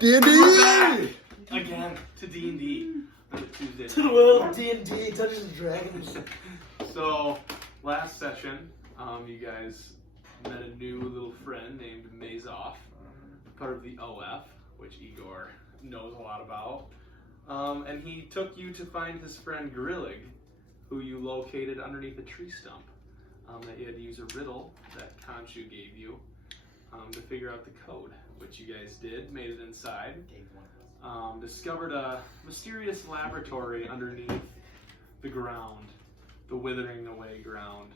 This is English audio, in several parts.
D&D! Again, to D&D. On Tuesday. To the world of D&D, Dungeons and Dragons. So, last session, you guys met a new little friend named Mazoff, part of the OF, which Igor knows a lot about. And he took you to find his friend Grillig, who you located underneath a tree stump. That you had to use a riddle that Khonshu gave you to figure out the code, which you guys did, made it inside. Discovered a mysterious laboratory underneath the ground, the withering away ground,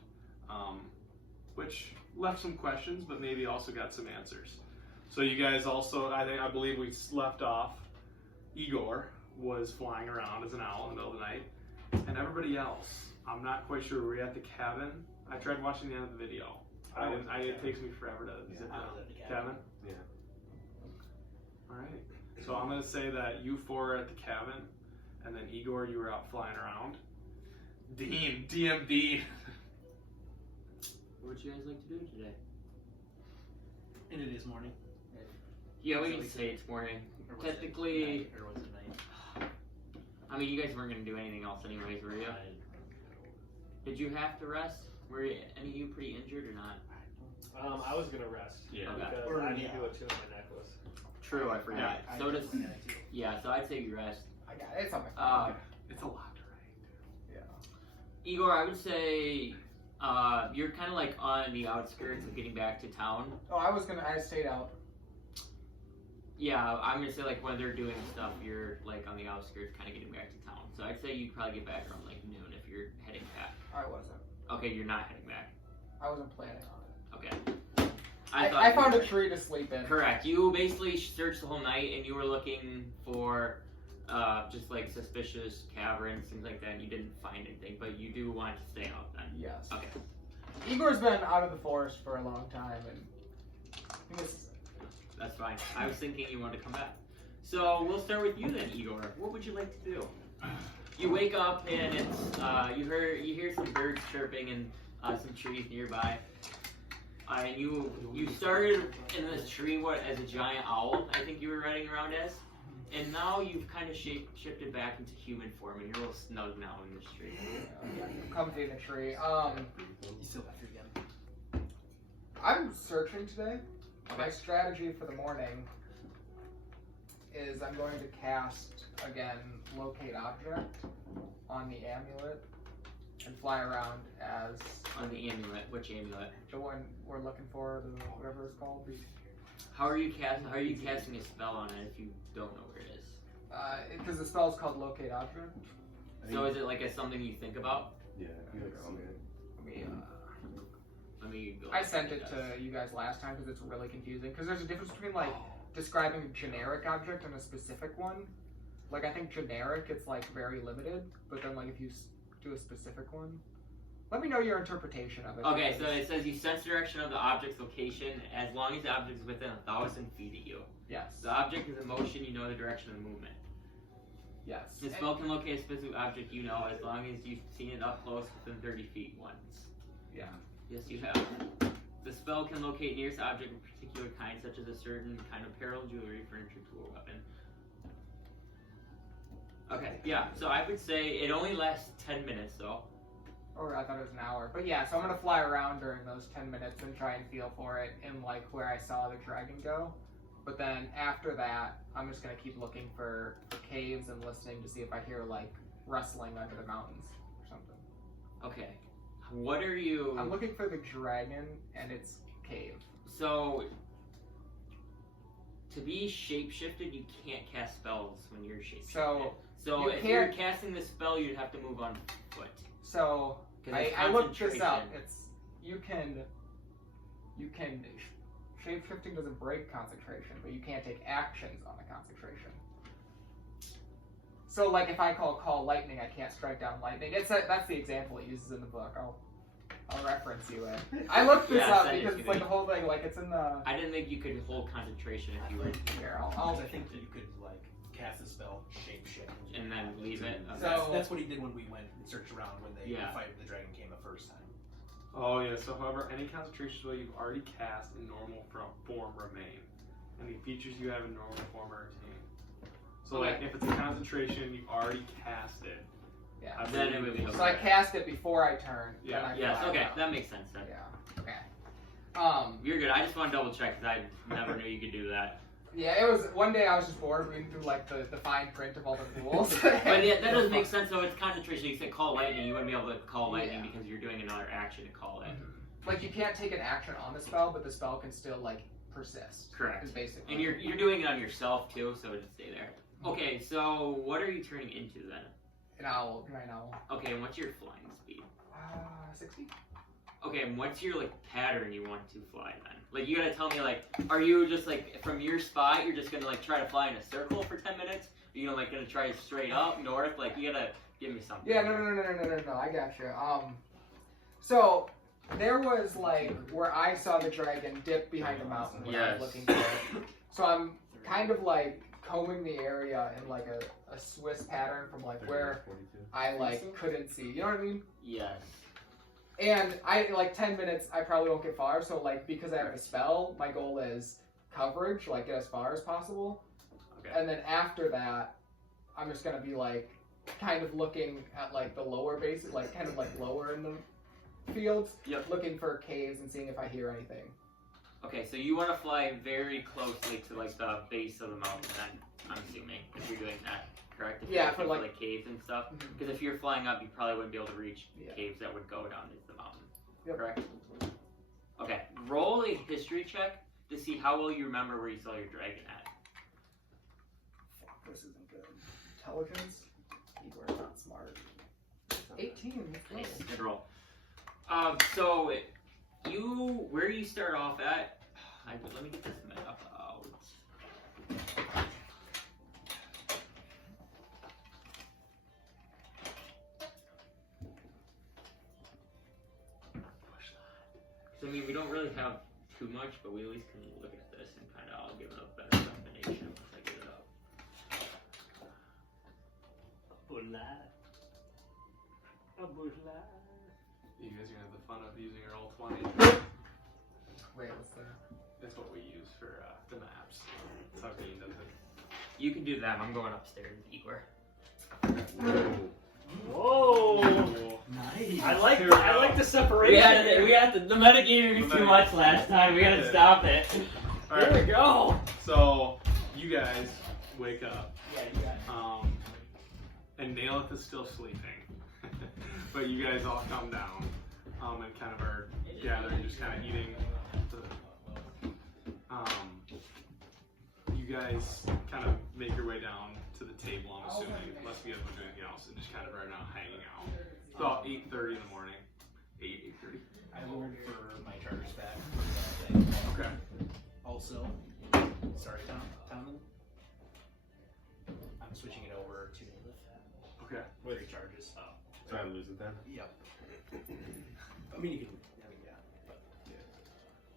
which left some questions, but maybe also got some answers. So you guys also, I believe we left off, Igor was flying around as an owl in the middle of the night, and everybody else, I'm not quite sure, were you at the cabin? I tried watching the end of the video. It takes me forever to zip down. Cabin? Yeah. Alright. So I'm going to say that you four are at the cabin, and then Igor, you were out flying around. Dean, DMD. What would you guys like to do today? And it is morning. Yeah, we can say it's morning. Or was Technically, it night, or was it night? I mean, you guys weren't going to do anything else anyways, were you? Did you have to rest? Were any of you pretty injured or not? I was gonna rest. Yeah. Because Or, I need yeah. to attune my necklace. True, I forgot. So does, I yeah, so I'd say you rest. I got it. It's on my phone. It's a lot to write. Yeah. Igor, I would say you're kind of like on the outskirts of getting back to town. Oh, I stayed out. Yeah, I'm gonna say like when they're doing stuff, you're like on the outskirts, kind of getting back to town. So I'd say you'd probably get back around like noon if you're heading back. I wasn't. Okay, you're not heading back. I wasn't planning on it. Okay. I you found were. a tree to sleep in. Correct. You basically searched the whole night and you were looking for just like suspicious caverns, things like that, and you didn't find anything, but you do want to stay out then. Yes. Okay. Igor's been out of the forest for a long time, and he misses it. That's fine. I was thinking you wanted to come back. So we'll start with you then, Igor. What would you like to do? You wake up and it's you hear some birds chirping and some trees nearby. And you started in this tree as a giant owl, I think you were running around as. And now you've kind of shifted back into human form and you're real snug now in this tree. Yeah, I'm comfy in the tree. You still got your gun. I'm searching today. Okay. My strategy for the morning is I'm going to cast, again, Locate Object on the amulet and fly around as On the amulet. Which amulet? the one we're looking for, whatever it's called. How are you casting a spell on it if you don't know where it is? Because the spell is called Locate Object. So is it like something you think about? Yeah, Let me go. I sent it to you guys last time because it's really confusing. Because there's a difference between like describing a generic object and a specific one. Like I think generic, it's like very limited, but then like if you do a specific one, let me know your interpretation of it. Okay, so it says you sense direction of the object's location as long as the object is within 1,000 feet of you. Yes. The object is in motion, you know the direction of the movement. Yes. The spell can locate a specific object you know as long as you've seen it up close within 30 feet once. Yeah. Yes, you have. The spell can locate nearest object of a particular kind, such as a certain kind of apparel, jewelry, furniture, tool, weapon. Okay, yeah, so I would say it only lasts 10 minutes though. Or I thought it was an hour. But yeah, so I'm going to fly around during those 10 minutes and try and feel for it in like where I saw the dragon go. But then after that, I'm just going to keep looking for caves and listening to see if I hear like rustling under the mountains or something. Okay. What are you... I'm looking for the dragon and its cave. So, to be shapeshifted, you can't cast spells when you're shapeshifted. So if you're casting the spell, you'd have to move on foot. So, I looked this up. It's, you can shapeshifting doesn't break concentration, but you can't take actions on the concentration. So, like, if I call lightning, I can't strike down lightning. That's the example it uses in the book. I'll reference you it. I looked this up because it's like the whole thing. Like, it's in the. I didn't think you could hold concentration if you were here. I think that you could like cast the spell shapeshift and then leave it. So that's what he did when we went and searched around when the fight with the dragon came the first time. Oh yeah, so however, any concentration spell you've already cast in normal form remain. Any features you have in normal form or routine. So like if it's a concentration, you already cast it. Yeah. Then it would be So I cast it before I turn. Yeah. Then I Yes, fly okay, out. that makes sense then. Yeah. Okay. You're good. I just want to double check because I never knew you could do that. Yeah, it was one day I was just bored reading through like the fine print of all the rules. But yeah, that doesn't make sense. So it's concentration. You said call lightning. You wouldn't be able to call lightning Yeah. because you're doing another action to call it. Like you can't take an action on the spell, but the spell can still like persist. Correct. Is basically. And you're doing it on yourself too, so it'd stay there. Okay, so what are you turning into then? An owl, giant owl. Okay, and what's your flying speed? 60. Okay, and what's your like pattern you want to fly then? Like you gotta tell me like, are you just like from your spot you're just gonna like try to fly in a circle for 10 minutes? Are you like gonna try straight up north? Like you gotta give me something. Yeah, no. I gotcha. So there was like where I saw the dragon dip behind a mountain when I was Yes. looking for it. So I'm kind of like combing the area in like a Swiss pattern from like where I like couldn't see. You know what I mean? Yes. And I like 10 minutes. I probably won't get far. So like because I have the spell, my goal is coverage, like get as far as possible. Okay. And then after that, I'm just gonna be like kind of looking at like the lower bases, like kind of like lower in the fields, Yep. looking for caves and seeing if I hear anything. Okay, so you want to fly very closely to like the base of the mountain then, I'm assuming, if you're doing that, correct? If Yeah, you're for, looking like- caves and stuff. Mhm. Because if you're flying up, you probably wouldn't be able to reach Yeah. caves that would go down into the mountain. Yep. Correct? Okay, roll a history check to see how well you remember where you saw your dragon at. Fuck, this isn't good. Intelligence. Igor's not smart. 18. Nice, good roll. So where you start off at, let me get this map out. So I mean, we don't really have too much, but we at least can look at this and kind of, I'll give it a better combination once I get it up. You guys are gonna have the fun of using your roll 20. Wait, what's that? That's what we use for the maps. That's how Dean does it. You can do that. I'm going upstairs, Igor. Whoa! Nice. I like the separation. We had the metagaming too much last time. We gotta stop it. Alright, There we go. so you guys wake up, Yeah, you got it. and Naileth is still sleeping. But you guys all come down, and kind of are gathering, just kind of eating. You guys kind of make your way down to the table, I'm assuming, unless you guys want to do anything else, and just kind of are now hanging out. It's about 8:30 in the morning. 8:30. I rolled for my charters back for the thing. Okay. Also, sorry, Tom. I'm switching it over to Naileth. Okay. With your charges. Try to lose it then? Yep. I mean, you can. I mean, yeah. But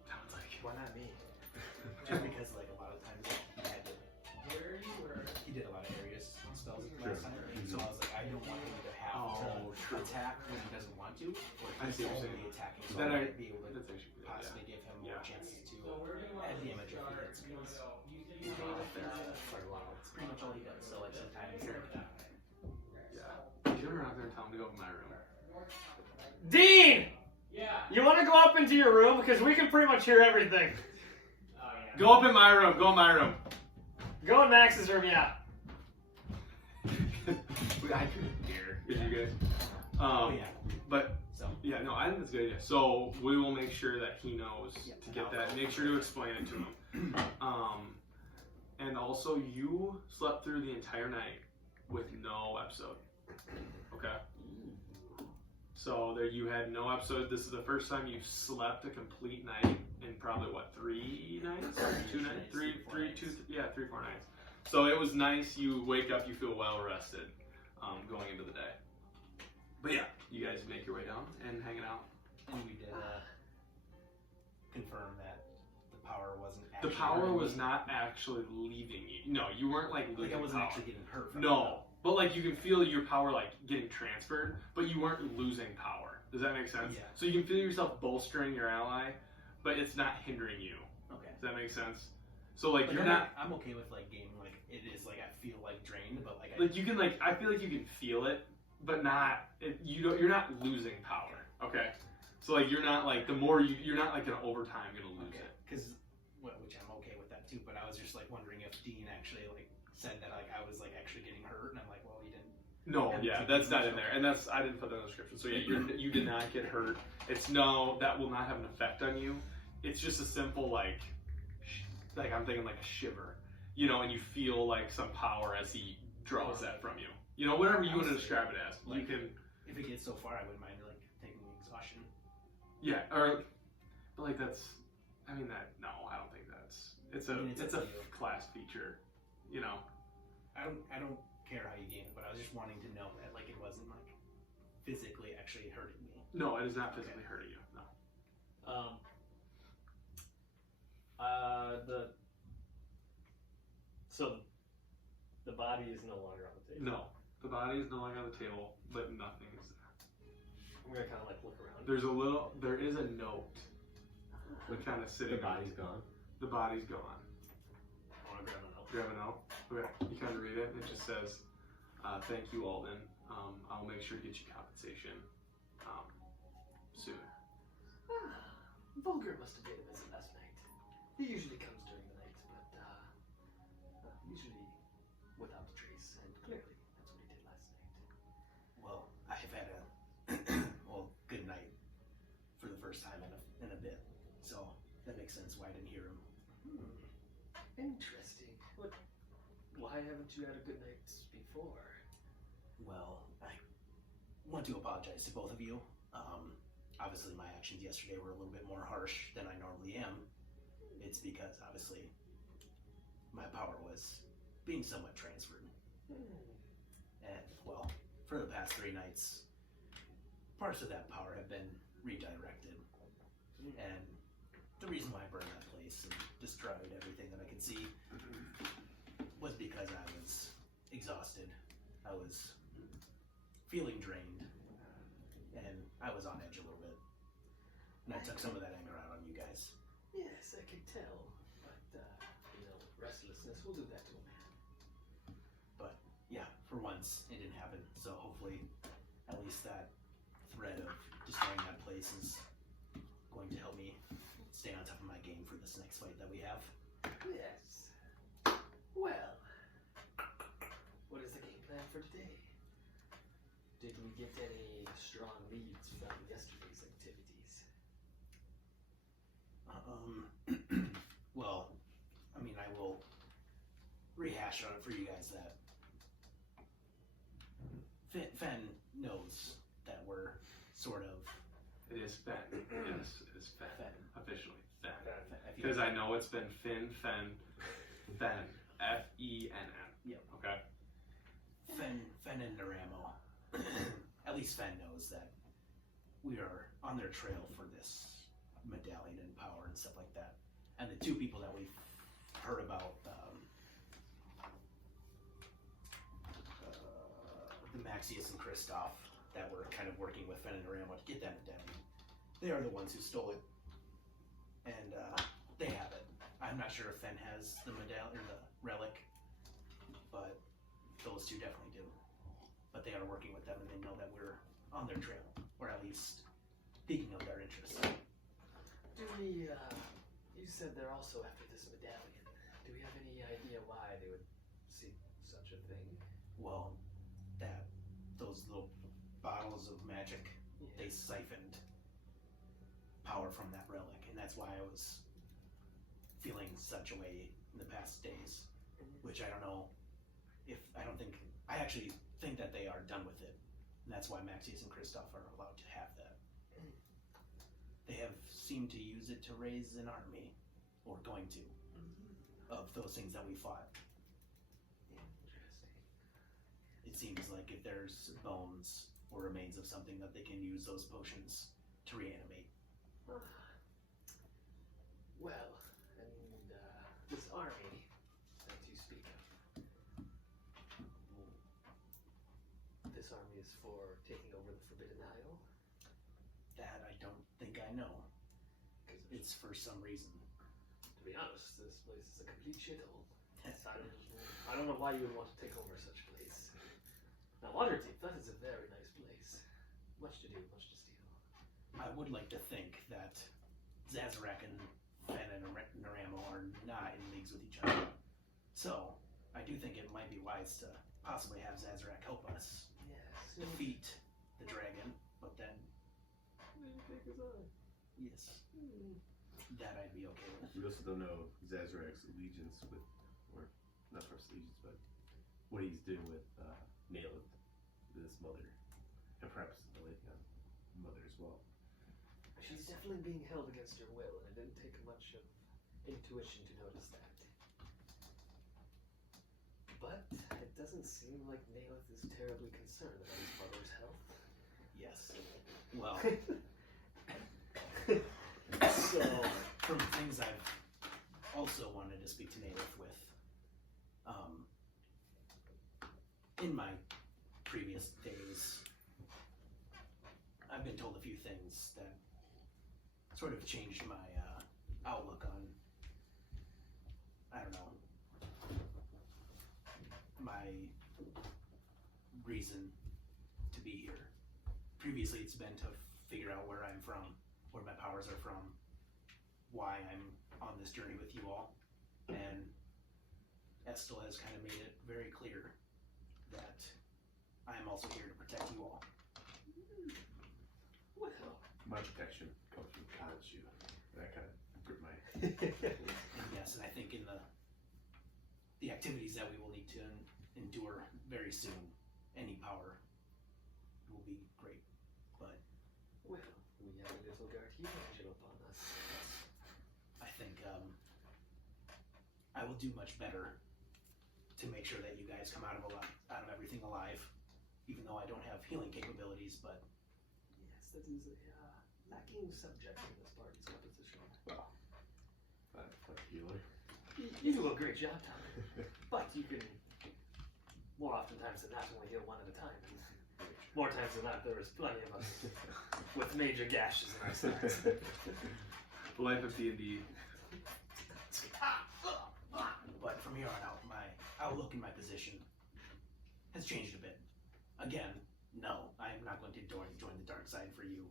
Sounds like why not me? Just because, like, a lot of times he had to. He did a lot of areas spells last time, so I was like, I don't want him to have to attack when he doesn't want to, or I see what you're only saying. attacking, so Then I I- might be able to that's actually good, possibly give him more Yeah. chances to add damage if he hits skills. For a while, it's pretty much all he does. So like sometimes. Yeah. You run out there and tell him to go in my room. Dean, Yeah. you want to go up into your room because we can pretty much hear everything. Oh yeah. Go up in my room. Go in my room. Go in Max's room, yeah. I couldn't hear. Did you guys? Oh yeah. But So yeah, no, I think that's a good idea. So we will make sure that he knows to get that. Make sure to explain it to him. And also, you slept through the entire night with no episode. Okay. So there, you had no episode. This is the first time you've slept a complete night in probably what, 3 nights, 2 nights, 3, 4 nights. So it was nice. You wake up, you feel well rested, going into the day. But yeah, you guys make your way down and hanging out. and we did confirm that the power wasn't. The Actually power hurting was me. not actually leaving you. No, you weren't like losing Like I wasn't power. actually getting hurt from No, but like you can feel your power like getting transferred, but you weren't losing power. Does that make sense? Yeah. So you can feel yourself bolstering your ally, but it's not hindering you. it. Okay. Does that make sense? So like you're I'm not I'm okay with like gaming like it is like I feel like drained, but like like you can like I feel like you can feel it, but not you're not losing power. Okay, so like you're not like the more you're not like in overtime gonna lose it. Because which I'm okay with that too. But I was just like wondering if Dean actually like said that like I was like actually getting hurt, and I'm like, well, he didn't. No, yeah, that's not in there, and that's I didn't put that in the description. So yeah, you did not get hurt. It's no, that will not have an effect on you. It's just a simple like I'm thinking like a shiver, you know, and you feel like some power as he draws that from you. You know, whatever you want to describe it as. Like, you can. If it gets so far, I wouldn't mind like taking the exhaustion. Yeah, or but like that's. I mean that no, I don't think that's. It's a class feature, you know. I don't care how you game it, but I was just wanting to know that like it wasn't like physically actually hurting me. No, it is not physically hurting you. No. The body is no longer on the table. No, the body is no longer on the table, but nothing is there. I'm gonna kind of like look around. There is a note, like kind of sitting. The body's gone. The body's gone. I want to grab a note. Grab a note. Okay, you kind of read it. It just says, "Thank you, Alden. I'll make sure to get you compensation soon." Vulgar must have made a visit last night. He usually comes during the night, but usually without a trace, and clearly that's what he did last night. Well, I have had a good night for the first time in a bit, so that makes sense why I didn't hear him. Interesting. Why haven't you had a good night before? Well, I want to apologize to both of you. Obviously, my actions yesterday were a little bit more harsh than I normally am. It's because, obviously, my power was being somewhat transferred. And, well, for the past 3 nights, parts of that power have been redirected. And the reason why I burned that place and destroyed everything that I could see was because I was exhausted. I was feeling drained, and I was on edge a little bit. And I took some of that anger out on you guys. Yes, I can tell. But, restlessness will do that to a man. But, yeah, for once, it didn't happen. So hopefully, at least that threat of destroying that place is going to help me stay on top of my game for this next fight that we have. Yes. Well, what is the game plan for today? Did we get any strong leads from yesterday's activities? Well, I mean, I will rehash on it for you guys that Fen knows that we're sort of. It is Fen. Yes, it is Fen. Fen. Officially, Fen. I feel Because I know it's been Fen. Fenn. Yep. Okay. Fen and Naramo. At least Fen knows that we are on their trail for this medallion and power and stuff like that. And the 2 people that we've heard about, the Maxius and Kristoff, that were kind of working with Fen and Naramo to get that medallion, they are the ones who stole it. And they have it. I'm not sure if Fen has the medallion or the relic, but those 2 definitely do. But they are working with them, and they know that we're on their trail, or at least speaking of their interest. You said they're also after this medallion. Do we have any idea why they would seek such a thing? Well, those little bottles of magic, they siphoned power from that relic, and that's why I was feeling such a way in the past days, which I don't know I actually think that they are done with it, and that's why Maxius and Kristoff are allowed to have that. They have seemed to use it to raise an army, or going to, of those things that we fought. Interesting. It seems like if there's bones or remains of something, that they can use those potions to reanimate. Well, and this army that you speak of, this army is for taking over the Forbidden Isle? That I don't think I know. It's for some reason. To be honest, this place is a complete shithole. I don't know why you would want to take over such a place. Now, Waterdeep, that is a very nice place. Much to do, much to steal. I would like to think that Zazarak and Fen and Naramo are not in leagues with each other. So, I do think it might be wise to possibly have Zazarak help us Yes. defeat the dragon, but then, yes, that I'd be okay with. We also don't know Zazarak's allegiance with, or not first allegiance, but what he's doing with Naileth, his mother, and perhaps the late mother as well. She's definitely being held against her will, and it didn't take much of intuition to notice that. But it doesn't seem like Naileth is terribly concerned about his mother's health. Yes. Well, So, from things I've also wanted to speak to Naileth with, in my previous days, I've been told a few things that sort of changed my outlook on, I don't know, my reason to be here. Previously, it's been to figure out where I'm from, where my powers are from, why I'm on this journey with you all, and Estel has kind of made it very clear that I am also here to protect you all. well, My protection comes from Kanchu. That kind of gripped my. And yes, and I think in the activities that we will need to endure very soon, any power will be great. But well, we have a little guardian angel upon us. I think I will do much better to make sure that you guys come out of everything alive, even though I don't have healing capabilities. But Yes, that is a lacking subject in this party's composition. Well, I'm a healer. You do a great job, Tom. But you can, more oftentimes than not, only heal one at a time. And more times than not, there is plenty of us with major gashes in our sides. The life of D&D. but from here on out, my outlook and my position has changed a bit. Again, no, I am not going to join the dark side for you.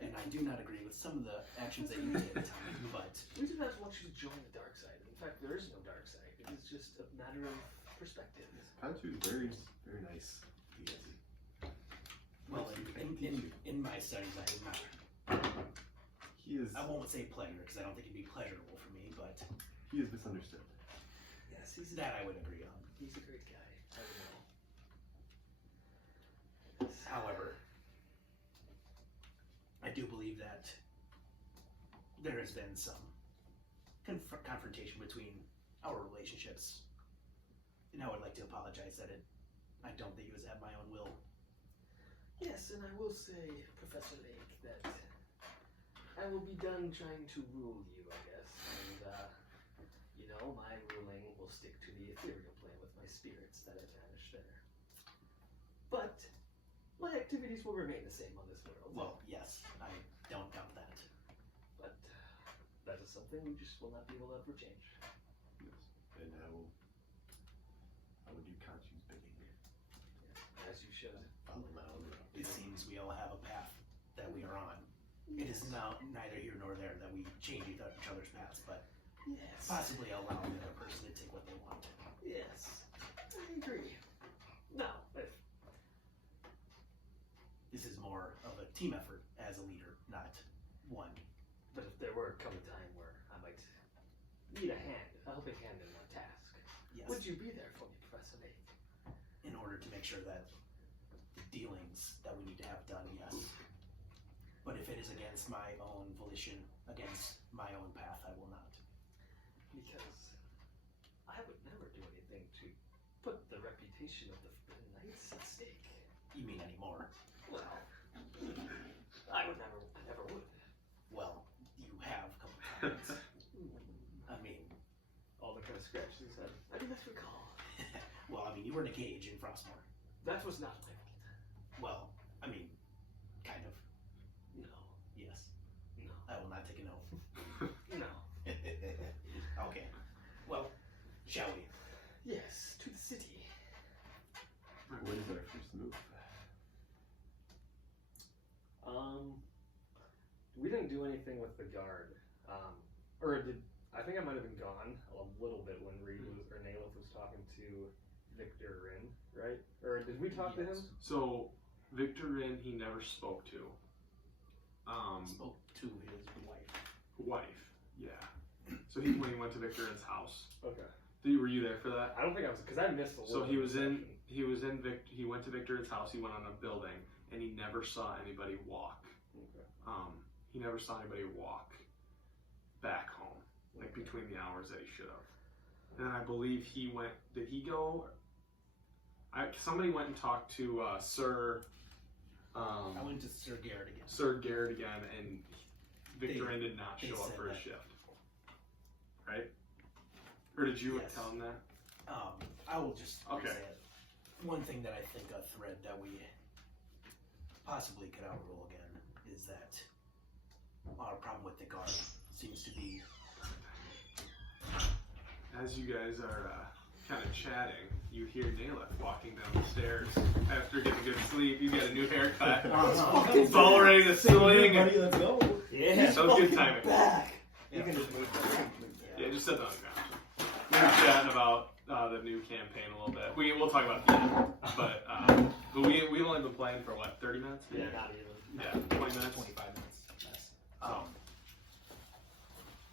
And I do not agree with some of the actions that you did, Tommy, but We do not want you to join the dark side. In fact, there is no dark side. It is just a matter of perspective. Kanchu is very, very nice. Yes. well, in my studies, I did not. He is. I won't say pleasure because I don't think it'd be pleasurable for me, but He is misunderstood. Yes, that I would agree on. he's a great guy. I don't know. However, I do believe that there has been some confrontation between our relationships, and I would like to apologize that I don't think it was at my own will. Yes, and I will say, Professor Lake, that I will be done trying to rule you, I guess. And, my ruling will stick to the ethereal plane with my spirits that have vanished there. But my activities will remain the same on this world. Well, yes, I don't doubt that. But that is something we just will not be able to ever change. Yes. And I will do Kanchu's bidding. As you should. Follow my own road. It seems we all have a path that we are on. It is now neither here nor there that we change each other's paths, but Yes. possibly allow the other person to take what they want. Yes. I agree. Now, if This is more of a team effort as a leader, not one. But if there were come a time where I might need a helping hand in a task, Yes. would you be there for me, Professor Lake? In order to make sure that the dealings that we need to have done, yes. But if it is against my own volition, against my own path, I will not. Because I would never do anything to put the reputation of the Forbidden Knights at stake. You mean anymore? Well, I never would. Well, you have a couple times. I mean, Alder kind of scratched his head. I do not recall. well, I mean, you were in a cage in Frostmourne. That was not my fault. Well, I mean, kind of. No. Yes. No. I will not take a no. No. Shall we? Yes, to the city. What is our first move? We didn't do anything with the guard. Or did I think I might have been gone a little bit when Reed was, or Naileth was talking to Victor Rin, right? Or did we talk to him? So Victor Rin, he never spoke to. Spoke to his Wife, yeah. So when he went to Victor Rin's house. Okay. Were you there for that? I don't think I was, because I missed a little. So he went to Victor Rin's house. He went on a building, and he never saw anybody walk. Okay. He never saw anybody walk back home, like between the hours that he should have. And I believe he went. Did he go? Somebody went and talked to Sir. I went to Sir Garrett again. Sir Garrett again, and Victor Rin did not show up for his shift. Right? Or did you Yes. tell him that? I will just Okay. say it. One thing that I think a thread that we possibly could outrule again is that our problem with the guard seems to be. As you guys are kind of chatting, you hear Naileth walking down the stairs after getting good sleep. You got a new haircut. It's all ready to swing. Let's go. Yeah. So good timing. Back. You can just move that. Yeah, just sit down on the ground. We were chatting about the new campaign a little bit. We'll talk about that. But we've only been playing for what, 30 minutes? Yeah, not even. Yeah, 20 minutes. 25 minutes. Yes.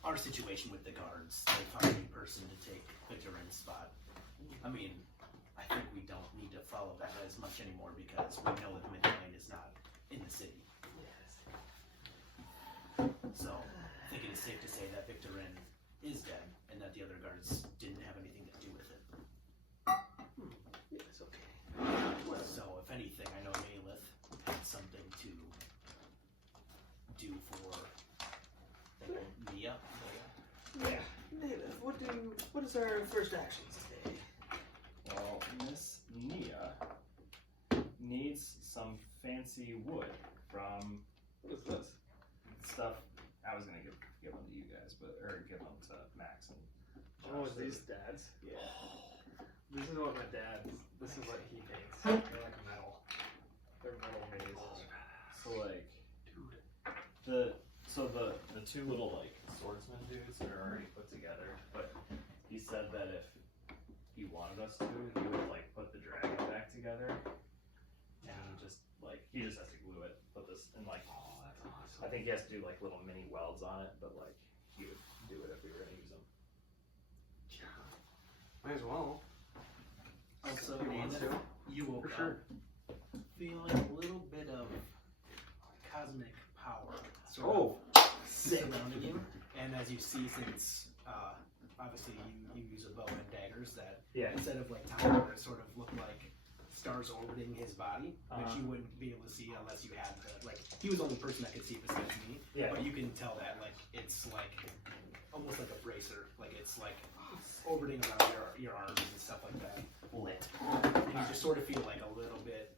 Our situation with the guards, they found a person to take Victor Rin's spot. I mean, I think we don't need to follow that as much anymore because we know that Midnight is not in the city. So, I think it is safe to say that Victor Rin is dead and that the other guards didn't have anything to do with it. Yes, okay. So, if anything, I know Naileth had something to do for Neia. Yeah. Naileth, what is our first actions today? Well, Miss Neia needs some fancy wood from What is this? stuff. I was gonna give them to you guys, or give them to Max and. Oh, is these dads? Yeah. This is what my dad. This is what he paints. They're like metal. They're metal mazes. So like, the two little like swordsman dudes are already put together, but he said that if he wanted us to, he would like put the dragon back together, and he just has to glue it. Put this and like. Oh, that's awesome. I think he has to do like little mini welds on it, but like he would do it if we were gonna use them. Might as well. Also, He wants Naileth, to. you woke For sure. up feeling a little bit of cosmic power sort Oh! of surrounding you. And as you see, since obviously you use a bow and daggers, that instead of like time, it sort of look like stars orbiting his body, which you wouldn't be able to see unless you had the, like, he was the only person that could see besides me. Yeah. But you can tell that like it's like almost like a bracer, like it's like orbiting around your arms and stuff like that. Lit. And you just sort of feel like a little bit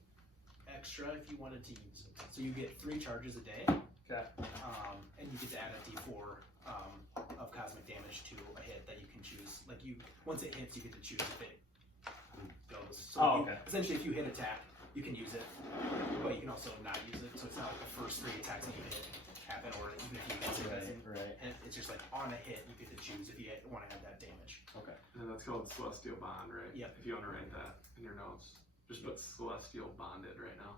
extra if you wanted to use it. So you get 3 charges a day. Okay. And you get to add a d4 of cosmic damage to a hit that you can choose. Like once it hits, you get to choose if it goes. So essentially, if you hit attack, you can use it, but you can also not use it. So it's not like the first 3 attacks that you hit happen, or even if you use it, Right. and it's just like on a hit, you get to choose if you want to have that damage. Okay. And that's called Celestial Bond, right? Yep. If you want to write that in your notes, just put Celestial Bonded right now.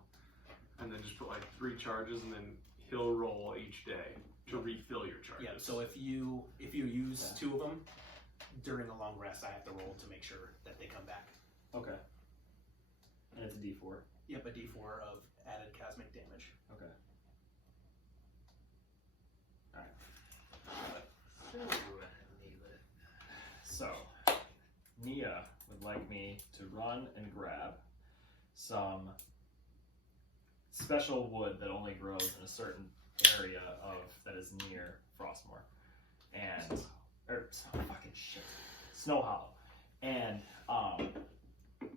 And then just put like 3 charges, and then he'll roll each day to refill your charges. Yeah. So if you use 2 of them during a long rest, I have to roll to make sure that they come back. Okay. And it's a D4. Yep, a d4 of added cosmic damage. Okay. So, Neia would like me to run and grab some special wood that only grows in a certain area that is near Frostmoor, and Snowhollow, and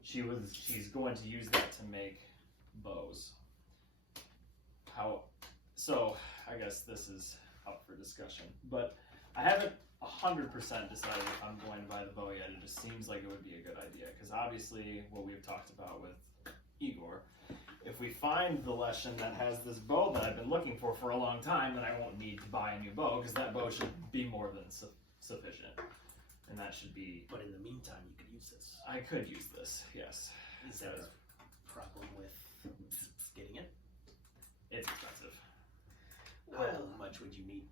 she's going to use that to make bows. So I guess this is up for discussion, but I haven't 100% decided if I'm going to buy the bow yet. It just seems like it would be a good idea, because obviously what we've talked about with Igor, if we find the Leshen that has this bow that I've been looking for a long time, then I won't need to buy a new bow, because that bow should be more than sufficient. And that should be... But in the meantime, you could use this. I could use this, yes. Is there a problem with getting it? It's expensive. How much would you need?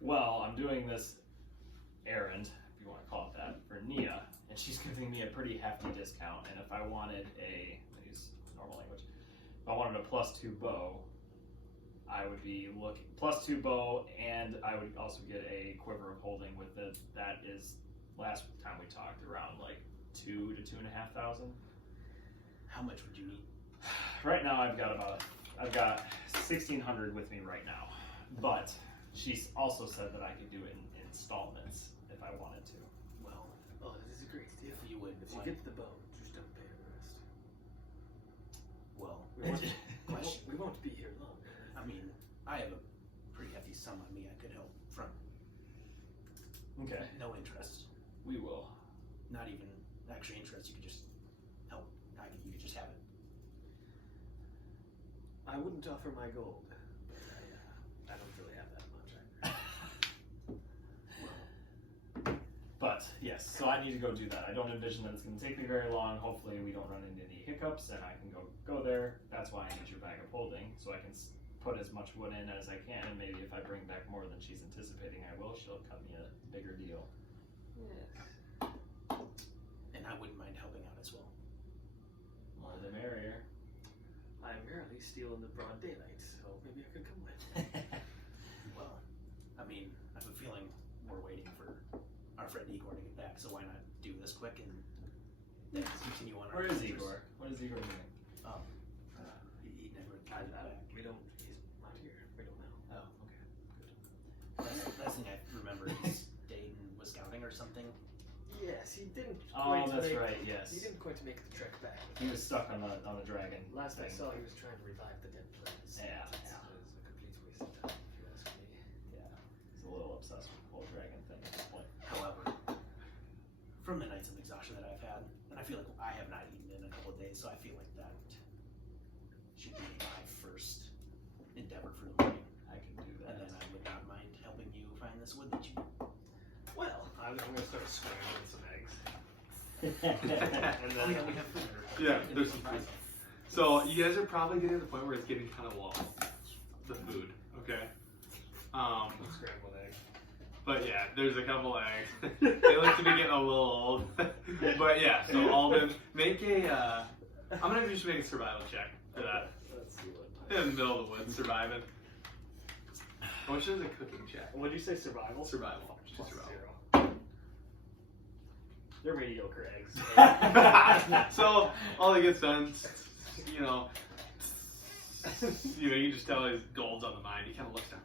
Well, I'm doing this errand, if you want to call it that, for Neia, and she's giving me a pretty hefty discount. And if I wanted a, I use normal language, if I wanted a +2 bow, I would be looking +2 bow, and I would also get a quiver of holding with it. That is, last time we talked, around like 2,000 to 2,500. How much would you need? Right now, I've got 1,600 with me right now, but she's also said that I could do it in installments if I wanted to. Well, that is a great deal. if you would, If you get the bow, just don't pay the rest. well, We question. won't be here long. I mean, I have a pretty hefty sum on me I could help from. Okay, No interest. we will. Not even actually interest. You could just help. You could just have it. I wouldn't offer my gold, but I don't really have that much either. But yes, so I need to go do that. I don't envision that it's going to take me very long. Hopefully we don't run into any hiccups and I can go there. That's why I need your bag of holding, so I can put as much wood in as I can, and maybe if I bring back more than she's anticipating I will, she'll cut me a bigger deal. Yes. And I wouldn't mind helping out as well. More the merrier. I'm rarely steal in the broad daylight, so maybe I could come with. Well, I mean, I have a feeling we're waiting for our friend Igor to get back, so why not do this quick and then continue on our Where is adventures? Igor? What is Igor doing? He never got back. We don't. He's not here. We don't know. Oh, okay. Last thing I remember is Dayton was scouting or something. Yes, he didn't. Oh, quite that's make, right, yes. He didn't quite make the trek back. He was stuck on the dragon. Last I thing. saw, he was trying to revive the dead players. Yeah. It was a complete waste of time, if you ask me. Yeah, he's a little obsessed with the whole dragon thing at this point. However, from the nights of exhaustion that I've had, and I feel like I have not eaten in a couple of days, so I feel like that should be my first endeavor for the morning. I can do And that. then I would not mind helping you find this wood that you. Well, I'm going to start scrambling some eggs. And then we have food. Yeah, there's some food. So you guys are probably getting to the point where it's getting kind of low. The food, okay? Scrambled egg. But yeah, there's a couple eggs. They look to be getting a little old. But yeah, so Alden, make a. I'm gonna just make a survival check for that. Let's see what. In the middle of the woods, surviving. Which is a cooking check. What did you say? Survival. Survival. Just Plus survival. 0. They're mediocre eggs. So all that gets done, you know, you just tell his gold's on the mind. He kind of looks down.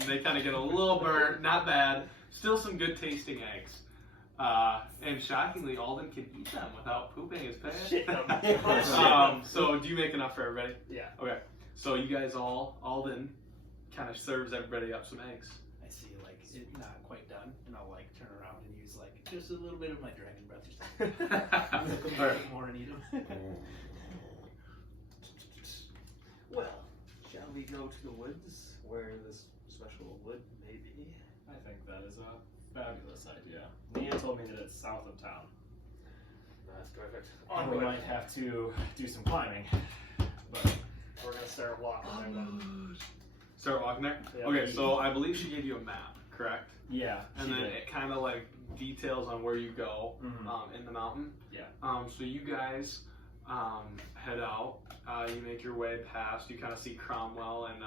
And they kind of get a little burnt, not bad. Still some good tasting eggs. And shockingly, Alden can eat them without pooping his pants. So do you make enough for everybody? Yeah. Okay. So you guys Alden kind of serves everybody up some eggs. I see, like, it not quite done, and I'll, like, turn around and use, like, just a little bit of my dragon breath or something. Look a bit more and eat them. Well, shall we go to the woods where this special wood may be? I think that is a fabulous idea. Neia told me that it's south of town. That's perfect. And we might have to do some climbing. But We're gonna start walking there then. Start walking there? Yeah. Okay, so I believe she gave you a map, correct? yeah, And she then did. it kind of like details on where you go Mhm. in the mountain. Yeah. So you guys head out. You make your way past. You kind of see Cromwell and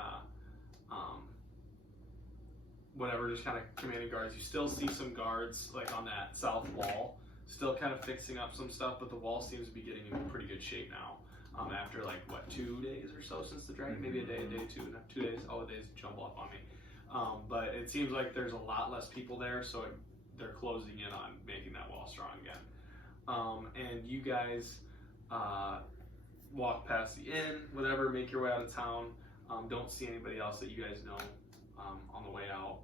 whatever, just kind of commanding guards. You still see some guards like on that south wall, still kind of fixing up some stuff, but the wall seems to be getting in pretty good shape now. After like what, 2 days or so since the dragon, maybe a day 2, no, 2 days. All the days jumble up on me. But it seems like there's a lot less people there, so they're closing in on making that wall strong again. And you guys walk past the inn, whatever, make your way out of town. Don't see anybody else that you guys know on the way out.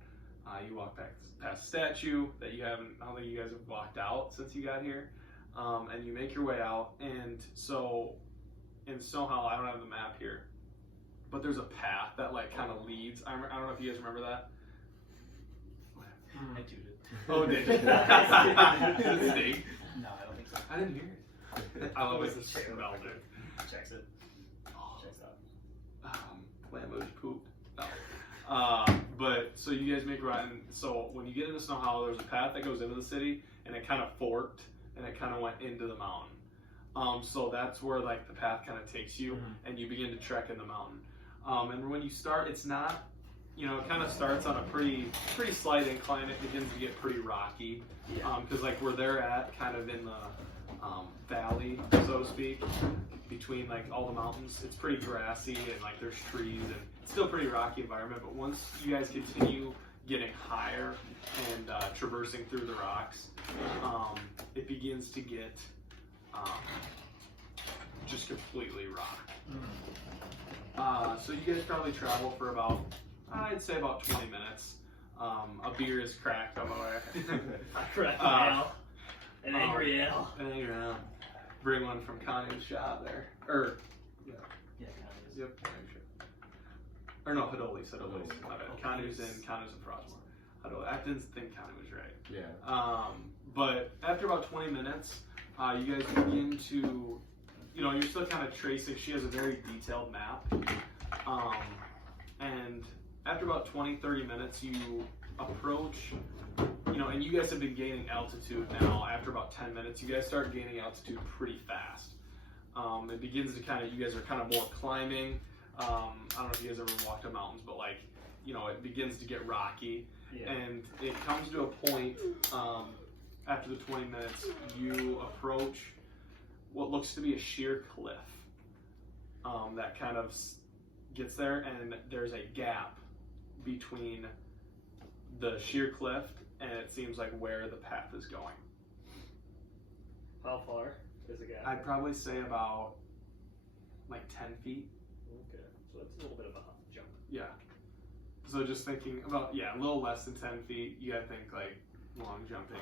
You walk back past the statue that you haven't. I don't think you guys have walked out since you got here, and you make your way out. And so in Snowhollow, I don't have the map here, but there's a path that like kind of leads. I don't know if you guys remember that. I tooted. Oh, did you? Did it sting? No, I don't think so. I didn't hear it. I love it. It's smelled it. Checks it. Checks out. Lambo's pooped. No. But so you guys make right, and so when you get into Snowhollow, there's a path that goes into the city, and it kind of forked, and it kind of went into the mountain. So that's where like the path kind of takes you, and you begin to trek in the mountain. And when you start, it's not, it kind of starts on a pretty slight incline. It begins to get pretty rocky, because like where they're at, kind of in the valley, so to speak, between like all the mountains, it's pretty grassy and like there's trees and it's still a pretty rocky environment. But once you guys continue getting higher and traversing through the rocks, it begins to get just completely rock. So you guys probably travel for about, I'd say about 20 minutes. A beer is cracked on the way. Cracked ale. An angry ale. An angry ale. Bring one from Connie's shop there. Or, Yeah, yep. Or no, Hadoli's. My bad. Connie's in Frostmore. Hadoli. I didn't think Connie was right. Yeah. But after about 20 minutes, you guys begin to, you're still kind of tracing. She has a very detailed map. And after about 20-30 minutes, you approach, and you guys have been gaining altitude now. After about 10 minutes, you guys start gaining altitude pretty fast. It begins to you guys are kind of more climbing. I don't know if you guys ever walked on mountains, but like, it begins to get rocky. Yeah. And it comes to a point, after the 20 minutes, you approach what looks to be a sheer cliff that kind of gets there, and there's a gap between the sheer cliff and it seems like where the path is going. How far is the gap? I'd probably say about like 10 feet. Okay, so it's a little bit of a jump. Yeah. So just thinking about, a little less than 10 feet, you gotta think like long jumping.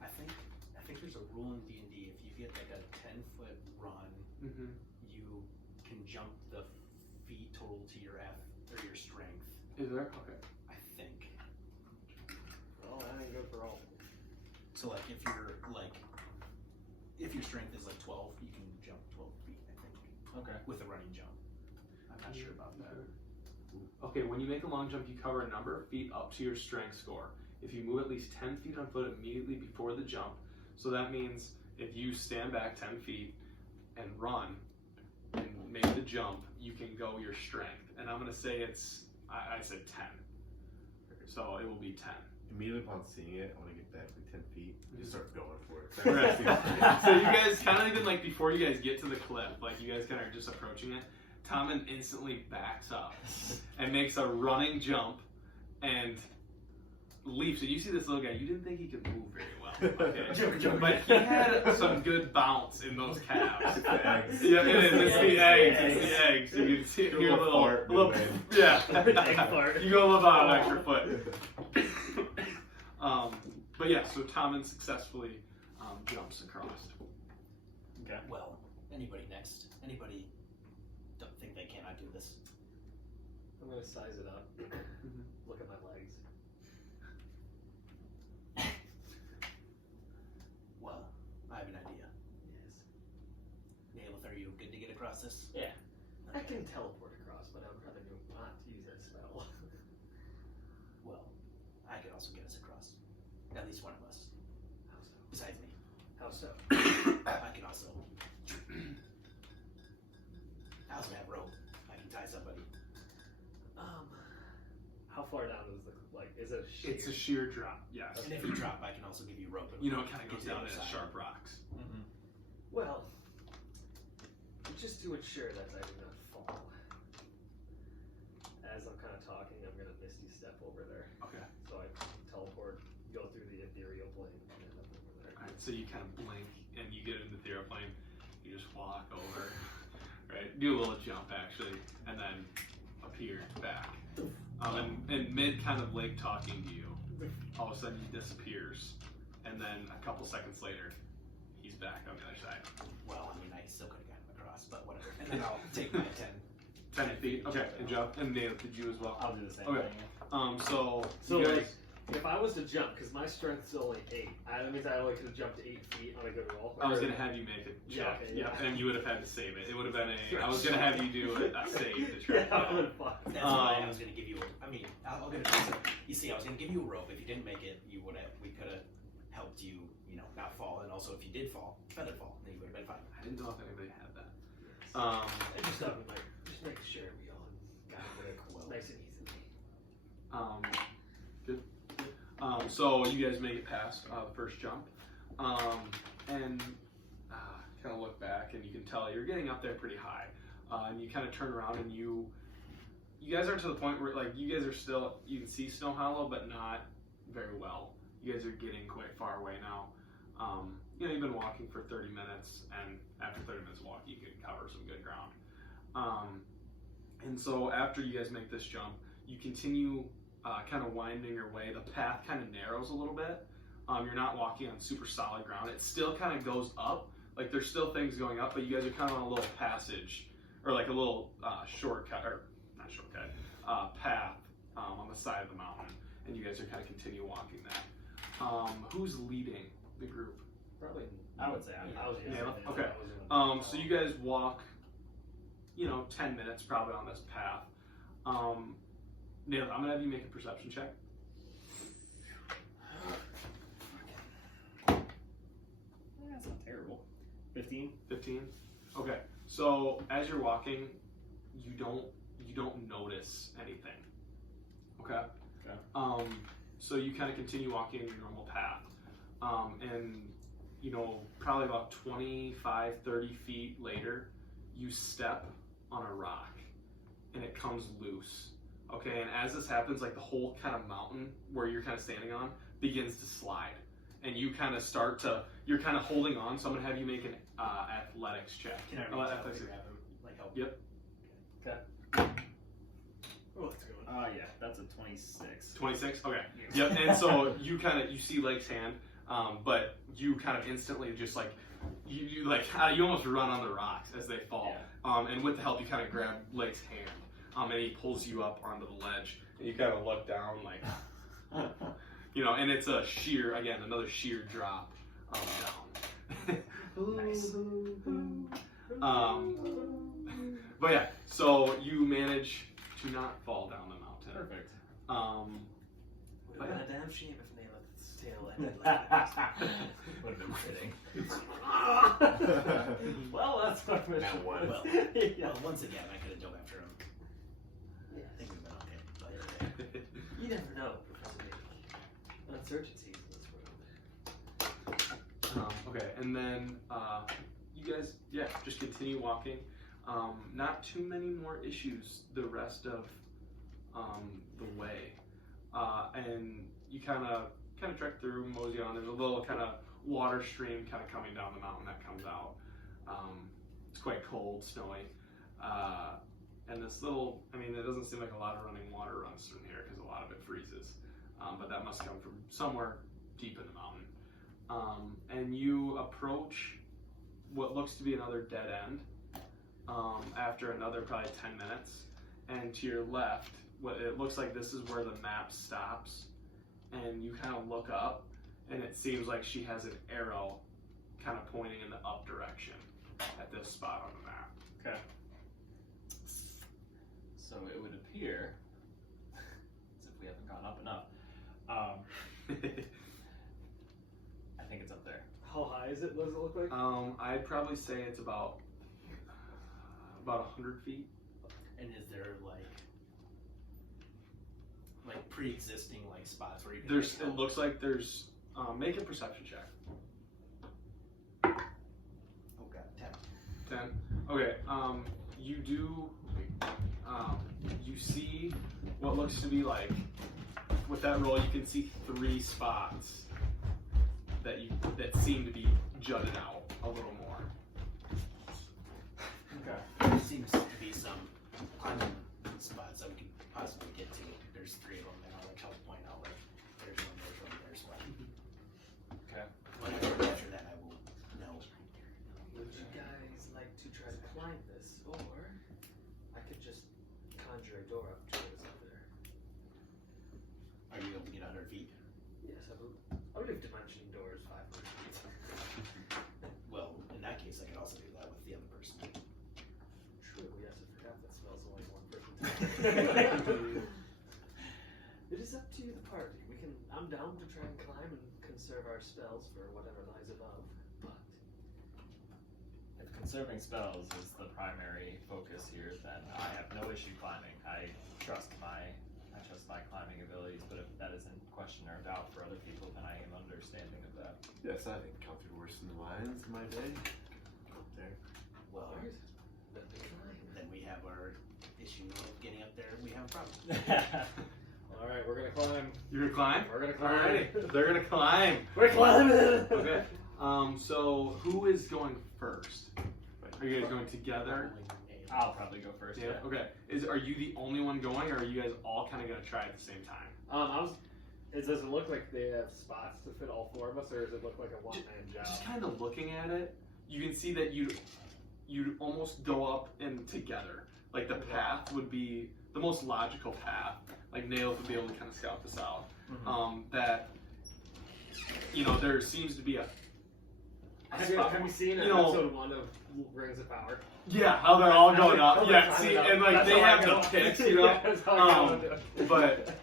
I think there's a rule in D&D. If you get like a 10-foot run, you can jump the feet total to your F or your strength. Is there? Okay. I think. Well, that ain't good for all. So like if your strength is like 12, you can jump 12 feet, I think. Okay. With a running jump. I'm not sure about that. Okay, when you make a long jump, you cover a number of feet up to your strength score. If you move at least 10 feet on foot immediately before the jump, so that means if you stand back 10 feet and run and make the jump, you can go your strength. And I'm going to say I said 10. So it will be 10. Immediately upon seeing it, I want to get back like 10 feet. Just start going for it. Right. So you guys kind of even like before you guys get to the cliff, like you guys kind of are just approaching it, Tommen instantly backs up and makes a running jump and leaps. And you see this little guy, you didn't think he could move very well. Okay. But he had some good bounce in those calves. Yeah, it is. It's the eggs. It's the eggs. You can see hear a little yeah. You go about an extra foot. But yeah, so Tommen successfully jumps across. Okay. Well, anybody next? Anybody don't think they cannot do this? I'm gonna size it up. Look at my legs. Well, I have an idea. Yes. Naileth, are you good to get across this? Yeah. I Okay. can teleport across, but I would rather not use that spell. Well, I could also get us across. At least one of us. How so? Besides me. How so? I can also. I also have rope. I can tie somebody. How far down is is it a sheer? It's a sheer drop, yes. And if you drop, I can also give you rope. It kind of goes Get to the down other into side. sharp rocks. Well, just to ensure that I do not fall. As I'm kind of talking, I'm gonna misty step over there. Okay. So I teleport, go through the ethereal plane, and end up over there. Alright, so you kind of blink and you get into the ethereal plane. You just walk over, right? Do a little jump actually, and then appear back. And mid kind of lake talking to you, all of a sudden he disappears, and then a couple seconds later, he's back on the other side. Well, I mean, I still could have gotten him across, but whatever. And then I'll take my 10 feet. Okay, and jump. And Neia, did you as well? I'll do the same Okay. thing. So So you like, guys, if I was to jump, because my strength's only 8, that means I only could have jumped 8 feet on a good roll. I was gonna have you make a check. Yeah, okay, Yep, yeah. and you would have had to save it. It would have been a. I was gonna have you do a save to try. Yeah, I would've fought. That's why I was going to give you I'll give it a You see, I was going to give you a rope. If you didn't make it, we could have helped you, not fall. And also, if you did fall, feather fall, then you would have been fine. I didn't know if anybody had that. I just thought we might just make sure we all got it Well, nice and easily. Good. So you guys make it past the first jump, and kind of look back, and you can tell you're getting up there pretty high, and you kind of turn around, and you guys are to the point where like you guys are still, you can see Snowhollow, but not very well. You guys are getting quite far away now. You've been walking for 30 minutes, and after 30 minutes of walking, you can cover some good ground. And so after you guys make this jump, you continue kind of winding your way. The path kind of narrows a little bit. You're not walking on super solid ground. It still kind of goes up. Like there's still things going up, but you guys are kind of on a little passage, or like a little shortcut, or not shortcut, path on the side of the mountain. And you guys are kind of continue walking that. Who's leading the group? Probably. I would say I was gonna Naileth? say Okay. I was gonna- So you guys walk, 10 minutes probably on this path. Naileth, I'm gonna have you make a perception check. That's not terrible. 15. 15. Okay. So as you're walking, you don't notice anything. Okay. Okay. So you kind of continue walking your normal path, and probably about 25, 30 feet later, you step on a rock, and it comes loose. Okay, and as this happens, like the whole kind of mountain where you're kind of standing on begins to slide, and you kind of you're kind of holding on. So I'm gonna have you make an athletics check. Can I reach out and grab him? Like help? Yep. Oh, let's go. Yeah, that's a 26. 26. Okay. Yep. And so you see Lake's hand, but you kind of instantly just like you almost run on the rocks as they fall. Yeah. And with the help, you kind of grab Lake's hand. And he pulls you up onto the ledge, and you kind of look down, like, and it's another sheer drop down. Nice. But yeah, so you manage to not fall down the mountain. Perfect. Would have been a damn shame if Naileth's tail ended like that. Would have been fitting. Well, that's my mission. That was. Well, Yeah. well, once again, I could have dove after him. Yeah. I think we've been okay. But You never know, Professor Nick. Uncertainties in this world. Okay, and then you guys, just continue walking. Not too many more issues the rest of the way, and you kind of trek through, mosey on. There's a little kind of water stream kind of coming down the mountain that comes out. It's quite cold, snowy, and this little, it doesn't seem like a lot of running water runs through here because a lot of it freezes, but that must come from somewhere deep in the mountain. And you approach what looks to be another dead end after another probably 10 minutes, and to your left, it looks like this is where the map stops, and you kind of look up, and it seems like she has an arrow kind of pointing in the up direction at this spot on the map. Okay. So it would appear, as if we haven't gone up enough, I think it's up there. How high is it? What does it look like? I'd probably say it's about 100 feet. and is there like pre-existing like spots where you can? It looks like there's. Make a perception check. Oh god, 10. 10. Okay. You do. You see what looks to be like. With that roll, you can see 3 spots that seem to be jutted out a little more. Okay. There seems to be some unknown spots that we can possibly get to. There's 3 of them, and I'll like help point out like there's one, there's one. Okay. After that, I will know. Would you guys like to try to climb this, or I could just conjure a door up to us up there? Are you able to get 100 feet? Yes, I believe dimension doors 500 feet. Well, in that case, I could also do that with the other person. True, yes, I forgot that spell's only one person. It is up to the party. I'm down to try and climb and conserve our spells for whatever lies above, but If conserving spells is the primary focus here, then I have no issue climbing. I trust my climbing abilities, but if that is in question or doubt for other people, then I am understanding of that. Yes, I think comfort worse than the lions in my day. There. Well, alright, let me climb. then we have our issue of getting up there, and we have a problem. Alright, we're gonna climb. You're gonna climb? We're gonna climb. Alrighty, they're gonna climb. We're climbing! Okay. So who is going first? Are you guys going together? I'll probably go first. Yeah. Okay. Are you the only one going, or are you guys all kind of gonna try at the same time? Does it look like they have spots to fit all 4 of us, or does it look like a one-man job? Just kind of looking at it, you can see that you'd almost go up and together. Like the path would be the most logical path. Like Naileth would be able to kind of scout this out. That there seems to be a Have you seen episode 1 of Rings of Power? Yeah, how they're all going up. How Yeah, they're see, climbing and up. like That's they how I have go. the picks, Yeah, that's how I go. but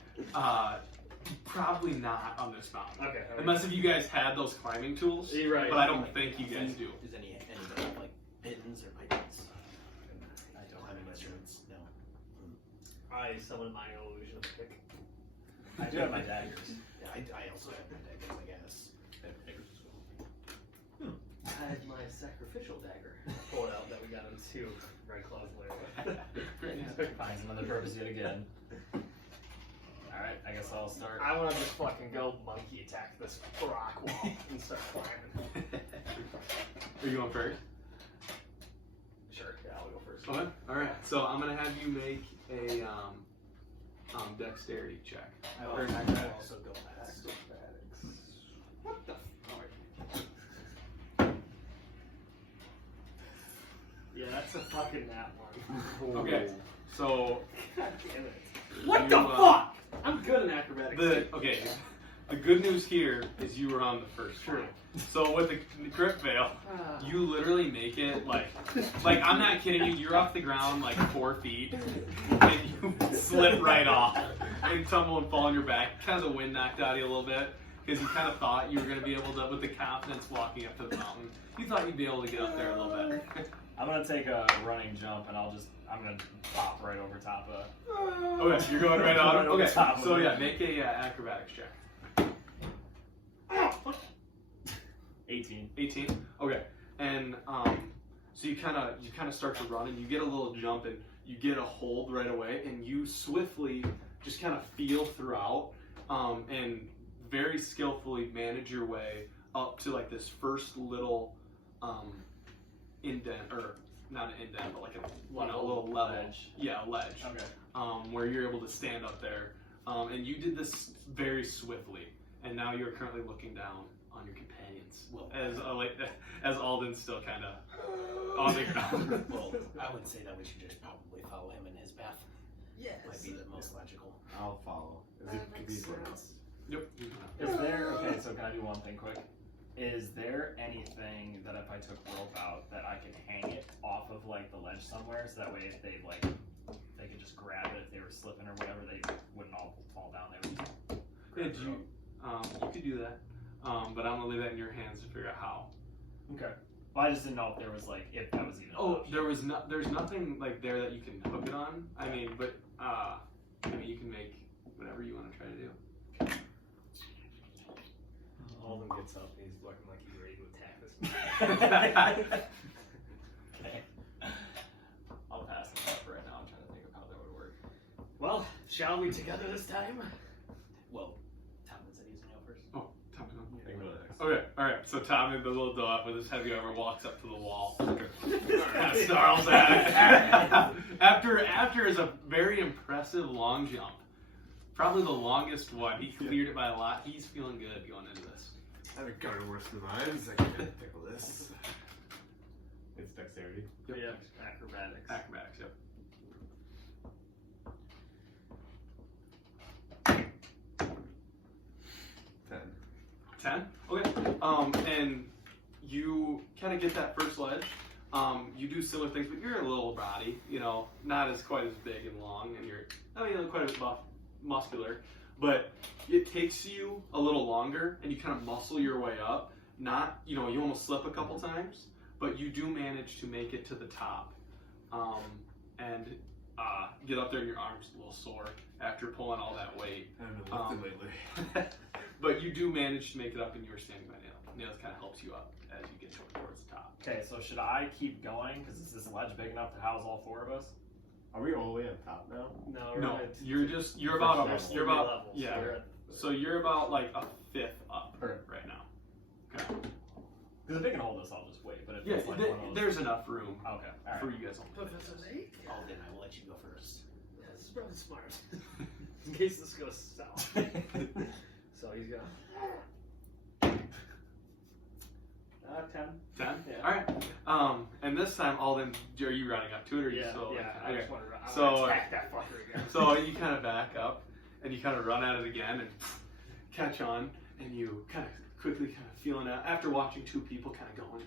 probably not on this mountain. Okay. Unless if you guys had those climbing tools. You're right. But I don't think you guys do. Does anybody have like pins or pipes? I don't Climbing have instruments? No. I summon my illusion of a pick. I do have my daggers. Yeah, I also have my daggers, I guess. I have daggers as well. I had my sacrificial dagger pulled out that we got into Red Claw's lair. Finds another purpose yet again. Alright, I guess I'll start. I want to just fucking go monkey attack this rock wall and start climbing. Are you going first? Sure, yeah, I'll go first. Okay. Alright, so I'm gonna have you make a dexterity check. I Or will acrobatics. also go last. What the Yeah, that's a fucking nat one. Okay, so God damn it. What You, the fuck? I'm good in acrobatics. the good news here is you were on the first True. try. So with the crit fail, you literally make it like I'm not kidding you. You're off the ground like 4 feet, and you slip right off and tumble and fall on your back. Kind of the wind knocked out of you a little bit because you kind of thought you were gonna be able to, with the confidence walking up to the mountain, you thought you'd be able to get up there a little bit. I'm gonna take a running jump and I'm gonna pop right over top of. Okay, you're going right on. Right over Okay, top of so it. yeah, make a acrobatics check. 18. 18. Okay, and so you kind of start to run, and you get a little jump, and you get a hold right away, and you swiftly just kind of feel throughout, and very skillfully manage your way up to like this first little indent, or not an indent, but like a little level. Ledge. Yeah, a ledge. Okay. Where you're able to stand up there, and you did this very swiftly, and now you're currently looking down on your companions. Well, As Alden's still kind of on the ground. well, I would say that we should just probably follow him in his path. Yes. Might be the most logical. I'll follow. As it could be sense. Yep. Is there, okay, so can I do one thing quick? Is there anything that if I took rope out that I could hang it off of like the ledge somewhere so that way if they could just grab it if they were slipping or whatever, they wouldn't all fall down, they would just grab the rope. You could do that. But I'm gonna leave that in your hands to figure out how. Okay. Well, I just didn't know if there was like, if that was even an Oh, option. there's nothing like there that you can hook it on. I mean, but you can make whatever you want to try to do. Alden gets up and he's looking like he's ready to attack this. Okay. I'll pass this up for right now. I'm trying to think of how that would work. Well, shall we together this time? Well, Tomlin said he was going to go first. Oh, time to go. Think about that. Okay, alright, so Tommy, the little dog with his heavy armor, walks up to the wall. Kind of snarls at it. After is a very impressive long jump. Probably the longest one. He cleared it by a lot. He's feeling good going into this. I haven't gotten worse than mine. I can't tickle this. It's dexterity. Yep. Yeah, acrobatics. Acrobatics, yep. 10? Okay. And you kind of get that first ledge. You do similar things, but you're a little body, you know, not as quite as big and long, and you're quite a bit muscular. But it takes you a little longer, and you kind of muscle your way up. Not, you almost slip a couple times, but you do manage to make it to the top. And get up there, and your arm's a little sore after pulling all that weight. I haven't been lifting lately. But you do manage to make it up, and you were standing by Naileth. Naileth kind of helps you up as you get towards the top. Okay, so should I keep going? Because is this ledge big enough to house all 4 of us? Are we all the way on top now? No, you're about There's you're 3 about levels. yeah. So we're at- So you're about like a 5th up Perfect. right now. Okay. Because if they can hold us, I'll just wait. But if Yeah, it's like one of those... there's enough room Okay, alright. for you guys. Professor Lake? Oh, then I will let you go first. Yeah, this is probably smart. In case this goes south. So he's gonna. 10. 10? Yeah. Alright. And this time, Alden, are you running up to it, or are you still? I Okay. just want to So, attack that fucker again. So you kind of back up, and you kind of run at it again, and catch on, and you kind of quickly kind of feeling out. After watching 2 people kind of go and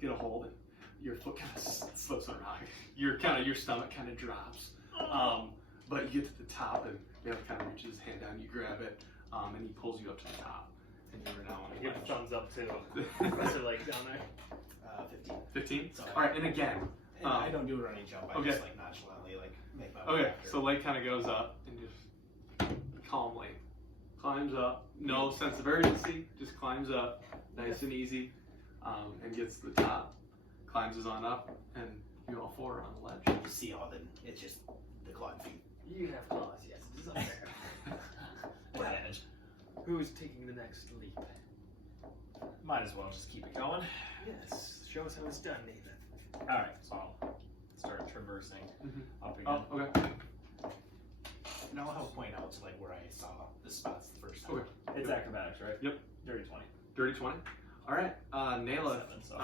get a hold, and your foot kind of slips on a rock. Your stomach kind of drops. But you get to the top, and Naileth kind of reaches his hand down. You grab it, and he pulls you up to the top, and you are now on the Give a ledge. thumbs up too. Professor Lake down there. 15. 15. Sorry. All right, and again. And I don't do a running jump. I okay. just like nonchalantly make my way Okay, after. so Lake kind of goes up and just calmly climbs up. No sense of urgency, just climbs up, nice and easy, and gets to the top. Climbs on up, and you all 4 are on the ledge. You see all it's just the clawed feet. You have claws, yes. It is unfair. Or an edge. Who's taking the next leap? Might as well just keep it going. Yes. Show us how it's done, Nathan. Alright, so I'll start traversing up again. Oh, okay. And I'll point out to like where I saw the spots the first time. Okay. It's acrobatics, right? Yep. Dirty 20. Dirty 20. All right. Naileth. 7, so.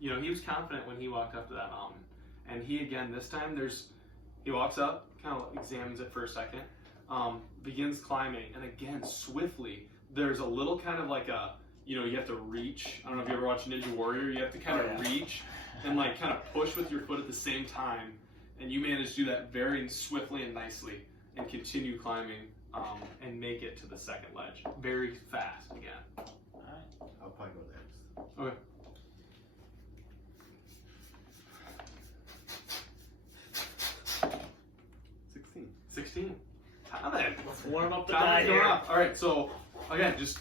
He was confident when he walked up to that mountain, and he again this time he walks up, kind of examines it for a second, begins climbing, and again swiftly. There's a little kind of like you have to reach. I don't know if you ever watched Ninja Warrior. You have to kind of reach and like kind of push with your foot at the same time, and you manage to do that very swiftly and nicely, and continue climbing, and make it to the second ledge very fast again. Alright. I'll probably go next. Okay. $16. 16. Tommy. Let's warm up the Tommy's night going here. up. All right, so again, just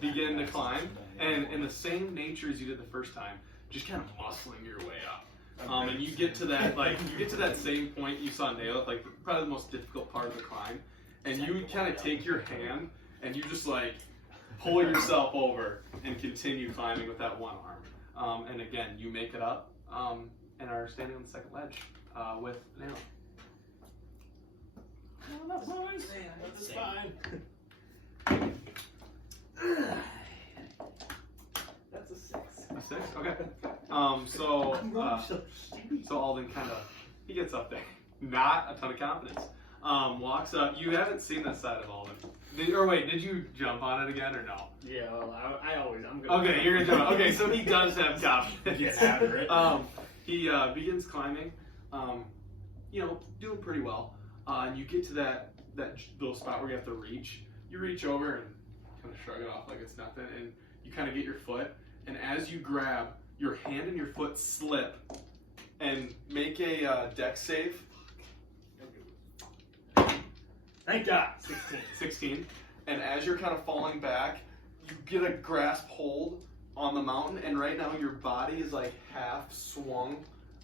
begin to climb, and in the same nature as you did the first time, just kind of muscling your way up. And you get to that same point you saw Naileth, like probably the most difficult part of the climb, and you kind of take your hand and you just like pull yourself over and continue climbing with that one arm. And again, you make it up and are standing on the second ledge with Naileth. That's nice. That's fine. That's a 6. A 6? Okay. So Alden he gets up there. Not a ton of confidence. Walks up. You haven't seen this side of Alden. Did you jump on it again or no? Yeah, well, I'm good. Okay, you're gonna jump. Okay, so he does have confidence. Get after it. He begins climbing, doing pretty well. And you get to that little spot where you have to reach. You reach over and kind of shrug it off like it's nothing, and you kind of get your foot. And as you grab, your hand and your foot slip, and make a dex save. Thank God. 16. And as you're kind of falling back, you get a grasp hold on the mountain, and right now your body is like half swung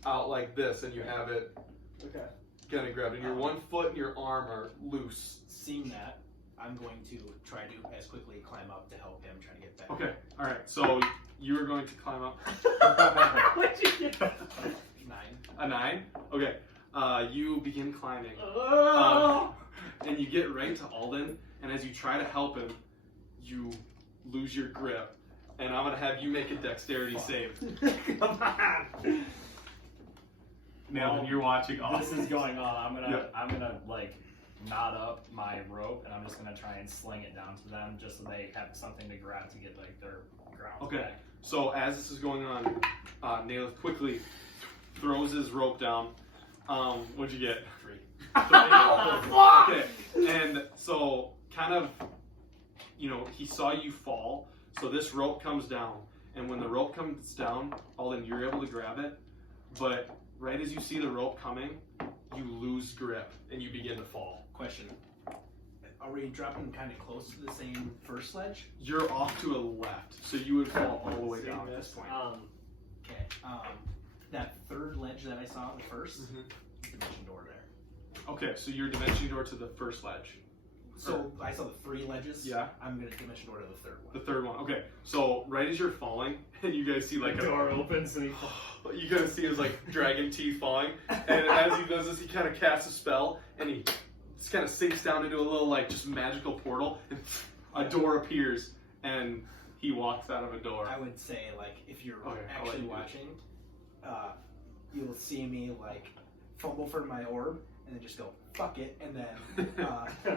out like this, and you have it Okay. kind of grabbed, and your one foot and your arm are loose. Seeing that, I'm going to try to as quickly climb up to help him try to get back. Okay. All right. So you are going to climb up. What'd you get? 9. A 9. Okay. You begin climbing. Oh. And you get right to Alden, and as you try to help him, you lose your grip. And I'm gonna have you make a dexterity save. Come on. Now Well, you're watching all This is going on. Yep. I'm gonna like knot up my rope, and I'm just gonna try and sling it down to them, just so they have something to grab to get like their ground Okay. back. So as this is going on, Naileth quickly throws his rope down. What'd you get? 3. Okay, and so kind of, he saw you fall, so this rope comes down, and when the rope comes down, Alden, you're able to grab it, but right as you see the rope coming, you lose grip, and you begin to fall. Question. Are we dropping kind of close to the same first ledge? You're off to a left, so you would fall all the way down at this point. Okay. That third ledge that I saw, the first, Mhm. dimension door there. Okay, so you're dimension door to the first ledge. So I saw the 3 ledges. Yeah. I'm gonna dimension door to the third The one. third one. Okay, so right as you're falling, and you guys see like The door opens and he you guys see his like dragon teeth falling, and as he does this, he kind of casts a spell, and he just kind of sinks down into a little like just magical portal, and a door appears, and he walks out of a door. I would say like if you're Okay, I'll let actually you do it. watching, you'll see me like fumble for my orb and then just go fuck it, and then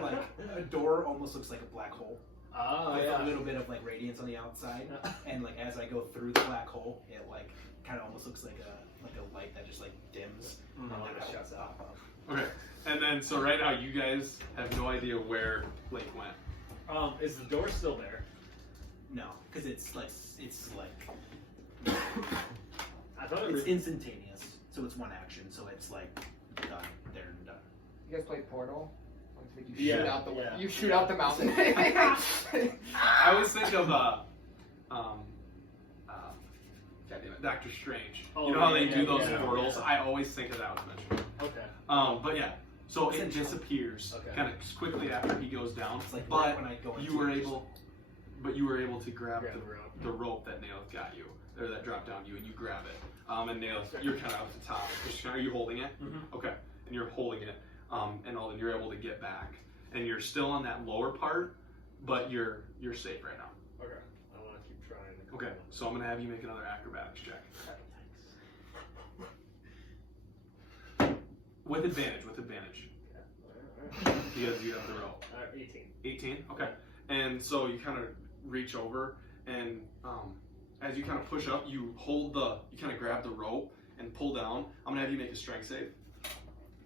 like a door almost looks like a black hole. Oh, With yeah. a little bit of like radiance on the outside, and like as I go through the black hole, it like kind of almost looks like a light that just like dims and then it shuts off. Okay, and then so right now you guys have no idea where Blake went. Is the door still there? No, because it's like I thought it it's was. instantaneous, so it's one action, so it's like done, there and done. You guys play Portal? You Yeah, shoot out the yeah. you shoot out the mountain. I always think of Doctor Strange. Oh, you know how they yeah, do those yeah, portals? yeah. I always think of that with Dimension. Okay. But yeah, so it disappears Okay. kind of quickly after he goes down. It's like But right when I go into you were it, just- able to grab Grab the rope. the rope that Naileth got you, or that dropped down to you, and you grab it. And Naileth, you're kind of up the top. Are you holding it? Mhm. Okay, and you're holding it, and all then you're able to get back, and you're still on that lower part, but you're safe right now. Okay. I want to keep trying. To Okay, so I'm gonna have you make another acrobatics check. With advantage, because you have the rope. 18. 18? Okay. And so you kind of reach over, and as you kind of push up, you kind of grab the rope and pull down. I'm gonna have you make a strength save.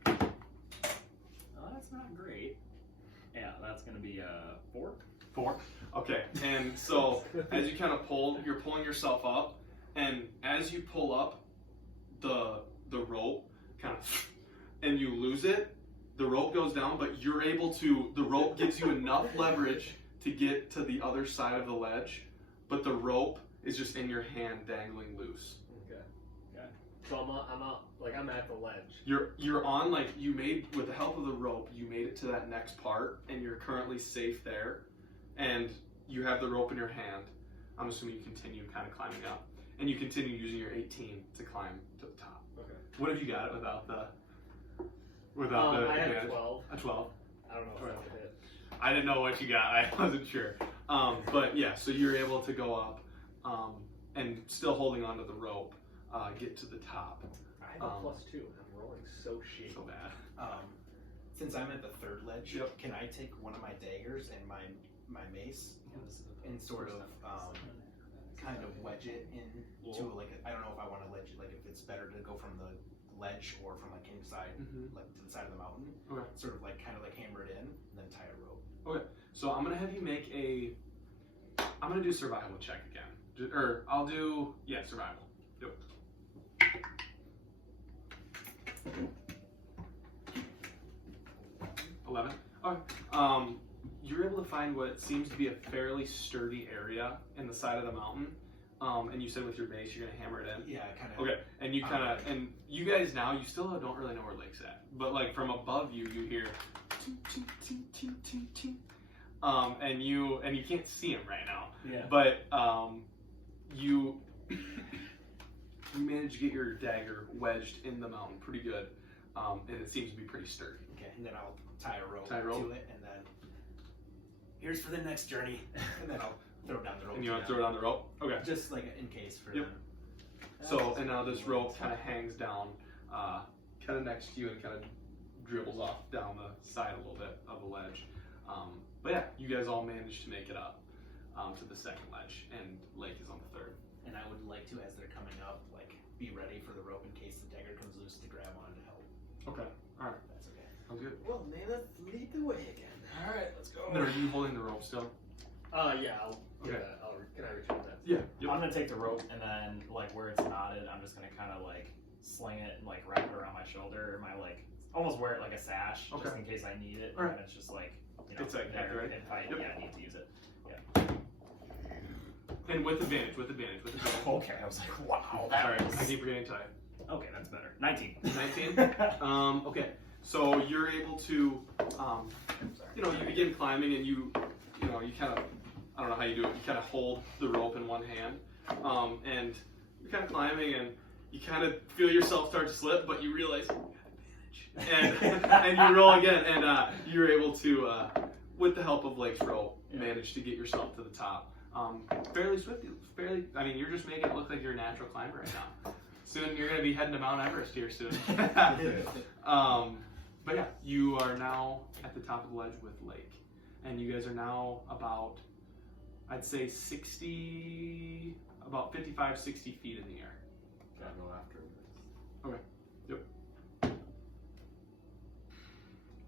Oh, that's not great. Yeah, that's gonna be 4. 4. Okay. And so as you kind of pull, you're pulling yourself up, and as you pull up, the rope kind of, and you lose it. The rope goes down, but the rope gives you enough leverage to get to the other side of the ledge, but the rope is just in your hand dangling loose. Okay. Okay. So I'm at the ledge. You're on, like, with the help of the rope, you made it to that next part, and you're currently safe there, and you have the rope in your hand. I'm assuming you continue kind of climbing up, and you continue using your 18 to climb to the top. Okay. What have you got without the I had advantage? 12. A 12. I don't know if that would hit. I didn't know what you got. I wasn't sure. But yeah, so you're able to go up, and still holding onto the rope, get to the top. I have a +2. I'm rolling so shitty. So bad. Since I'm at the third ledge, Yep. can I take one of my daggers and my mace and sort of kind of wedge it into I don't know if I want to ledge it, like if it's better to go from the ledge or from like inside, like to the side of the mountain. Okay. Sort of like kind of like hammer it in and then tie a rope. Okay. So I'm gonna have you make I'm gonna do a survival check again. Or I'll do survival. Yep. 11. Okay. You're able to find what seems to be a fairly sturdy area in the side of the mountain. And you said with your base you're gonna hammer it in. Yeah, kind of. Okay, and you kind of, and you guys now, you still don't really know where Lake's at, but like from above you, you hear, ting, ting, ting, ting, ting, ting. and you can't see him right now. Yeah. But you manage to get your dagger wedged in the mountain pretty good, and it seems to be pretty sturdy. Okay, and then I'll tie a rope Tie a rope. to it, and then here's for the next journey. And then I'll throw down the rope. And you want to throw it on the rope? Okay. Just like in case for Yep. them. So, and now this rope kind of hangs down, kind of next to you and kind of dribbles off down the side a little bit of the ledge. But yeah, you guys all managed to make it up to the second ledge, and Lake is on the third. And I would like to, as they're coming up, like be ready for the rope in case the dagger comes loose to grab on to help. Okay, all right, That's okay. sounds good. Well, Naileth, lead the way again. All right, let's go. And are you holding the rope still? Yeah, I'll Okay. get that. Can I return that? Yeah. I'm gonna take the rope and then like where it's knotted, I'm just gonna kind of like sling it and like wrap it around my shoulder or my like almost wear it like a sash just Okay. in case I need it. Alright. And it's just like It's like there right? if I Yep. yeah, need to use it. And with advantage. Okay, I was like, wow, that Sorry, was I keep forgetting to. okay. That's better. 19. 19. Okay, so you're able to, you begin climbing, and you kind of, I don't know how you do it. You kind of hold the rope in one hand, and you're kind of climbing, and you kind of feel yourself start to slip, but you realize you have advantage, and you roll again, and you're able to, with the help of Lake's rope, manage to get yourself to the top. Fairly swiftly. I mean, you're just making it look like you're a natural climber right now. Soon you're going to be heading to Mount Everest here soon. But yeah, you are now at the top of the ledge with Lake. And you guys are now about, I'd say 55, 60 feet in the air. Gotta go after this. Okay. Yep.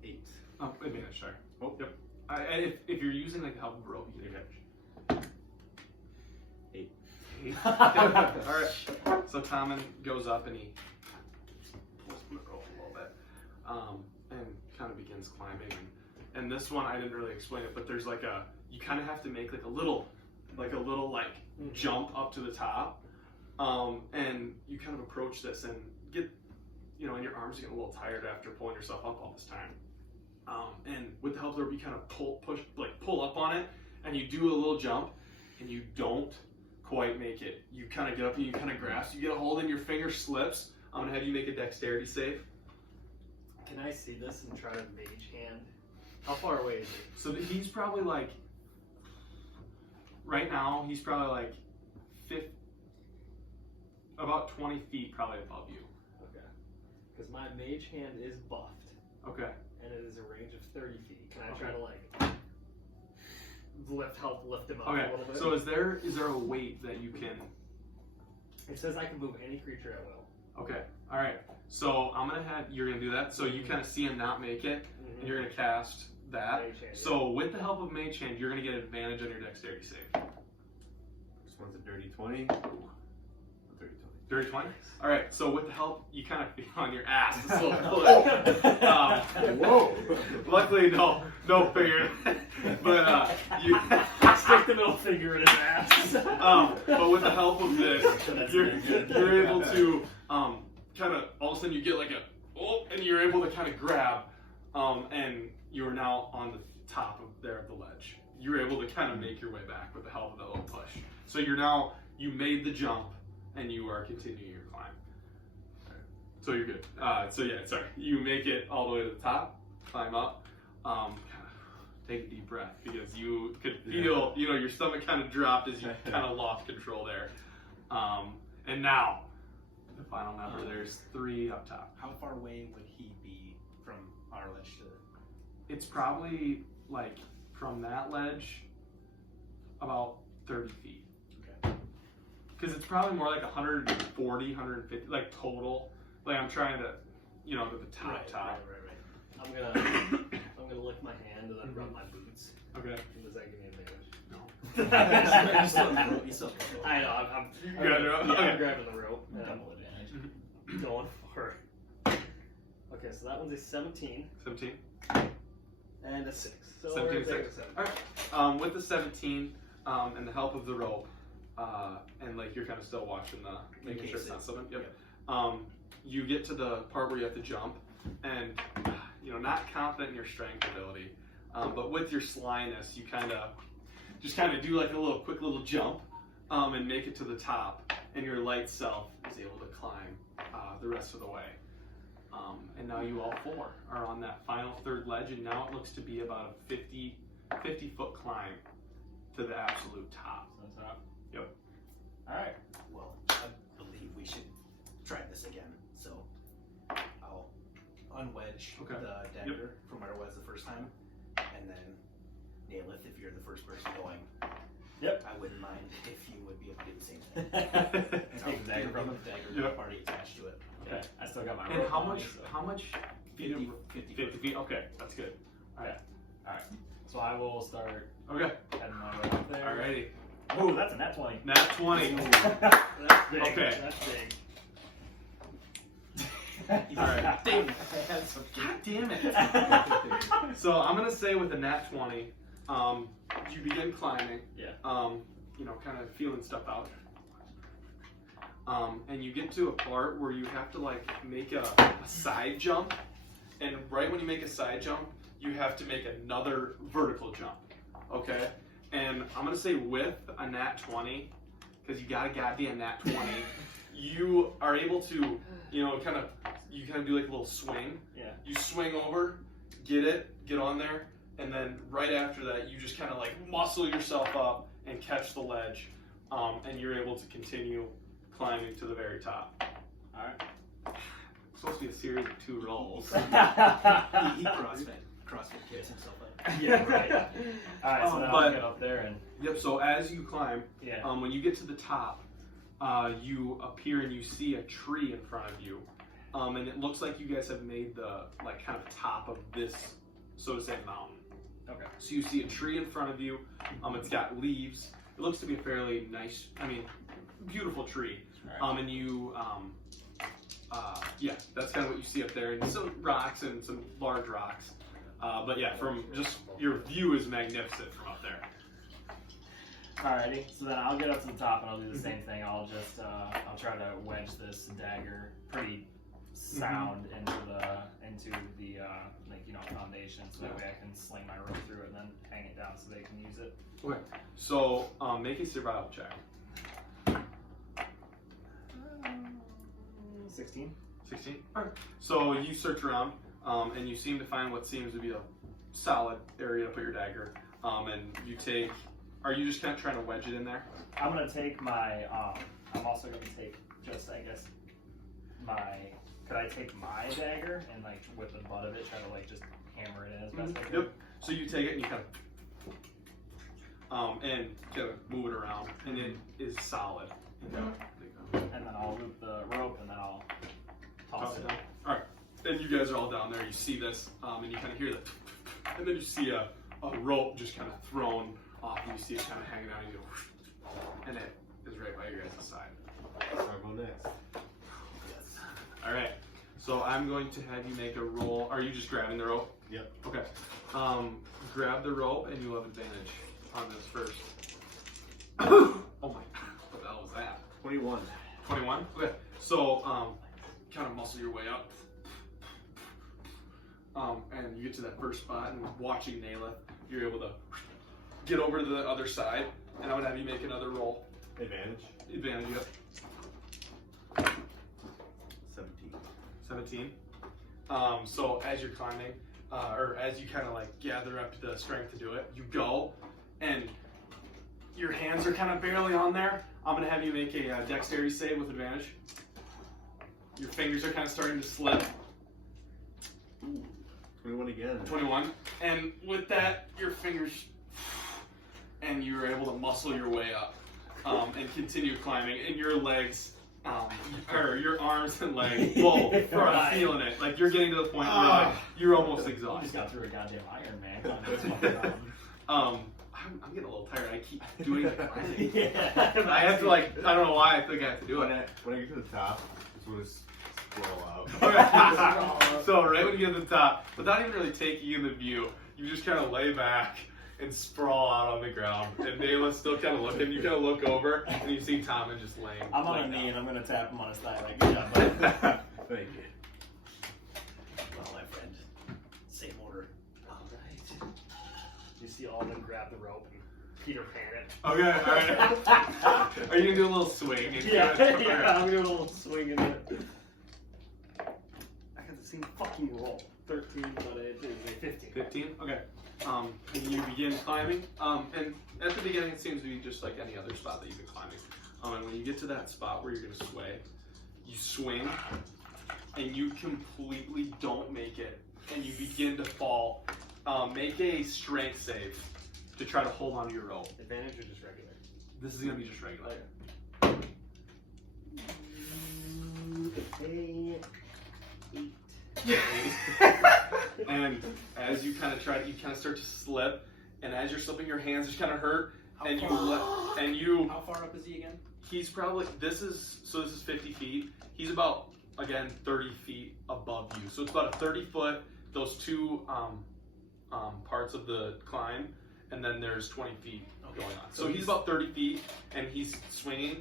8. Advantage, sorry. Oh, yep. If you're using like the help of a rope, you get advantage. 8. Alright. So Tommen goes up and he pulls from the rope a little bit. And kind of begins climbing. And this one I didn't really explain it, but there's like you kind of have to make like a little jump up to the top. And you kind of approach this and get, and your arms get a little tired after pulling yourself up all this time. And with the help of the rope, you kind of pull up on it, and you do a little jump, and you don't quite make it. You kind of get up and you kind of grasp. You get a hold, and your finger slips. I'm gonna have you make a dexterity save. Can I see this and try to mage hand? How far away is he? So he's probably like, right now, he's probably like about 20 feet probably above you. Okay. Because my mage hand is buffed, Okay. and it is a range of 30 feet. Can I Okay. try to help lift him up a Okay. little bit? So is there a weight that you can? It says I can move any creature at will. Okay. All right. So you're gonna do that. So you kind of see him not make it, and you're gonna cast that. Mage hand, So with the help of Mage Hand, you're gonna get advantage on your dexterity save. This one's a dirty 20. Dirty 20? Alright, so with the help, you kind of feel on your ass. This little Whoa! Luckily, no finger. But you Stick the middle finger in his ass. but with the help of this, you're able to kind of, all of a sudden you get like and you're able to kind of grab, and you're now on the top of the ledge. You're able to kind of make your way back with the help of that little push. So you made the jump, and you are continuing your climb. So you're good. You make it all the way to the top, climb up, take a deep breath, because you could feel, your stomach kind of dropped as you kind of lost control there. And now, the final number, there's 3 up top. How far away would he be from our ledge to It's probably, like, from that ledge, about 30 feet. Because it's probably more like 140, 150, like total. Like I'm trying to, to the top. Right. I'm gonna lick my hand and then rub my boots. Okay. Does that give me advantage? No. You still I know. I'm Okay. grabbing the rope. And Double advantage. I'm going for it. Okay, so that one's a 17 17. and a 6. So 17 we're and 6. at 7. Alright. With the 17, and the help of the rope, and like you're kind of still watching making sure it's not slipping. Yep. You get to the part where you have to jump, and not confident in your strength ability, But with your slyness, you just kind of do like a quick little jump and make it to the top, and your light self is able to climb the rest of the way. And now you all four are on that final third ledge, and now it looks to be about a 50-foot climb to the absolute top. So top. Yep. All right. Well, I believe we should try this again. So I'll unwedge Okay. the dagger from where it was the first time, and then Naileth, if you're the first person going, Yep. I wouldn't mind if you would be able to do the same thing. Take the dagger from him. The dagger Yep. already attached to it. Okay. I still got my And rope how on much? me, so- How much feet? 50 feet. Okay, that's good. All right. So I will start Okay. heading my way up there. Alrighty. Oh, that's a nat 20. Nat 20. That's big. Okay. That's big. Alright. Dang. God damn it. So I'm gonna say with a nat 20, you begin climbing. Yeah. Kind of feeling stuff out. And you get to a part where you have to like make a side jump, and right when you make a side jump, you have to make another vertical jump. Okay? And I'm gonna say with a nat 20, because you got a goddamn nat 20, you are able to, kind of do like a little swing. Yeah. You swing over, get on there, and then right after that, you just kind of like muscle yourself up and catch the ledge, and you're able to continue climbing to the very top. All right. It's supposed to be a series of 2 rolls. He CrossFit kits himself up. Yeah, right. All right, so then but- I'll get up there and Yep. So as you climb, yeah. when you get to the top, you appear and you see a tree in front of you, and it looks like you guys have made the kind of top of this, so to say, mountain. Okay. So you see a tree in front of you. It's got leaves. It looks to be a fairly nice, beautiful tree. All right. And you, that's kind of what you see up there, and some rocks and some large rocks. But yeah, from just your view is magnificent from up there. Alrighty, so then I'll get up to the top and I'll do the same thing. I'll just I'll try to wedge this dagger pretty sound into the foundation, so that way I can sling my rope through it and then hang it down so they can use it. Okay. So make a survival check. 16. 16. Alright. So you search around, and you seem to find what seems to be a solid area to put your dagger. And you take. Are you just kind of trying to wedge it in there? I'm gonna take my I'm also gonna take just could I take my dagger and with the butt of it try to just hammer it in as best I can? Yep. So you take it and you kind of move it around, and it is solid. And then I'll loop the rope and then I'll toss it. down. All right. And you guys are all down there. You see this, and you kind of hear that, and then you see a rope just kind of thrown off, and you see it kind of hanging out, and you go, and it is right by your guys' side. I'll go next. All right. So I'm going to have you make a roll. Are you just grabbing the rope? Yep. Okay. Grab the rope, and you'll have advantage on this first. Oh my! What the hell was that? 21. 21. Okay. So kind of muscle your way up. And you get to that first spot, and watching Naileth, you're able to get over to the other side, and I'm gonna have you make another roll. Advantage. Advantage, yep. 17. 17. So as you're climbing, or as you kind of gather up the strength to do it, you go, and your hands are kind of barely on there. I'm gonna have you make a dexterity save with advantage. Your fingers are kind of starting to slip. Ooh. 21 again. 21. And with that, your fingers, and you were able to muscle your way up and continue climbing. And your legs, or your arms and legs, both are feeling it. You're getting to the point where you're almost You just exhausted. got through a goddamn Iron Man. I'm getting a little tired. I keep doing the climbing. Yeah. I have to I don't know why I think I have to do When it. I get to the top, it's when it's scroll out. So right when you get to the top, without even really taking in the view, you just kind of lay back and sprawl out on the ground. And Naileth's still kind of looking. You kind of look over, and you see Tommen just laying. I'm on a knee and I'm gonna tap him on his thigh good job, buddy. Thank you. Well, my friend, same order. Alright. all and then grab the rope and Peter Pan it. Okay, alright. Are you gonna do a little swing? Yeah, I'm doing a little swing in it. I got the same fucking roll. 13, but it is a 15. 15? Okay. And you begin climbing. And at the beginning, it seems to be just like any other spot that you've been climbing. And when you get to that spot where you're going to sway, you swing, and you completely don't make it, and you begin to fall. Make a strength save to try to hold onto your rope. Advantage or just regular? This is going to be just regular. And as you kind of you kind of start to slip, and as you're slipping, your hands just kind of hurt, and you How far up is he again? He's probably this is 50 feet. He's about again 30 feet above you, so it's about a 30-foot. Those two parts of the climb, and then there's 20 feet going on. So he's about 30 feet, and he's swinging,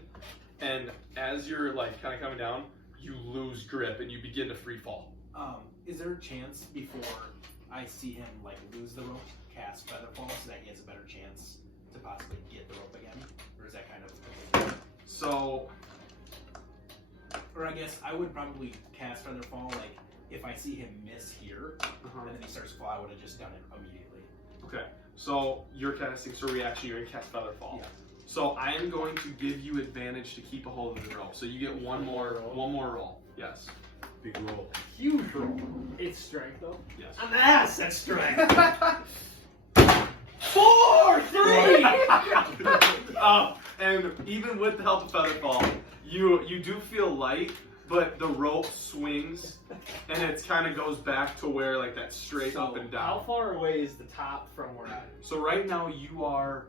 and as you're like kind of coming down, you lose grip and you begin to free fall. Is there a chance before I see him like lose the rope, cast Featherfall so that he has a better chance to possibly get the rope again? Or is that kind of So, or I guess I would probably cast Featherfall like if I see him miss here and then he starts to fall, I would have just done it immediately. okay. So you're casting, so reaction, you're gonna cast Featherfall. Yeah. So I am going to give you advantage to keep a hold of the rope. So you get one more roll. Yes. Big roll. Huge roll. It's strength though. Yes. I'm ass at strength. 4, 3. And even with the help of Featherfall, you do feel light, but the rope swings, and it kind of goes back to where like that straight up and down. How far away is the top from where I am? So right now you're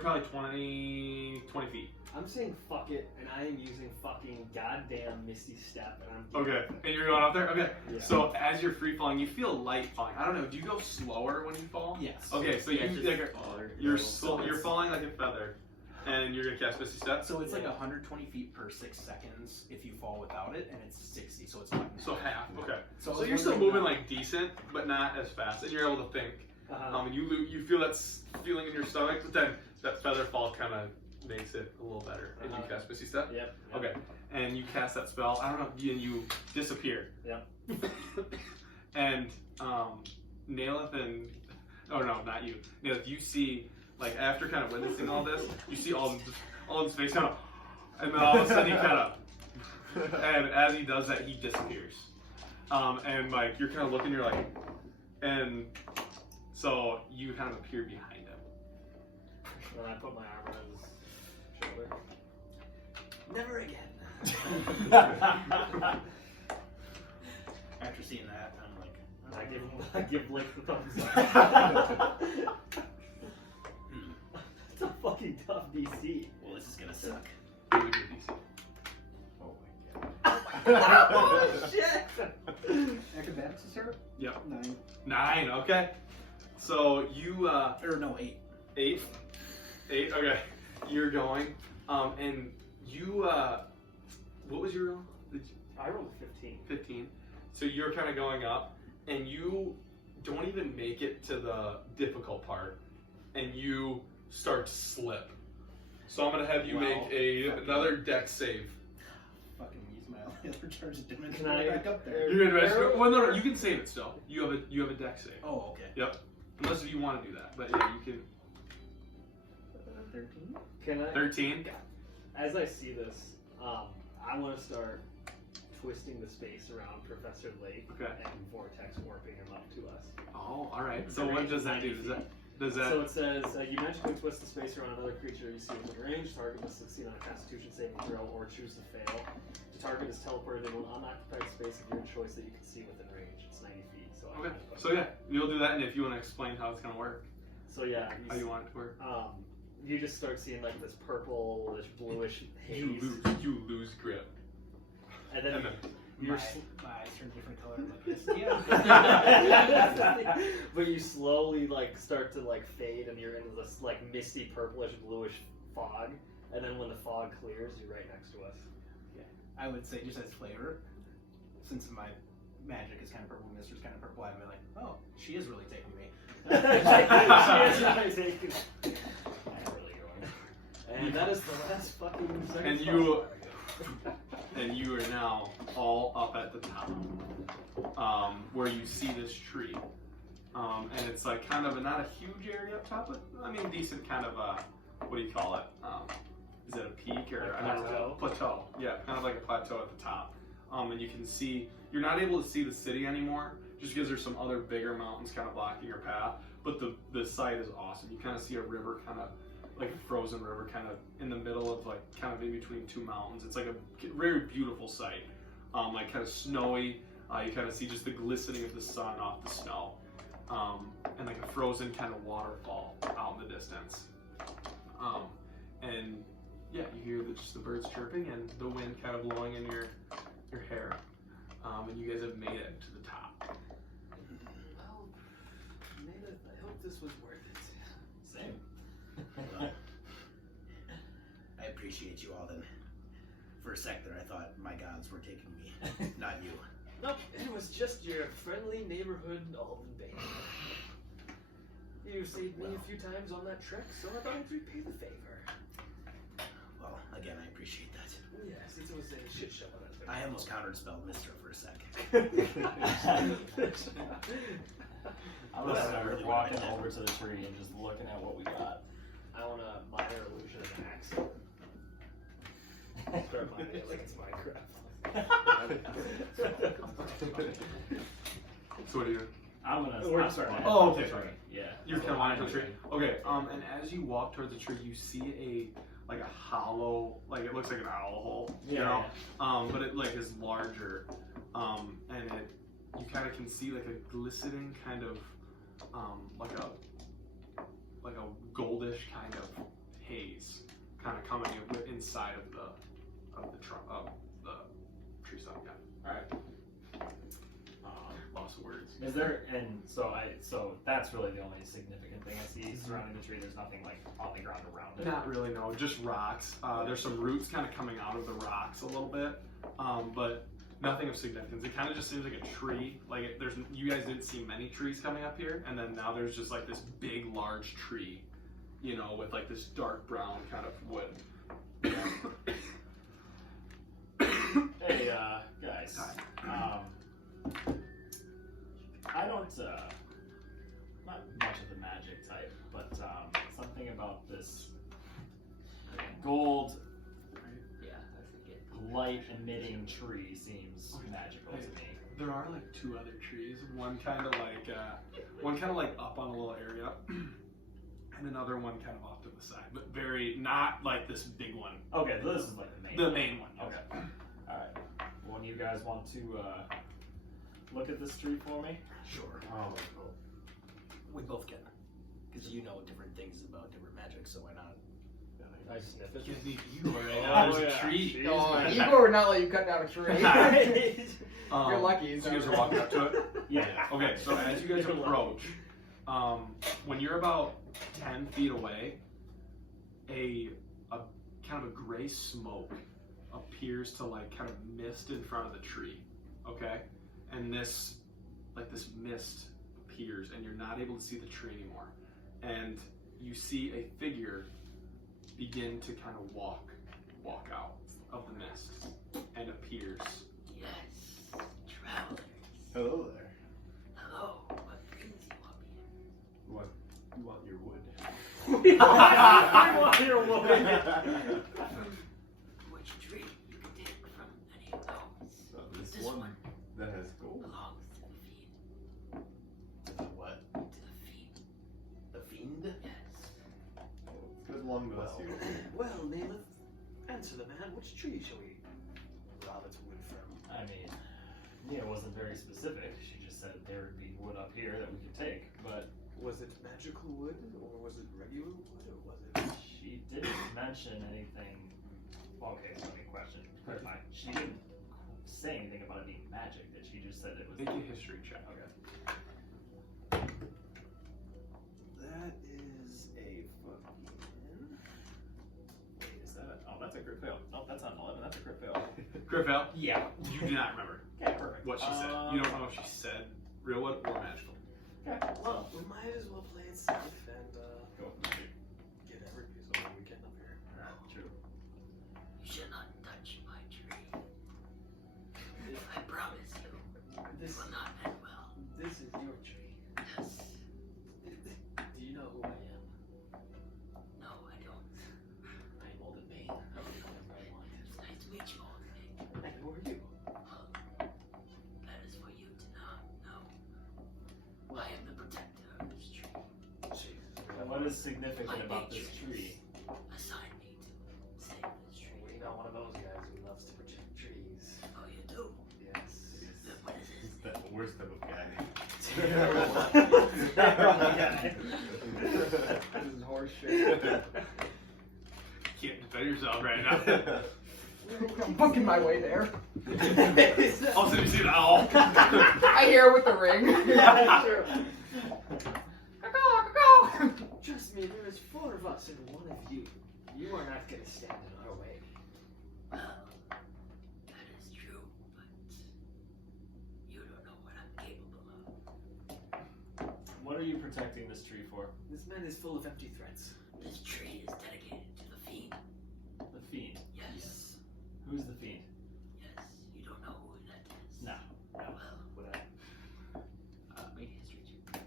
probably 20 feet. I'm saying fuck it, and I am using fucking goddamn Misty Step, and I'm Okay, and you're going up there? Okay. Yeah. So as you're free falling, you feel light falling. I don't know, do you go slower when you fall? Yes. Okay, so Yeah, you just you're falling like a feather, and you're gonna cast Misty Step. So it's like 120 feet per 6 seconds if you fall without it, and it's 60, so it's like So half. Okay. So, So you're still moving like decent, but not as fast, and you're able to think. And you feel that feeling in your stomach, but then that feather fall kind of makes it a little better. And you cast Misty Step. Yep. Okay. And you cast that spell. I don't know. And you disappear. Yep. And Naileth and no, not you. Naileth, you see like after kind of witnessing all this, you see all his face kind of, and then all of a sudden he kind of, and as he does that, he disappears. And like you're kind of looking, you're like, and so you kind of appear behind him. Then I put my arm on his shoulder. never again. After seeing that, I'm like, I give Blake the thumbs up. It's a fucking tough DC. well, this is gonna suck. Really good DC. Oh my god. Oh shit! Acrobatics is her? Yep. 9. 9. Okay. So you Or no, 8. 8. 8. Okay. You're going. And you what was your roll? I rolled a 15. 15. So you're kind of going up, and you don't even make it to the difficult part, and you start to slip. So I'm gonna have you Wow. make another dex save. Fucking use my other charge of damage. Can I- back up there? You're gonna well, no, you can save it still. You have a dex save. Oh, okay. Yep. Unless if you want to do that, but yeah, you can. 13? Can I? 13. As I see this, I want to start twisting the space around Professor Lake Okay. and vortex warping him up to us. Oh, all right. So what does that do? Does that? So it says, you magically twist the space around another creature you see within range. Target must succeed on a Constitution saving throw or choose to fail. The target is teleported into an unoccupied space of your choice that you can see within range. It's 90 feet. So Okay. So yeah, you'll do that, and if you want to explain how it's gonna work, So yeah, how you want it to work, you just start seeing like this purplish, bluish haze, you lose grip, and then and then you're. My eyes turn different color. I'm like, yes, yeah. But you slowly like start to like fade, and you're in this like misty purplish bluish fog. And then when the fog clears, you're right next to us. I would say just as flavor, since my magic is kind of purple, Mister's kind of purple, I'd be like, oh, she is really taking me. She is not taking. I'm really going. And that is the last fucking second. And you, and you are now all up at the top, where you see this tree, and it's like kind of not a huge area up top, but I mean decent kind of what do you call it? Is it a peak or Like plateau? Plateau? Yeah, kind of like a plateau at the top. And you can see you're not able to see the city anymore, just because there's some other bigger mountains kind of blocking your path. But the site is awesome. You kind of see a river, kind of like a frozen river, kind of in the middle of like kind of in between two mountains. It's like a very beautiful sight, like kind of snowy. You kind of see just the glistening of the sun off the snow, and like a frozen kind of waterfall out in the distance. And yeah, you hear just the birds chirping and the wind kind of blowing in your hair. And you guys have made it to the top. Well, Naileth, I hope this was worth it. Same. Well, I appreciate you all then. For a sec there, I thought my gods were taking me, not you. Nope, it was just your friendly neighborhood Alden Bay. You saved me a few times on that trek, so I thought I'd repay the favor. Well, again, I appreciate that. Yes, it was a shit show on our I almost counterspelled Mister for a sec. I'm gonna start walking over to the tree and just looking at what we got. I want a minor illusion of an axe. Start mining it like it's Minecraft. So what are you? I'm gonna. We're I'm starting. Oh, okay, sorry. Yeah. You're kind of walking to the tree. Okay. And as you walk towards the tree, you see a hollow, like it looks like an owl hole. You know. But it like is larger. And you kind of can see like a glistening kind of, like a goldish kind of haze, kind of coming inside of the tree stump. Yeah. All right. Lots of words. Is there, and so that's really the only significant thing I see surrounding the tree. There's nothing like on the ground around it. Not really, no. Just rocks. There's some roots kind of coming out of the rocks a little bit, but nothing of significance. It kind of just seems like a tree. Like you guys didn't see many trees coming up here, and then now there's just like this big, large tree, you know, with like this dark brown kind of wood. Hey, guys. I don't, not much of the magic type, but something about this gold, light-emitting tree seems magical to me. There are like two other trees. One kind of like up on a little area, and another one kind of off to the side, but not like this big one. Okay, so this is like the main. The main one. Yes. Okay. All right. One of you guys want to look at this tree for me? Sure. We both can. Because you know different things about different magic, so why not? I sniff it. Give me Igor right now. There's a tree. Oh, Igor would not let you cut down a tree. You're lucky. So you guys are walking up to it? Yeah. Okay, so as you guys approach, when you're about 10 feet away, a kind of a gray smoke appears to like kind of mist in front of the tree. Okay? And this mist appears and you're not able to see the tree anymore. And you see a figure begin to kind of walk out of the mist and appears. Yes, travelers. Hello there. Hello. What brings you up here? You want your wood? I want your wood. Which tree you can take from any of those? This one that has gold. Belongs to the fiend. To the what? To the fiend. The fiend? Yes. Good long bless you. Well, Naileth, answer the man. Which tree shall we rob its wood from? I mean, Neia wasn't very specific. She just said there would be wood up here that we could take, but Was it magical wood, or was it regular wood, or was it? she didn't mention anything. Okay, so let me clarify. She didn't say anything about it being magic. Did she? Just said it was. Make a history check. Okay. That is a fucking... Wait, is that? Oh, that's a crit fail. No, that's not an 11. That's a crit fail. Crit fail? Yeah. You do not remember Okay, perfect. what she said. You don't know if she said real wood or magical. Okay. Well, we might as well play it safe and Go for the tree. get every piece over the weekend up here. True. You shall not touch my tree. I promise you, This, it will not end well. this is your tree. Yes. Do you know who I am? No, I don't. I am Old Bane. I will do whatever I want. It's nice to meet you, old thing. And who are you? That is for you to not know. I am the protector of this tree. And what is significant about this tree? Assign me to save this tree. We're not one of those guys who loves to protect trees. Oh, you do? Yes. Then what is He's this? the worst type of guy. This is horse shit. Can't defend yourself right now. I'm fucking my way there. Also, you see an owl. I hear it with the ring. Yeah, sure. Go. Trust me, there is 4 of us and 1 of you. You are not going to stand in our way. Well, that is true, but you don't know what I'm capable of. What are you protecting this tree for? This man is full of empty threats. This tree is dedicated to the fiend. The fiend. Yes. Who's the fiend? Yes. You don't know who that is. No. Well, Would I? Make a history check.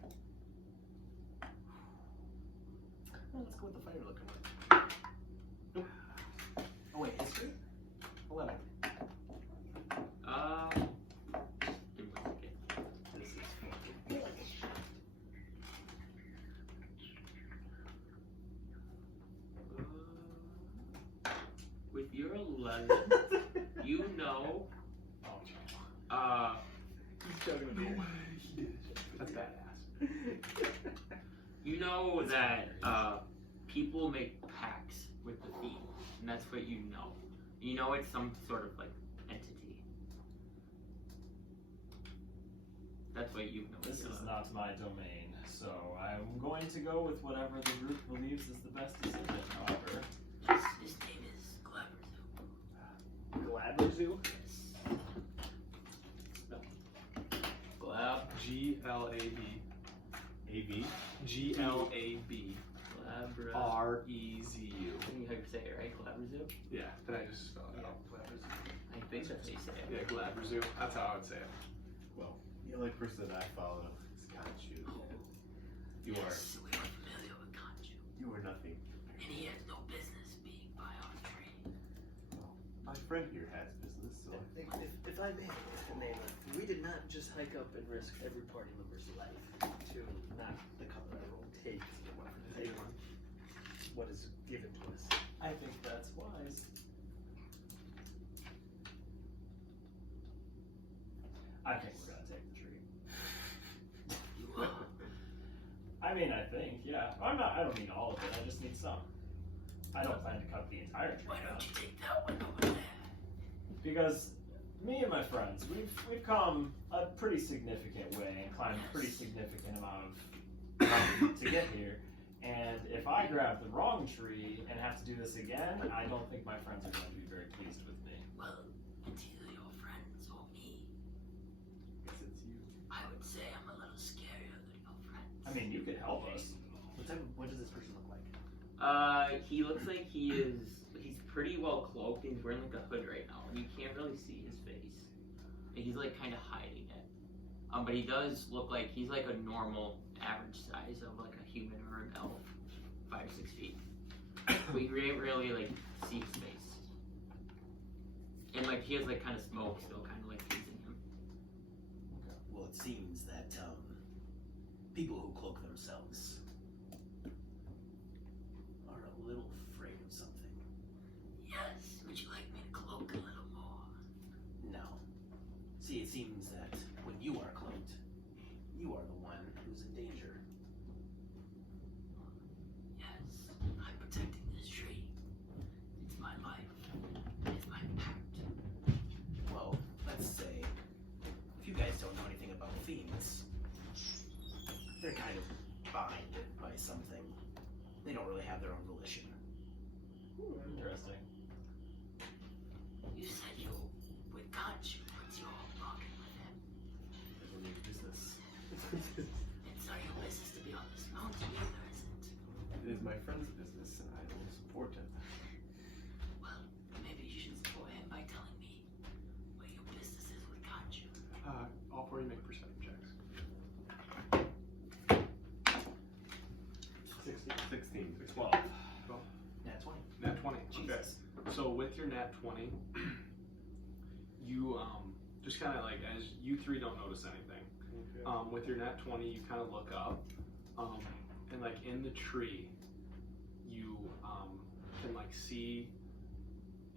Let's go with the fire looking one. Nope. Oh wait, history? 11. Give me 1 second. This is fucking With your 11, you know, He's chugging a beer. That's badass. you know that people make pacts with the fiend, and that's what you know. You know it's some sort of like entity. That's what you know. This is not my domain, so I'm going to go with whatever the group believes is the best decision. However, his name is Glaberzu. Glaberzu? Glab, Glab. AV. Glab. Glabra. Rezu. You have to say it right, Glaberzu. Yeah, did I just spell it out? I think that's how you say it. Yeah, Glabrezu. That's how I would say it. Well, the only person that I follow is Kanchu. You are. Yes, we are familiar with Kanju. You are nothing. And he has no business being by our tree. My friend here has business, so If I may, Mr. Naileth, we did not just hike up and risk every party member's life to not cover our own takes what is given to us. I think that's wise. I think we're gonna take the tree. You are. I mean, I think, yeah. I don't need all of it. I just need some. I don't plan to cut the entire tree Why down. don't you take that one over there? Because me and my friends, we've come a pretty significant way and climbed a pretty significant amount of mountain to get here. And if I grab the wrong tree and have to do this again, I don't think my friends are going to be very pleased with me. Well, it's either your friends or me. guess it's you. I would say I'm a little scarier than your friends. I mean, you could help us. What does this person look like? He looks like he's pretty well cloaked. He's wearing like a hood right now, and you can't really see his face. And he's like kind of hiding it. But he does look like he's like a normal, average size of like a human or an elf, 5 or 6 feet. But you can't really like see his face. And like he has like kind of smoke still kind of like freezing him. Well, it seems that people who cloak themselves are a little afraid of something. Yes, would you like me to cloak a little more? No. See, it seems that when you are cloaked, you are the one who's in danger. Yes, I'm protecting this tree. It's my life. It's my pact. Well, let's say, if you guys don't know anything about fiends, they're kind of binded by something. They don't really have their own volition. Interesting. You said you with Kanchu, but you're walking with him. Because we're in business. And so with your nat 20, you just kind of like, as you three don't notice anything, with your nat 20, you kind of look up, and like in the tree, you can like see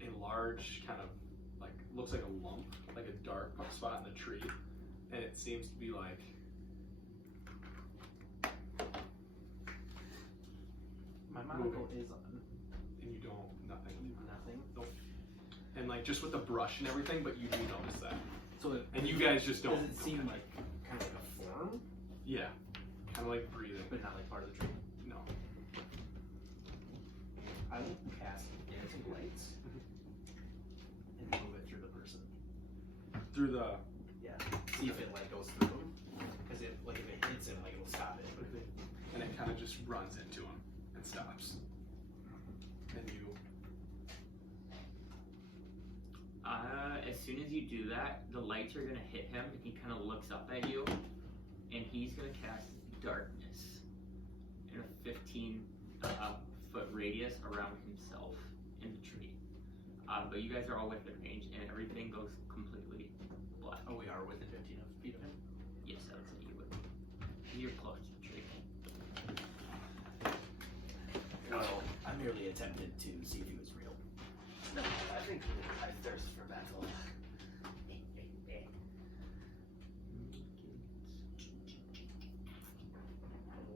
a large kind of like, looks like a lump, like a dark spot in the tree, and it seems to be like, My monocle is on. and you don't, nothing. Nothing. Nope. And like just with the brush and everything, but you do notice that. So it, And you guys just don't. does it seem like kind of like a form, Yeah. Kind of like breathing. but not like part of the tree? No. I will cast dancing lights and move it through the person. Through the. Yeah. See if it like goes through them. Because if like if it hits him, like it will stop it. And it kind of just runs into him and stops. And you. As soon as you do that, the lights are gonna hit him, and he kind of looks up at you, and he's gonna cast darkness in a 15-foot radius around himself in the tree. But you guys are all within range, and everything goes completely black. Oh, we are within 15 feet of him? Yes, I would say you would. You're close to the tree. Well, I merely attempted to see if he was real. No, I think I thirst for battle.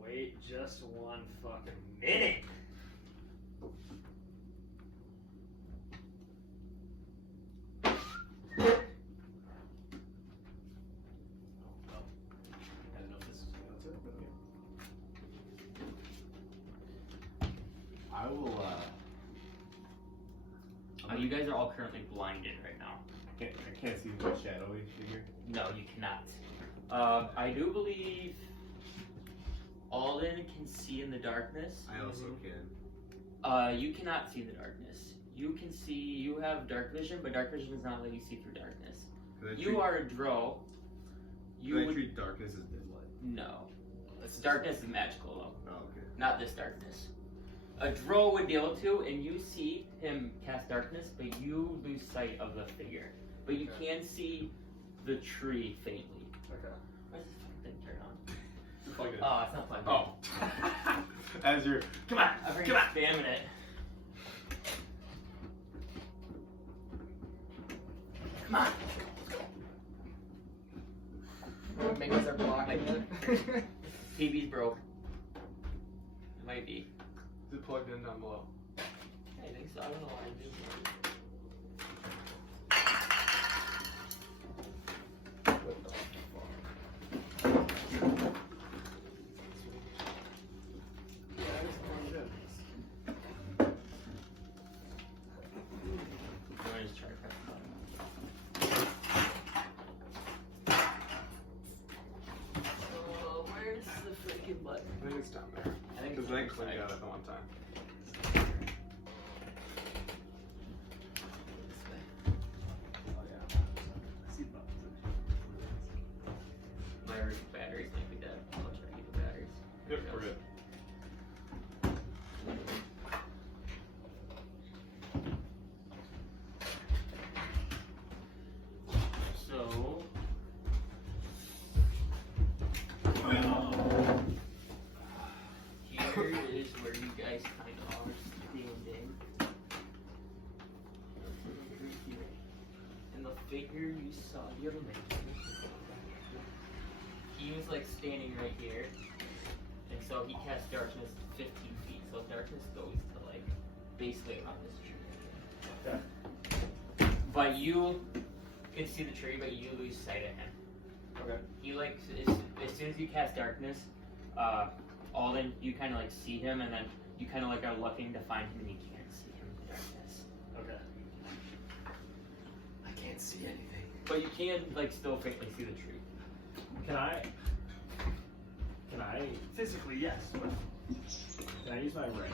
Wait just one fucking minute. Well, I don't know if this is going to, but okay. I will, You guys are all currently blinded right now. I can't see the shadowy figure. No, you cannot. I do believe Alden can see in the darkness. I also can. You cannot see in the darkness. You can see, you have dark vision, but dark vision does not let you see through darkness. You are a drow. You would treat darkness as dim light. No. Darkness is magical though. Oh, okay. Not this darkness. A drow would be able to, and you see him cast darkness, but you lose sight of the figure. But you can see the tree faintly. Okay. Why does this fucking thing turn on? Plug it. Oh, it's not plugged in. Oh. As you're. Come on, I'm freaking spamming it. Come on. Minions are blocking it. TV's broke. It might be. Is it plugged in down below? I think so. I don't know why I do. I'm gonna just try to press the button. Where's the freaking button? I think it's down there. I think Because I clicked out at the one time. Oh yeah. I see the buttons. My batteries might be dead. I'll try to get the batteries. Yep, we're good. So, here is where you guys kind of are standing. And the figure you saw the other night, he was like standing right here. And so he cast darkness 15 feet. So darkness goes to like basically around this tree. Okay. But you can see the tree, but you lose sight of him. Okay. You like as soon as you cast darkness, Alden, you kind of like see him, and then you kind of like are looking to find him, and you can't see him in the darkness. Okay. I can't see anything. But you can like still faintly see the tree. Can I physically, yes. But can I use my ring?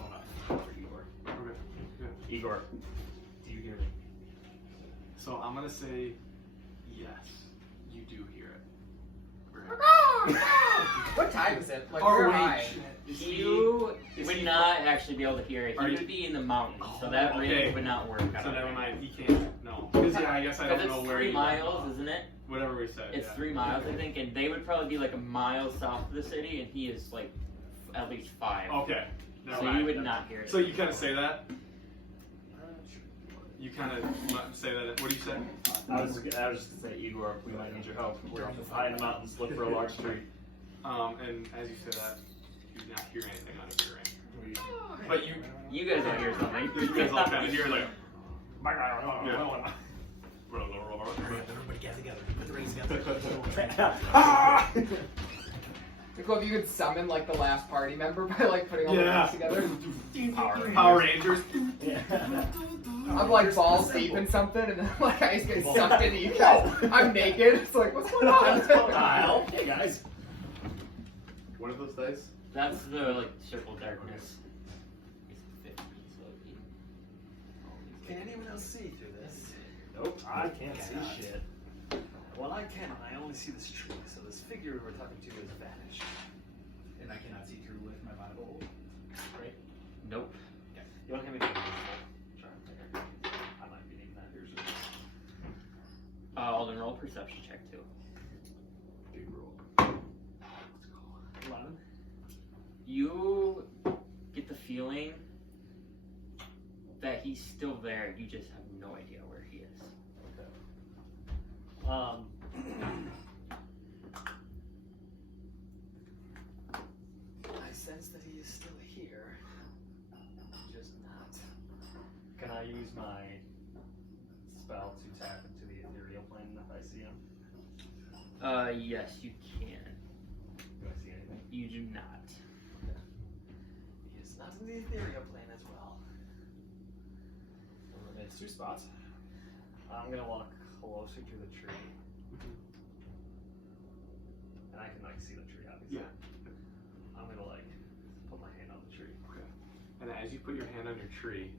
Oh no, for Igor. Okay. Good. Igor, do you hear me? So I'm gonna say yes, you do hear it. Right. What time is it? Like, Oh, where am wait. I? You would not actually be able to hear it. Are He you- would be in the mountains, so that range okay. would not work. So never mind. He can't. No. Because yeah, I guess I Because don't know it's where 3 you miles, isn't it? Whatever we said. It's yeah. 3 miles, I think, and they would probably be like a mile south of the city, and he is like at least 5. Okay. Never So mind. you would not hear it. So you kind of say that. You kind of say that. What do you say? I was just gonna say, Igor, we might need your help. We're high in the mountains, look for a large tree. And as you say that, you do not hear anything out of your range. But You guys don't hear something. you guys all kind of hear like. Everybody get together. Put the rings together. It'd be cool if you could summon like the last party member by like putting all the Yeah. rings together. Power Rangers. I'm like balls deep in something, and then like I just get sucked into you guys. I'm naked. It's like, what's going on? Hey guys. One of those dice? That's the like circle darkness. Can anyone else see through this? Nope, I can't see shit. Well, I can. I only see this tree, so this figure we were talking to has vanished. And I cannot see through with my Bible. Right? Nope. You want to give me the charm there? I might be needing that. Here's it. I'll then roll perception check too. Big roll. 11. You get the feeling that he's still there. You just have no idea where he is. I sense that he is still here. Just not. Can I use my spell to tap into the ethereal plane if I see him? Yes, you can. Do I see anything? You do not. He is not in the ethereal plane as well. It's 2 spots. I'm gonna walk closer to the tree. And I can like see the tree obviously. Yeah. I'm gonna like put my hand on the tree. Okay. And as you put your hand on your tree,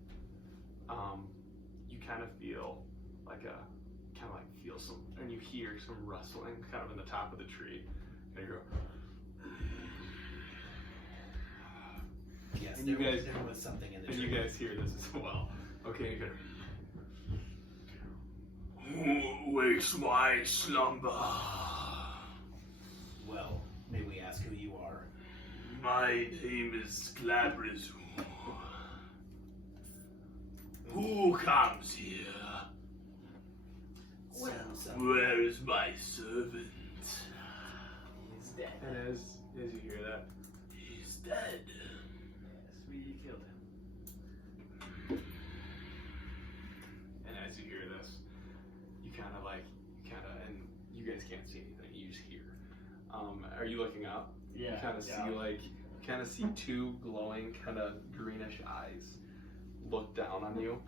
you kind of feel like feel some, and you hear some rustling kind of in the top of the tree, and you go. Yes, And you guys- there was something in the And tree. you guys hear this as well. Okay, you go. Who wakes my slumber? Well, may we ask who you are? My name is Glabrizu. Who comes here? Well, Where is my servant? He's dead. And as you hear that, he's dead. Yes, we killed him. And as you hear this, you kind of, and you guys can't see anything, you just hear. Are you looking up? Yeah. You kind of see 2 glowing, kind of greenish eyes look down on you,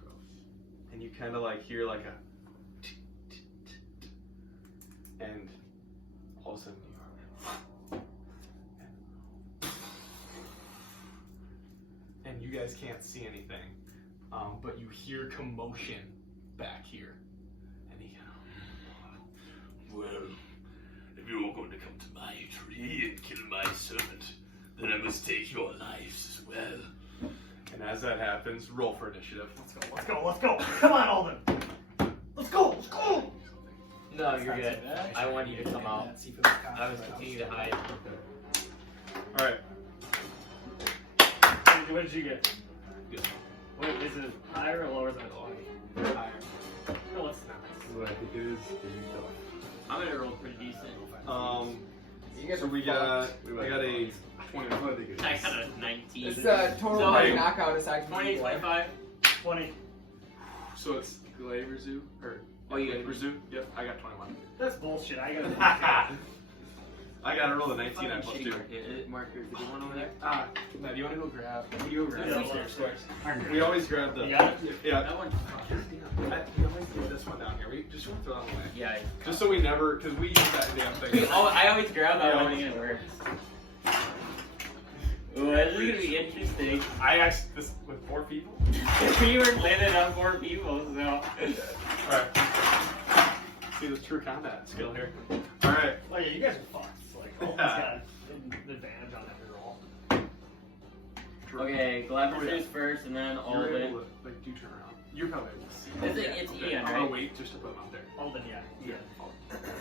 and you kind of hear like a, and all of a sudden and you guys can't see anything, but you hear commotion back here, and he kind of, well, if you're going to come to my tree and kill my servant, then I must take your lives as well. And as that happens, roll for initiative. Let's go. Come on, Alden. Let's go. No, you're good. I want you to come out. I was continuing to hide. All right. What did you get? Good. Wait, is it higher or lower than a 20? Higher. No, it's not. What I think it is. I'm gonna roll pretty decent. You guys So are we fucked. got I got a 20. I got a 19. It's total So, party like, knockout aside from 20, Igor. 25. 20. So it's Glabrizu or Oh, you got Glabrizu? Yep, I got 21. That's bullshit. I got I got to roll the 19 I plus Shitty 2. marker. Is the good one over there? Now do you want to go grab? You go grab Yeah, those well, stairs. We always grab the. You got it? Yeah. That one. We always throw this one down here. We just want to throw that one away. Yeah. Just so we never, because we use that damn thing. I always grab that Yeah. one and it works. Ooh, this is gonna be interesting. I asked this with 4 people. We were landed on 4 people, so. Alright. So see the true combat skill here. All right. Oh yeah, you guys are fucked. Like, Alton's got an advantage on every roll. Okay, Glaber's Oh, yeah. is first, and then You're Alden. able to, like, do turn around. You're probably able to see. It's, it's Okay, Ian, I'm gonna right? wait just to put him out there. Alden, yeah.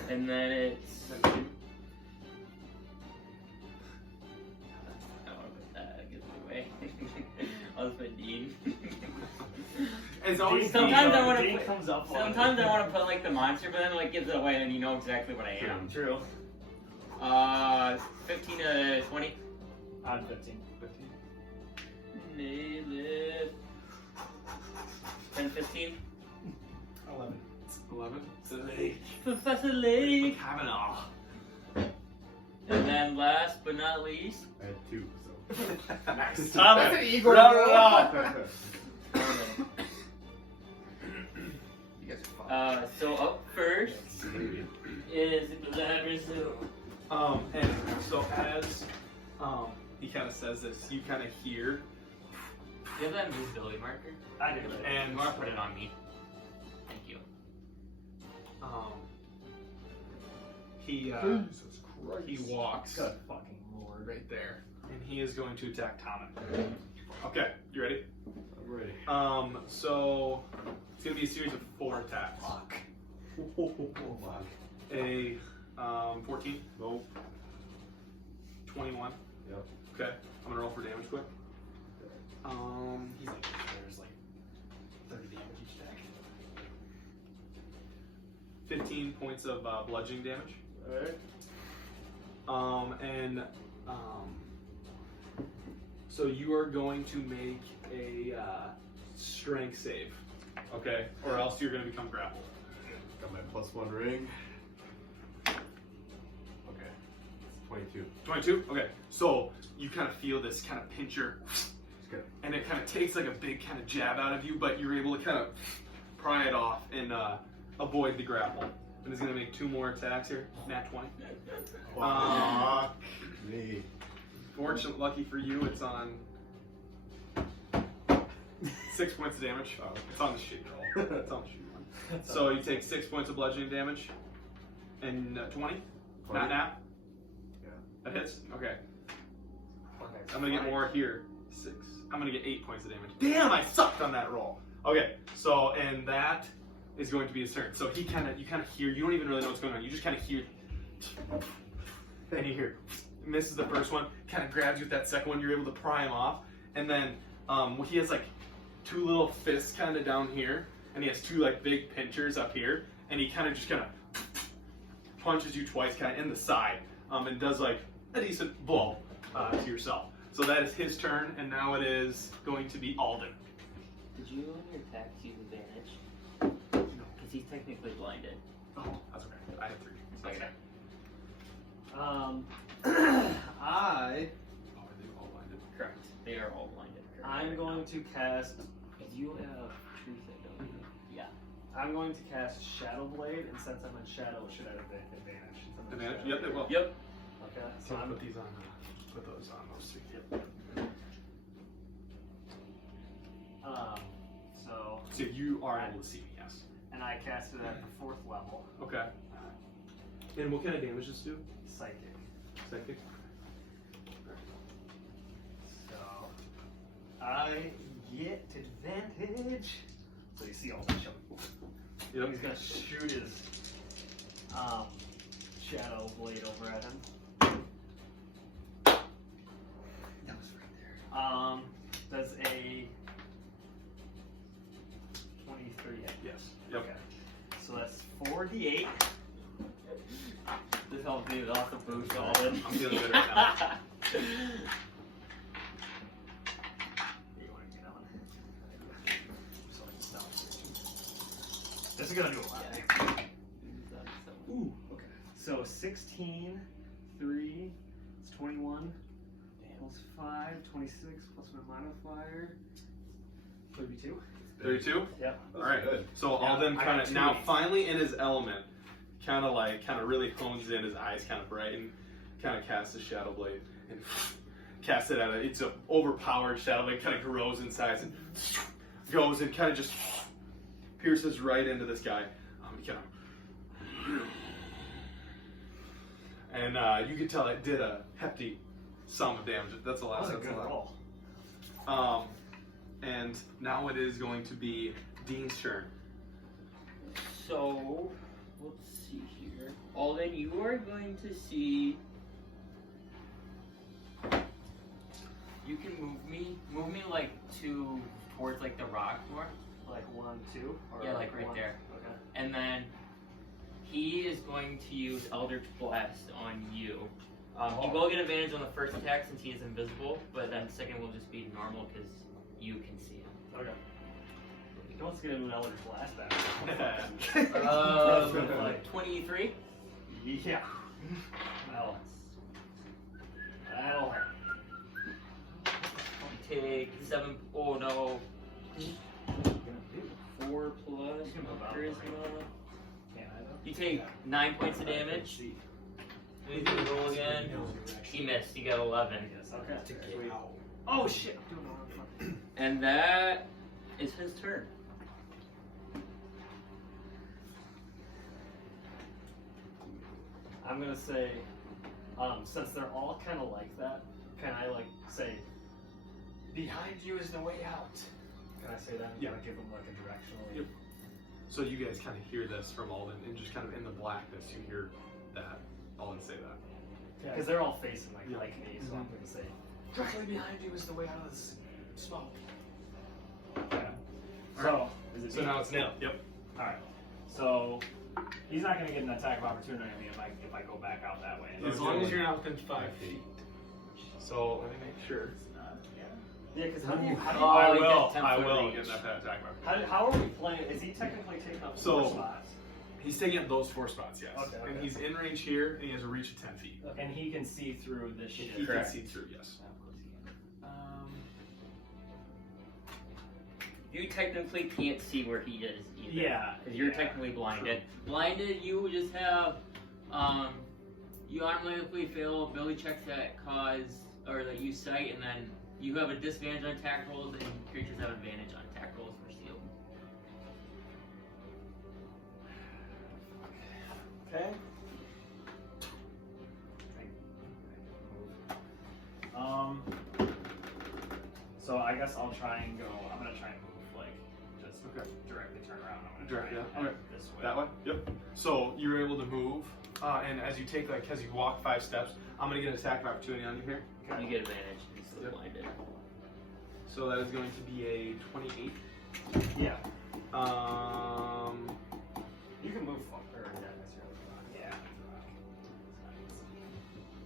And then it's. Then you. I don't want to put that. Gives it away. I'll just put Dean. It's always Sometimes I want to Dean put. comes up. Sometimes I want to put like the monster, but then it like gives it away, and you know exactly what I am. True. 15 to 20. I'm 15. 15. Naileth. 10, 15. 11. 11. So they Professor Lake. Kavanaugh. And then last but not least, I had 2, so. Nice. That's an Igor No, roll. You guys are fucked. so up first is Glaber's. And so as he kind of says this, you kind of hear, Do you have that invisibility marker? I do. and You want to put it on me? Thank you. he Jesus Christ. he walks Good fucking lord. right there, and he is going to attack Tommen. Okay, you ready? I'm ready. So it's gonna be a series of 4 attacks. Fuck. A 14, Nope. 21. Yep. Okay, I'm gonna roll for damage quick. He's like, there's like 30 damage each attack. 15 points of bludgeoning damage. Alright. So you are going to make a strength save, okay? Or else you're gonna become grappled. Got my +1 ring. Okay. 22. 22? Okay. So you kind of feel this kind of pincher, It's good. and it kind of takes like a big kind of jab out of you, but you're able to kind of pry it off and avoid the grapple. And he's gonna make 2 more attacks here. Nat 20. Fuck me. Fortunate, lucky for you, it's on 6 points of damage. Oh, it's on the shit roll. It's on the shit one. So you take 6 points of bludgeoning damage, and 20. Not nap. Yeah. That hits. Okay. Okay, I'm gonna get more here. 6. I'm gonna get 8 points of damage. Damn, I sucked on that roll. Okay. So and that is going to be his turn. So you kind of hear. You don't even really know what's going on. You just kind of hear. And you hear. Misses the first one, kind of grabs you with that second one, you're able to pry him off, and then he has like 2 little fists kind of down here, and he has 2 like big pinchers up here, and he kind of just punches you twice kind of in the side, and does like a decent blow to yourself. So that is his turn, and now it is going to be Alden. Did you on your attacks use advantage? No. Because he's technically blinded. Oh, that's okay. I have 3. So Okay. I Oh, are they all blinded? Correct. They are all blinded. Correct. I'm going to cast. Because you have truth, don't you? Yeah. I'm going to cast Shadow Blade, and since I'm in Shadow, it should have advantage. Since I'm in Advantage? Shadow. Yep, it will. Yep. Okay. So So I'm put these on. Put those on those 3. So So you are able to see me, yes. and I cast it at the 4th level. Okay. And what kind of damage does this do? Psychic. Psychic. So I get advantage. So you see all the show. Yep. He's gonna shoot his Shadow Blade over at him. That was right there. Does a 23 hit? Yes. Yep. Okay. So that's 4d8. This helps me with lots of boost, Alden. I'm feeling good right now. You wanna get on? So it's down here. This is gonna do a lot. Ooh, okay. So 16, 3, it's 21, plus 5, 26, plus my modifier, 32. 32? Yep. Alright. Good. So Yeah, Alden I kind got of, 2 now eights. finally in his element, kind of really hones in, his eyes kind of brighten, kind of casts a Shadow Blade, and casts it at it. It's an overpowered Shadow Blade, kind of grows in size, and goes and kind of just pierces right into this guy. He kind of And you could tell it did a hefty sum of damage. That's a lot. That was a That's good lot. roll. And now it is going to be Dean's turn. So, let's see here. Alden, you are going to see. You can move me like towards like the rock more. Like 1, 2? Or Yeah, like right one? there. Okay. And then he is going to use Eldritch Blast on you. He will get advantage on the first attack since he is invisible, but then second will just be normal because you can see him. Okay. He wants to get an Eldritch Blast back. 23. Yeah. That'll hurt. You take 7. Oh no. 4 plus charisma. You take 9 points of damage. You can roll again. He missed. You got 11. Okay. Sweet. Oh shit! And that is his turn. I'm gonna say, since they're all kind of like that, can I like say, Behind you is the way out. can I say that and Yeah. kind of give them like a directional? Yep. So you guys kind of hear this from Alden, and just kind of in the blackness you hear that Alden say that. Because they're all facing like Yeah. like me, so I'm gonna say. Directly behind you is the way out of this smoke. Okay. So is it So me? now it's Naileth. Yep. All right. So he's not gonna get an attack of opportunity on me if I go back out that way. As long as you're not within 5 feet. So let me make sure. Yeah, because how do you? Oh, I he will. gets 10 I foot will reach. get that attack. How are we playing? Is he technically taking up So- 4 spots? He's taking up those 4 spots, yes. Okay, And okay. he's in range here, and he has a reach of 10 feet. And he can see through this shit. He can Correct. see through, yes. You technically can't see where he is either. Yeah. Because you're yeah. technically blinded. Blinded, you just have, you automatically fail ability checks that cause, or that use sight, and then you have a disadvantage on attack rolls, and creatures have advantage on attack rolls for shield. Okay. So I guess I'll try and go. I'm gonna try and move like just directly turn around. I'm gonna try and head this way. That way? Yep. So you're able to move, and as you take, like, as you walk 5 steps, I'm going to get an attack of opportunity on you here. You get advantage. You're still Yep. blinded. So that is going to be a 28. Yeah. You can move forward. Yeah.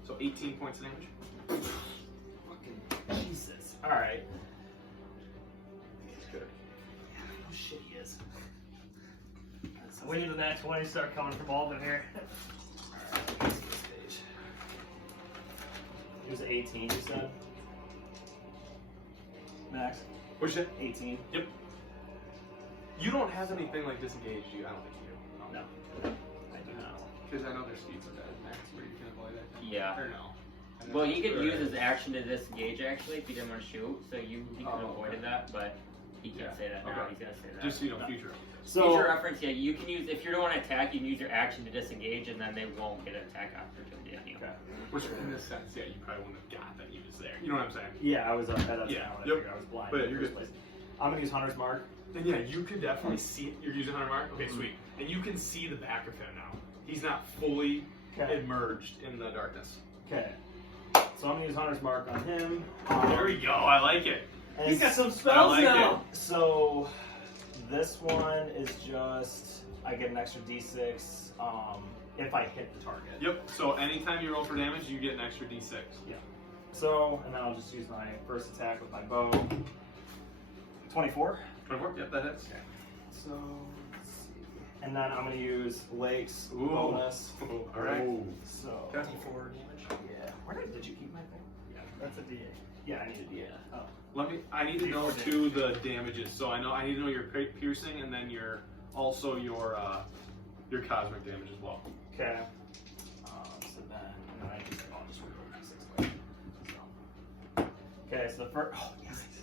So 18 points of damage. Fucking Jesus. All right. Good. Oh shit, he is. Wait till that 20 start coming from Alden here. Alright, stage. It was 18, you said? Max? What'd you say? 18. Yep. You don't have anything like disengage, do you? I don't think you do. No. I do not. Because I know there's feats of that max where you can avoid it. Yeah. Or no. Well, he could use his action to disengage actually if he didn't want to shoot, so he could have avoided that, but he can't say that now. Okay. He's gonna say that. Just so you know, future. Future reference, yeah, you can use, if you don't want to attack, you can use your action to disengage, and then they won't get an attack opportunity on you. Okay. Which, in this sense, yeah, you probably wouldn't have got that he was there. You know what I'm saying? Yeah, I was up at that Yeah. time when I Yep. figured I was blind. But in the you're first good. place. I'm gonna use Hunter's Mark. And yeah, you could definitely see it. You're using Hunter Mark? Okay, sweet. And you can see the back of him now. He's not fully immersed in the darkness. Okay. So I'm gonna use Hunter's Mark on him. There we go. I like it. And He's got some I spells like now. So this one is just I get an extra d6 if I hit the target. Yep. So anytime you roll for damage, you get an extra d6. So and then I'll just use my first attack with my bow. 24. 24? Yep, that hits. So let's see. And then I'm gonna use Lake's Ooh. bonus. All right. So Okay. D4 damage. yeah. Where did you keep my thing? Yeah, that's a d8. Yeah, I need a d8. Oh. I need to know too the damages. So I need to know your piercing and then your cosmic damage as well. Okay. So then, and then I'll just reroll d6 later. So. Okay, so the first,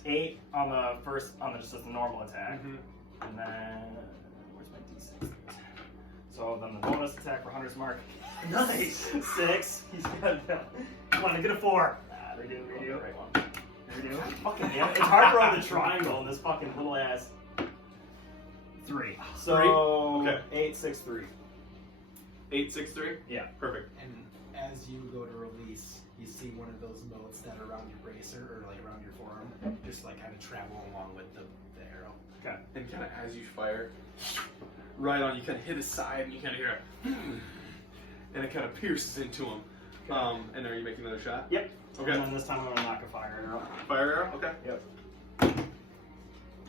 8 on the first, just as the normal attack. Mm-hmm. And then, where's my d6? So So then the bonus attack for Hunter's Mark. Nice. 6. He's got come on, get a 4. Redo. Right one. Redo. Fucking damn it. It's hard to roll the triangle in this fucking little ass. 3. So Okay. 8, 6, 3. 8, 6, 3? Yeah. Perfect. And as you go to release, you see one of those motes that are around your bracer or like around your forearm, just like kind of travel along with the arrow. Okay. And kind of as you fire, right on, you kind of hit his side and you kind of hear a and it kind of pierces into him. Okay. And are you making another shot? Yep. Okay. And then this time I'm gonna knock a fire arrow. Fire arrow? Okay. Yep.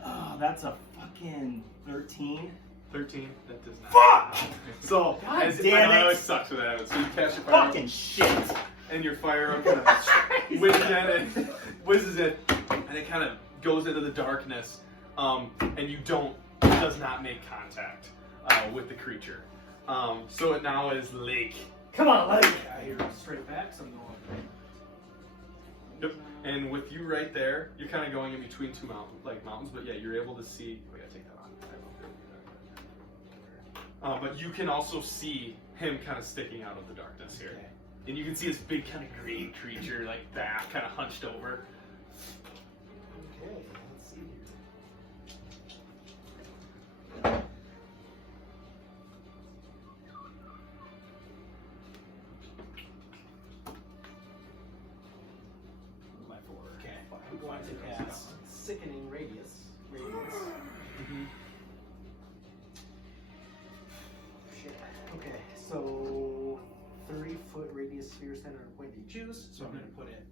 Oh, that's a fucking 13. 13. That does not. Fuck! So, God as, damn I know it. that always sucks when that happens. So you cast your fire Fucking shit. and your fire arrow kind of whizzes it, and it kind of goes into the darkness, and it does not make contact with the creature. So it now is Lake. Come on, Lake. I hear straight back, so I'm going. Yep. And with you right there, you're kind of going in between two mountains, but yeah, you're able to see. We gotta take that on. But you can also see him kind of sticking out of the darkness here. Okay. And you can see this big kind of green creature like that, kind of hunched over. Okay, let's see here. My 4. Okay, I'm going to cast Sickening Radiance. Shit. Okay, so 30-foot radius sphere center and point that you choose. So I'm going to put it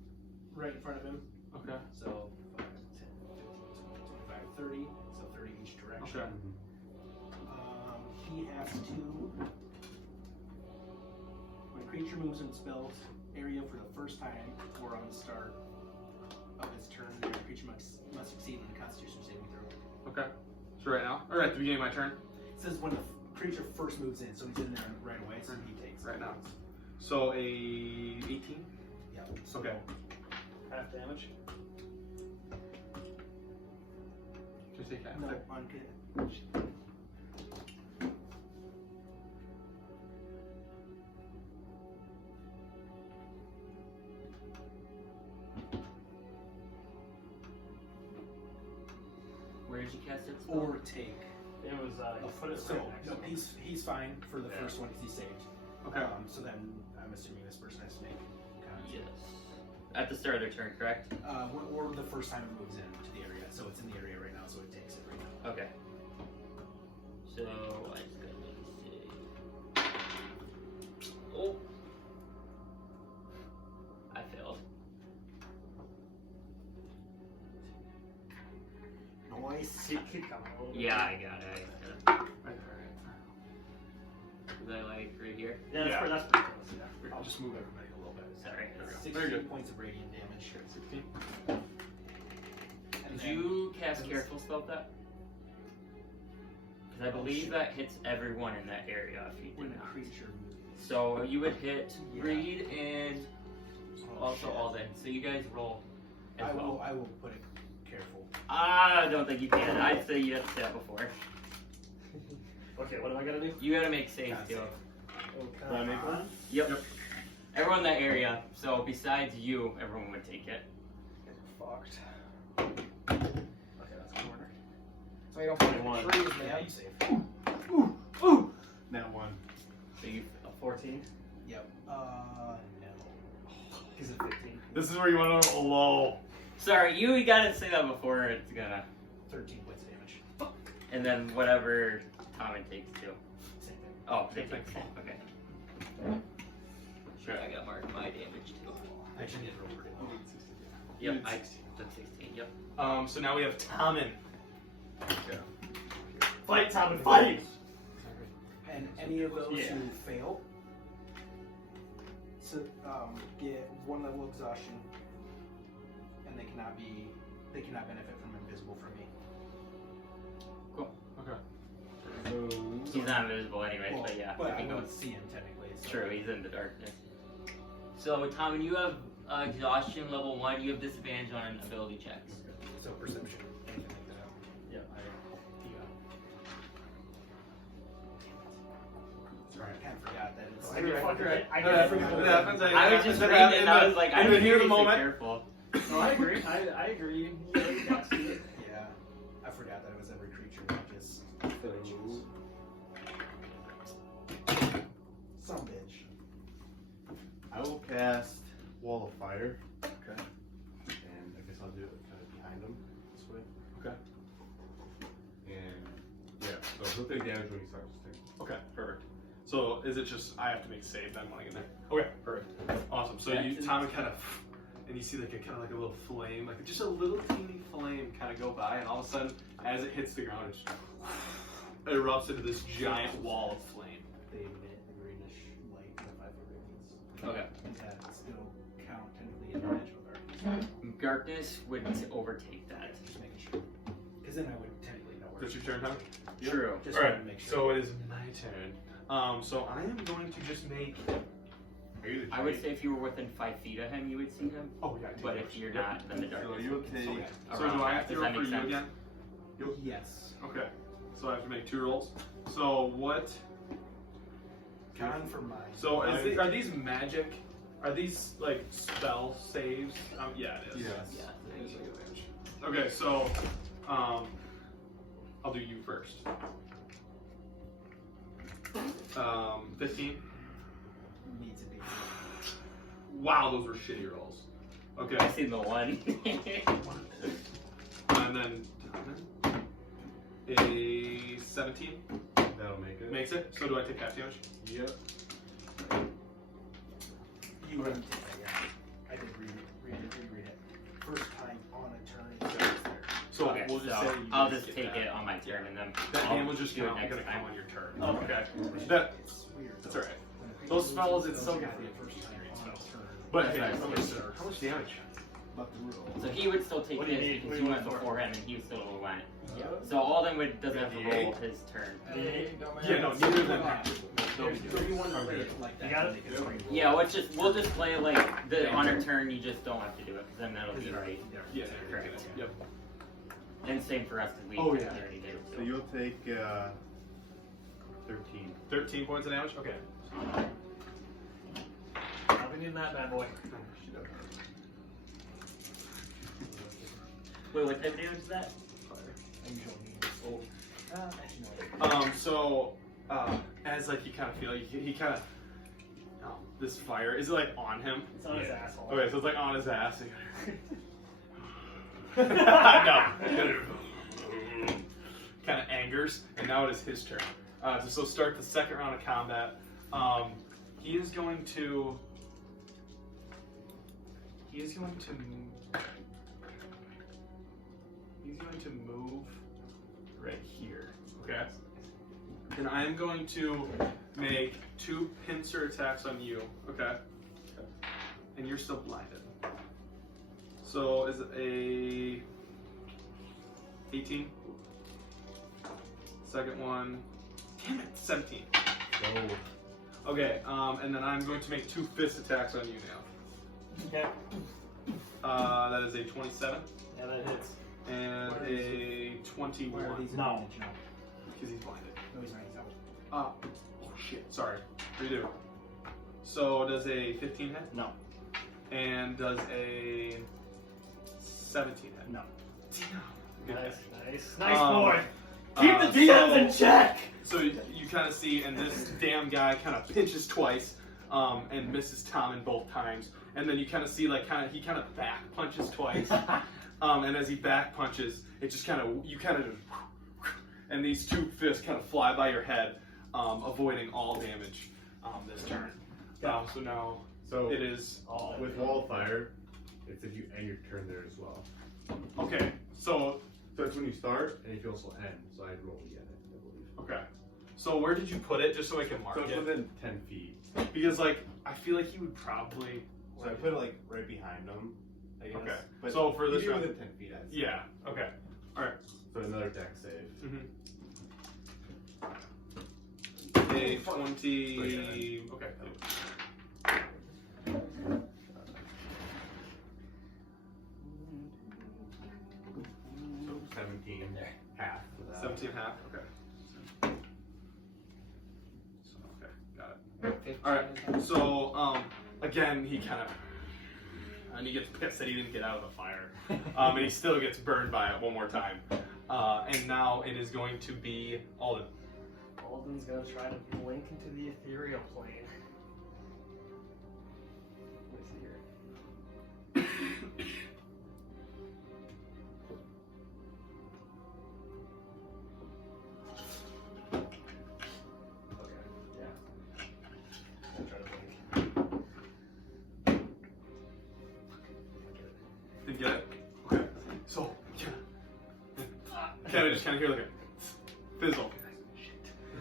right in front of him. Okay. So 5, 10, 15, 20, 25, 30. So 30 each direction. Okay. He has to, when a creature moves in spell area for the first time or on the start of its turn, the creature must succeed in a Constitution saving throw. Okay. So right now, or at the beginning of my turn, It says when the creature first moves in, so he's in there right away, so he takes right now. So a 18. Yeah. So Okay. Half damage. Just take half. no, Okay. uncanny. Where did you cast it? spell? Or take It was a put it so right next no, to him. he's fine for the Yeah. first one because he's saved. Okay. So then I'm assuming this person has to make Yes. At the start of their turn, correct? or the first time it moves into the area. So it's in the area right now, so it takes it right now. Okay. So I just gotta see. Oh. I failed. Noise. Keep coming a little bit. Yeah, I got it. Right there. Was I like right here? Yeah, that's Yeah. pretty close. Yeah. I'll just move everybody a little bit. Sorry. There we go. 16 Very good. points of radiant damage. 16. And Did then- you cast Careful Spell that? Because I believe that hits everyone in that area if you when did a not. creature moves. So you would hit Yeah. Reed and also shit. Alden. So you guys roll as well. I will put it careful. I don't think you can. I'd say you have to say that before. Okay, what am I gonna do? You gotta make saves Con too. save. Did I make one? Yep. Everyone in that area. So besides you, everyone would take it. Fucked. Okay, that's a corner. So you don't fall One. into trees, Yeah, man. you save. That one. So you 14? Yep. No. Is it 15? This is where you want to know low. Sorry, you gotta say that before it's gonna. 13 points of damage. And then whatever Tommen takes too. Same thing. Oh, they Same take the thing. same. Okay. Sure, I got marked my damage too. I actually did roll pretty well. Yep, I did 16. Yep. So now we have Tommen. Fight, Tommen, fight! And any of those Yeah. who fail, so get 1 level exhaustion, and they cannot benefit from invisible from me. Okay. He's not invisible anyways, Well, but yeah. but you I can go. don't see him technically. So. True, he's in the darkness. So, Tommen, you have exhaustion level 1. You have disadvantage on ability checks. So perception, anything like that. Yeah, kind of forgot that it's. I forgot. It happens. I was just reading and I was like, I didn't didn't hear the say moment. careful. No, I agree. I agree. You got to it. Yeah, I forgot that it was every creature, not just creatures. Some bitch. I will cast Wall of Fire. Okay. And I guess I'll do it kind of behind him this way. Okay. And yeah, so he'll take damage when he starts his turn. Okay, perfect. So is it just I have to make a save then when I get there? Okay, perfect. Awesome. So you Tommy kind of and you see like a kind of like a little flame, like just a little teeny flame kind of go by, and all of a sudden as it hits the ground, it just erupts into this giant wall of flame. They emit a greenish light in the 5 foot radius. Okay. Does that still count technically in magical darkness? Darkness would overtake that. Just making sure. Because then I would technically know where. That's your turn, huh? True. Just All wanted right. to make sure. So it is my turn. So I am going to just make. Are you the I would giant? say if you were within 5 feet of him, you would see him. Oh yeah. I take But damage. if you're Yep. not, then the darkness. So you'll would take. Okay. So around do I that. have to Does roll that for make you sense? again? Yes. Okay. So I have to make 2 rolls. So what? Con for mine. So are these magic? Are these like spell saves? Yeah, it is. Yes. Yeah. It is like advantage. Okay, so I'll do you first. 15. Needs to be. Wow, those were shitty rolls. Okay, I see the one. and then a 17 That'll make it. makes it. So do I take half damage? Yep. You wouldn't take that, yeah. I did reread it. First time on a turn, it says there. So Okay, we'll just so say you I'll guys just get take that. it on my turn and then That I'll damage will just do it count. next Gonna time. come on your turn. Oh, Okay. That. It's weird. That's alright. When a creature Those spells, loses it's so those good. for the first time on a turn. But Okay, hey, so how much damage? But the rule. So he would still take What do you this need? because What do you you went want for? before him and he still went. Yeah. So Alden doesn't have to roll his turn. Yeah, no, neither of them have to. So if you want to play it like that, You got then it? make a straight roll. Yeah, we'll just play like the on a turn. You just don't have to do it because then that'll be right. Yeah, Correct. Yep. And same for us because we Oh, yeah. already did it So too. you'll take 13. 13 points of damage? Okay. Nothing in that bad boy. Wait, what type of damage is that? I usually need actually no. So, as like you kind of feel, he kind of, this fire, is it like on him? It's on his asshole. Okay, so it's like on his ass. No. Kind of angers, and now it is his turn. So start the second round of combat. He is going to move right here. Okay. And I am going to make 2 pincer attacks on you. Okay. And you're still blinded. So is it a 18? Second one. Damn it, 17. Oh. Okay, and then I'm going to make 2 fist attacks on you now. Okay. That is a 27 Yeah, that hits. and a 21. Where are these No. advantage now? Because he's blinded. No, he's not. He's out. Oh shit, sorry. Redo. So does a 15 hit? No. And does a 17 hit? No. Good Nice, hit. nice Um, boy. Keep the DMs in check. So you kind of see, and this damn guy kind of pinches twice, and misses Tom in both times. And then you kind of see, like, he kind of back punches twice. And as he back punches, it just and these 2 fists kind of fly by your head, avoiding all damage this turn. So now So it is. with Wall of Fire, it's if you end your turn there as well. Okay, so So it's when you start and it can also end. So I'd roll again, I believe. okay. So where did you put it, just so I can mark So it's it? within 10 feet. Because like I feel like he would probably. So I put it like right behind them, I guess. Okay. But So for this you'd be round- within 10 feet, I'd say. Yeah. Okay. So another deck save. A 20. Okay. So 17 half for that. 17 half. Okay. So, okay. Got 15. All right. is that? So again, he kind of and he gets pissed that he didn't get out of the fire, and he still gets burned by it one more time. And now it is going to be Alden. Alden's gonna try to blink into the ethereal plane. Let me see here. Okay, yeah. I'll try to blink. Did you get it? Okay. So kind of just kind of hear like a fizzle.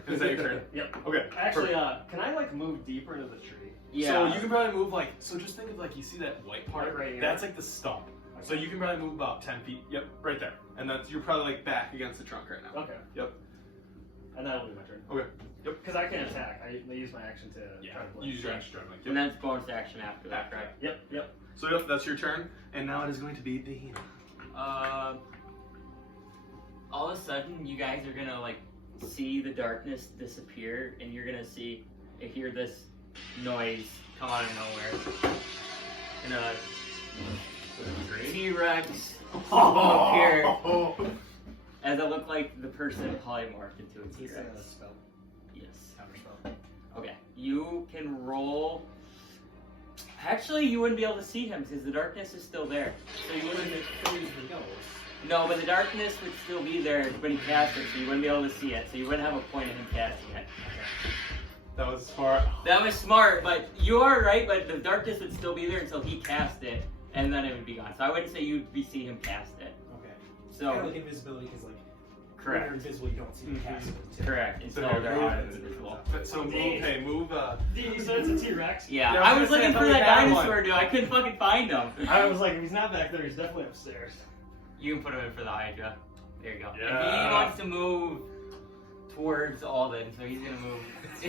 Is that your turn? Yep. Okay. Actually, perfect. can I like move deeper into the tree? Yeah. So you can probably move like, so just think of like, you see that white part? Right here. That's like the stump. So you can probably move about 10 feet. Yep, right there. And that's, you're probably like back against the trunk right now. Okay. Yep. And that'll be my turn. Okay. Yep. Because I can attack. I use my action to try to blink. Use your action to try to blink. And that's bonus action after that, right? Yep, yep. So yep, that's your turn. And now it is going to be the All of a sudden, you guys are gonna like see the darkness disappear, and you're gonna hear this noise come out of nowhere. And a T-Rex appear as it looked like the person polymorphed into a Is this T-Rex. a spell? Yes. Counter spell. Okay. You can roll. Actually, you wouldn't be able to see him because the darkness is still there. So you wouldn't. No, but the darkness would still be there when he cast it, so you wouldn't be able to see it. So you wouldn't have a point in him casting it. That was smart. That was smart, but you are right. But the darkness would still be there until he cast it, and then it would be gone. So I wouldn't say you'd be seeing him cast it. Okay. So Kind of like invisibility, because like when correct, you're invisible, you don't see the cast. correct. So Until they're out move- invisible. So move, okay, move, You said it's a T-Rex? Yeah, Yeah, I was looking for that that one. dinosaur dude. I couldn't fucking find him. I was like, if he's not back there, he's definitely upstairs. You can put him in for the Hydra. There you go. And Yeah. he wants to move towards Alden, so he's gonna move. So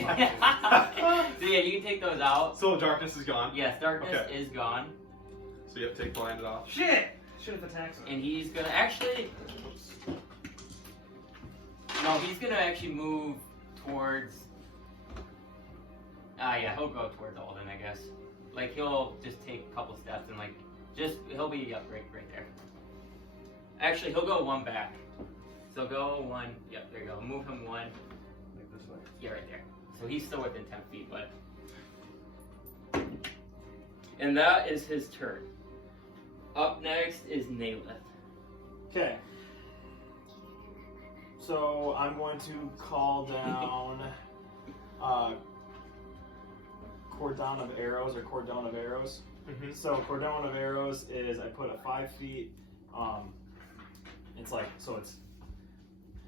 yeah, you can take those out. So darkness is gone. Yes, darkness Okay. is gone, So you have to take blinded off. Shit! Should have attacked him. and he's gonna actually. No, he's gonna actually move towards. Yeah, he'll go towards Alden, I guess. Like he'll just take a couple steps and like he'll be up right there. Actually, he'll go one back. So go one. Yep, there you go. Move him one. Like this way. Yeah, right there. So he's still within 10 feet, but. And that is his turn. Up next is Naileth. Okay. So I'm going to call down Cordon of Arrows or Cordon of Arrows. Mm-hmm. So Cordon of Arrows is I put a 5 feet. It's like so it's.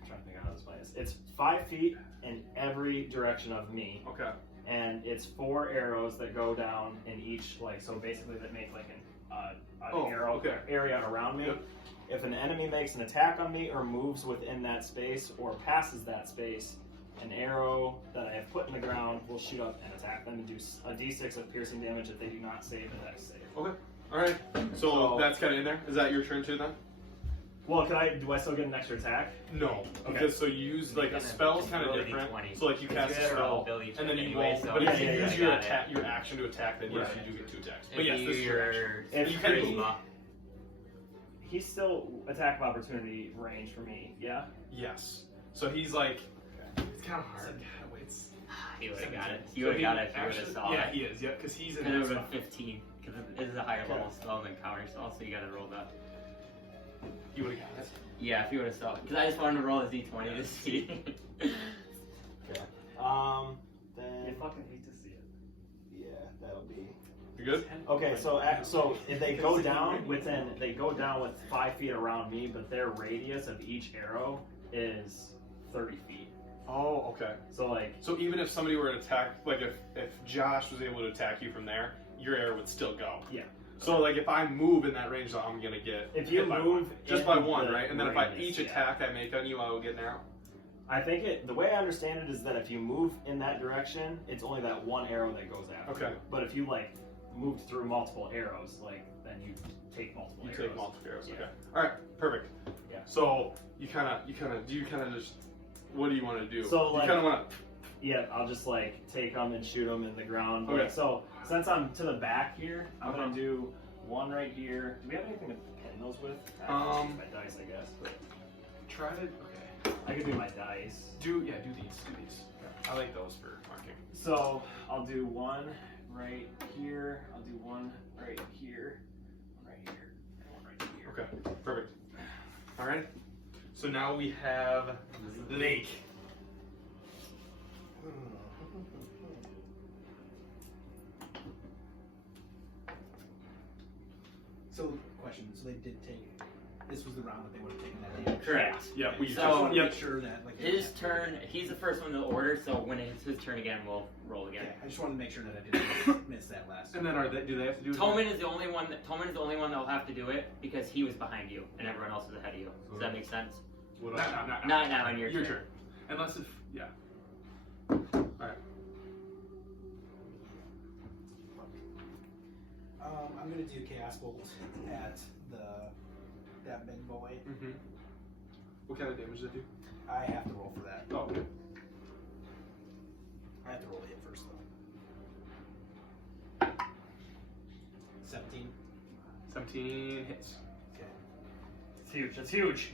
I'm trying to think of how this plays. It's 5 feet in every direction of me, Okay. and it's 4 arrows that go down in each like so basically that make like an arrow okay. area around me. Yep. If an enemy makes an attack on me or moves within that space or passes that space, an arrow that I have put in the ground will shoot up and attack them and do a d6 of piercing damage if they do not save the next save. Okay. All right. So that's kind of in there. Is that your turn too then? Well, do I still get an extra attack? No. Okay. Because so you use like a spell is kind of Roll a different. D20. So like you cast a spell and then you anyway, roll. so But if you yeah, use I your got it. attack, your action to attack, then yes, Right. you do get 2 attacks. If But yes, this is your action. If You can charisma. He's still attack of opportunity range for me, yeah? Yes. So he's like, it's kind of hard. Wait, it's- He would have got it. He would have got it if he would have saw Yeah, it. he is. Yeah, because he's in. And it that would have spot. been 15, because it is a higher level spell than counter spell, so you gotta roll that. He would have got it. Yeah, if you would have saw it. Because I just wanted to roll a d20 to see. I Then fucking hate to see it. yeah, that'll be. You good? Okay, so if they go down with 5 feet around me, but their radius of each arrow is 30 feet. Oh, okay. So like, So even if somebody were to attack, like if Josh was able to attack you from there, your arrow would still go. Yeah. So like if I move in that range, I'm gonna get if you hit by move one. Just by in one, the right? And then if I radius, each yeah. attack I make on you, I will get an arrow. I think the way I understand it is that if you move in that direction, it's only that one arrow that goes after. Okay. You. But if you like move through multiple arrows, like then you take multiple You arrows. take multiple arrows. Yeah. Okay. All right. Perfect. Yeah. So you kind of just what do you want to do? So, you like- kind of want to Yeah, I'll just like take them and shoot them in the ground. Okay. So since I'm to the back here, I'm gonna do one right here. Do we have anything to pin those with? I can use my dice, I guess. But Try to. Okay. I can do my dice. Do these. Do these. I like those for marking. So I'll do one right here. I'll do one right here. One right here. And one right here. Okay. Perfect. All right. So now we have Lake. So, question. So they did take. This was the round that they would have taken that damage. Correct. Yeah. We So- I just want to Yep. make sure that like His turn. He's the first one to order, so when it's his turn again, we'll roll again. Okay, I just wanted to make sure that I didn't miss that last. And then do they have to do? Toman is the only one. Toman is the only one that'll have to do it because he was behind you and everyone else is ahead of you. Does that make sense? Not Not now on your Your turn. turn. Unless if I'm gonna do Chaos Bolt at that big boy. Mm-hmm. What kind of damage does it do? I have to roll for that. Oh, okay. I have to roll a hit first though. 17. 17 hits. Okay. It's huge. That's huge.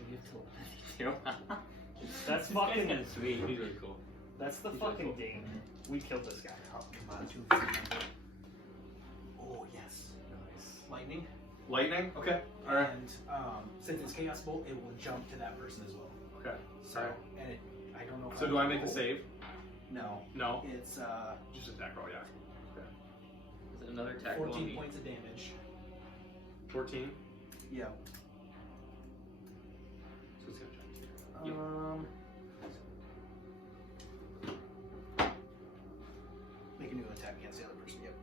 That's fucking. kind of sweet. He's really cool. That's the fucking game. We killed this guy. Oh, come on. Oh yes. Nice. Lightning. Lightning. Okay. All right. And since it's Chaos Bolt, it will jump to that person as well. Okay. So Alright. and it, I don't know. If So do I make a save? No. No. It's Just attack roll. Yeah. Is it another attack roll on 14 me? points of damage. 14. Yeah. So it's gonna jump. Yep. Make a new attack against the other person. Yep.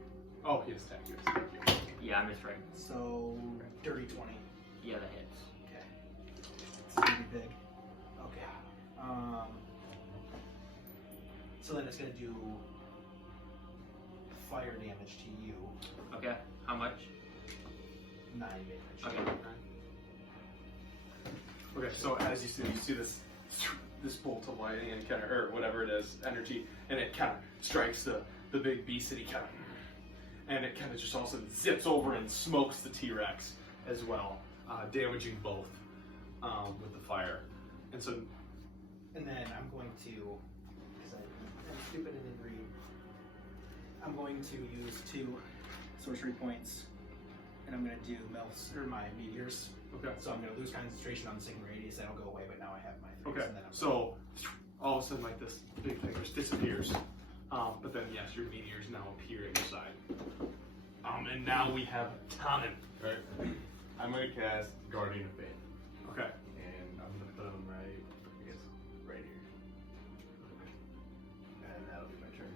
Oh, he has attack. He has attack. Yeah, I missed right. So dirty 20. Yeah, that hits. Okay. It's gonna be big. Okay. So then it's gonna do fire damage to you. Okay. How much? 9 damage. Okay. Okay. So as you see this bolt of lightning and kind of or whatever it is, energy, and it kind of strikes the big beast, and he kind of. And it kind of just also zips over and smokes the T-Rex as well, damaging both with the fire. And so, And then I'm going to, because I'm stupid and didn't read, I'm going to use 2 sorcery points, and I'm going to do my meteors. okay. So I'm going to lose concentration on the single radius. That'll go away, but now I have my 3s. Okay. And then I'm So all of a sudden, like this big thing just disappears. But then yes, your meteors now appear at your side. And now we have Toman. Right. I'm gonna cast Guardian of Faith, Okay. and I'm gonna put him right, I guess, right here. And that'll be my turn.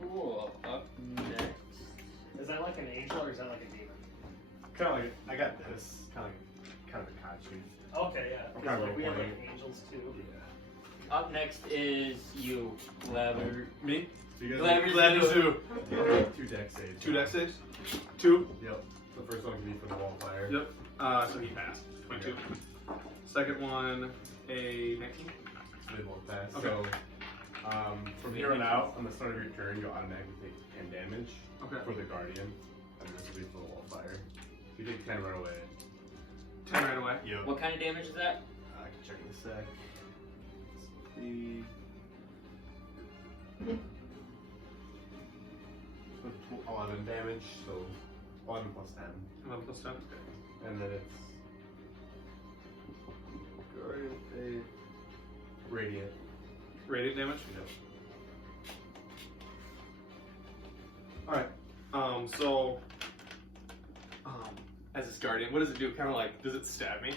Cool. Up next. Is that like an angel or is that like a demon? Kind of like I got this, kind of a Kachu. Okay, yeah. I'm 'Cause, kinda like, we have like playing. angels too. Yeah. Up next is you, Glaber. Me? So you Glaber Glad to Zoo. do. You have 2 deck saves. 2 deck saves. 2. Yep. The first one can be for the wall fire. Yep. So he passed. 22. Second one, a 19. They both pass. Okay. So from here on out, on the start of your turn, you'll automatically take 10 damage Okay. for the Guardian, and this will be for the wall fire. You take 10 right away. 10 right away. Yep. What kind of damage is that? I can check in a sec. This will be 11 damage, so 11 plus 10. 11 plus 10. And then it's Guardian Faith, Radiant. Radiant damage. Yep. Alright. So as its guardian, what does it do? Kind of like, does it stab me?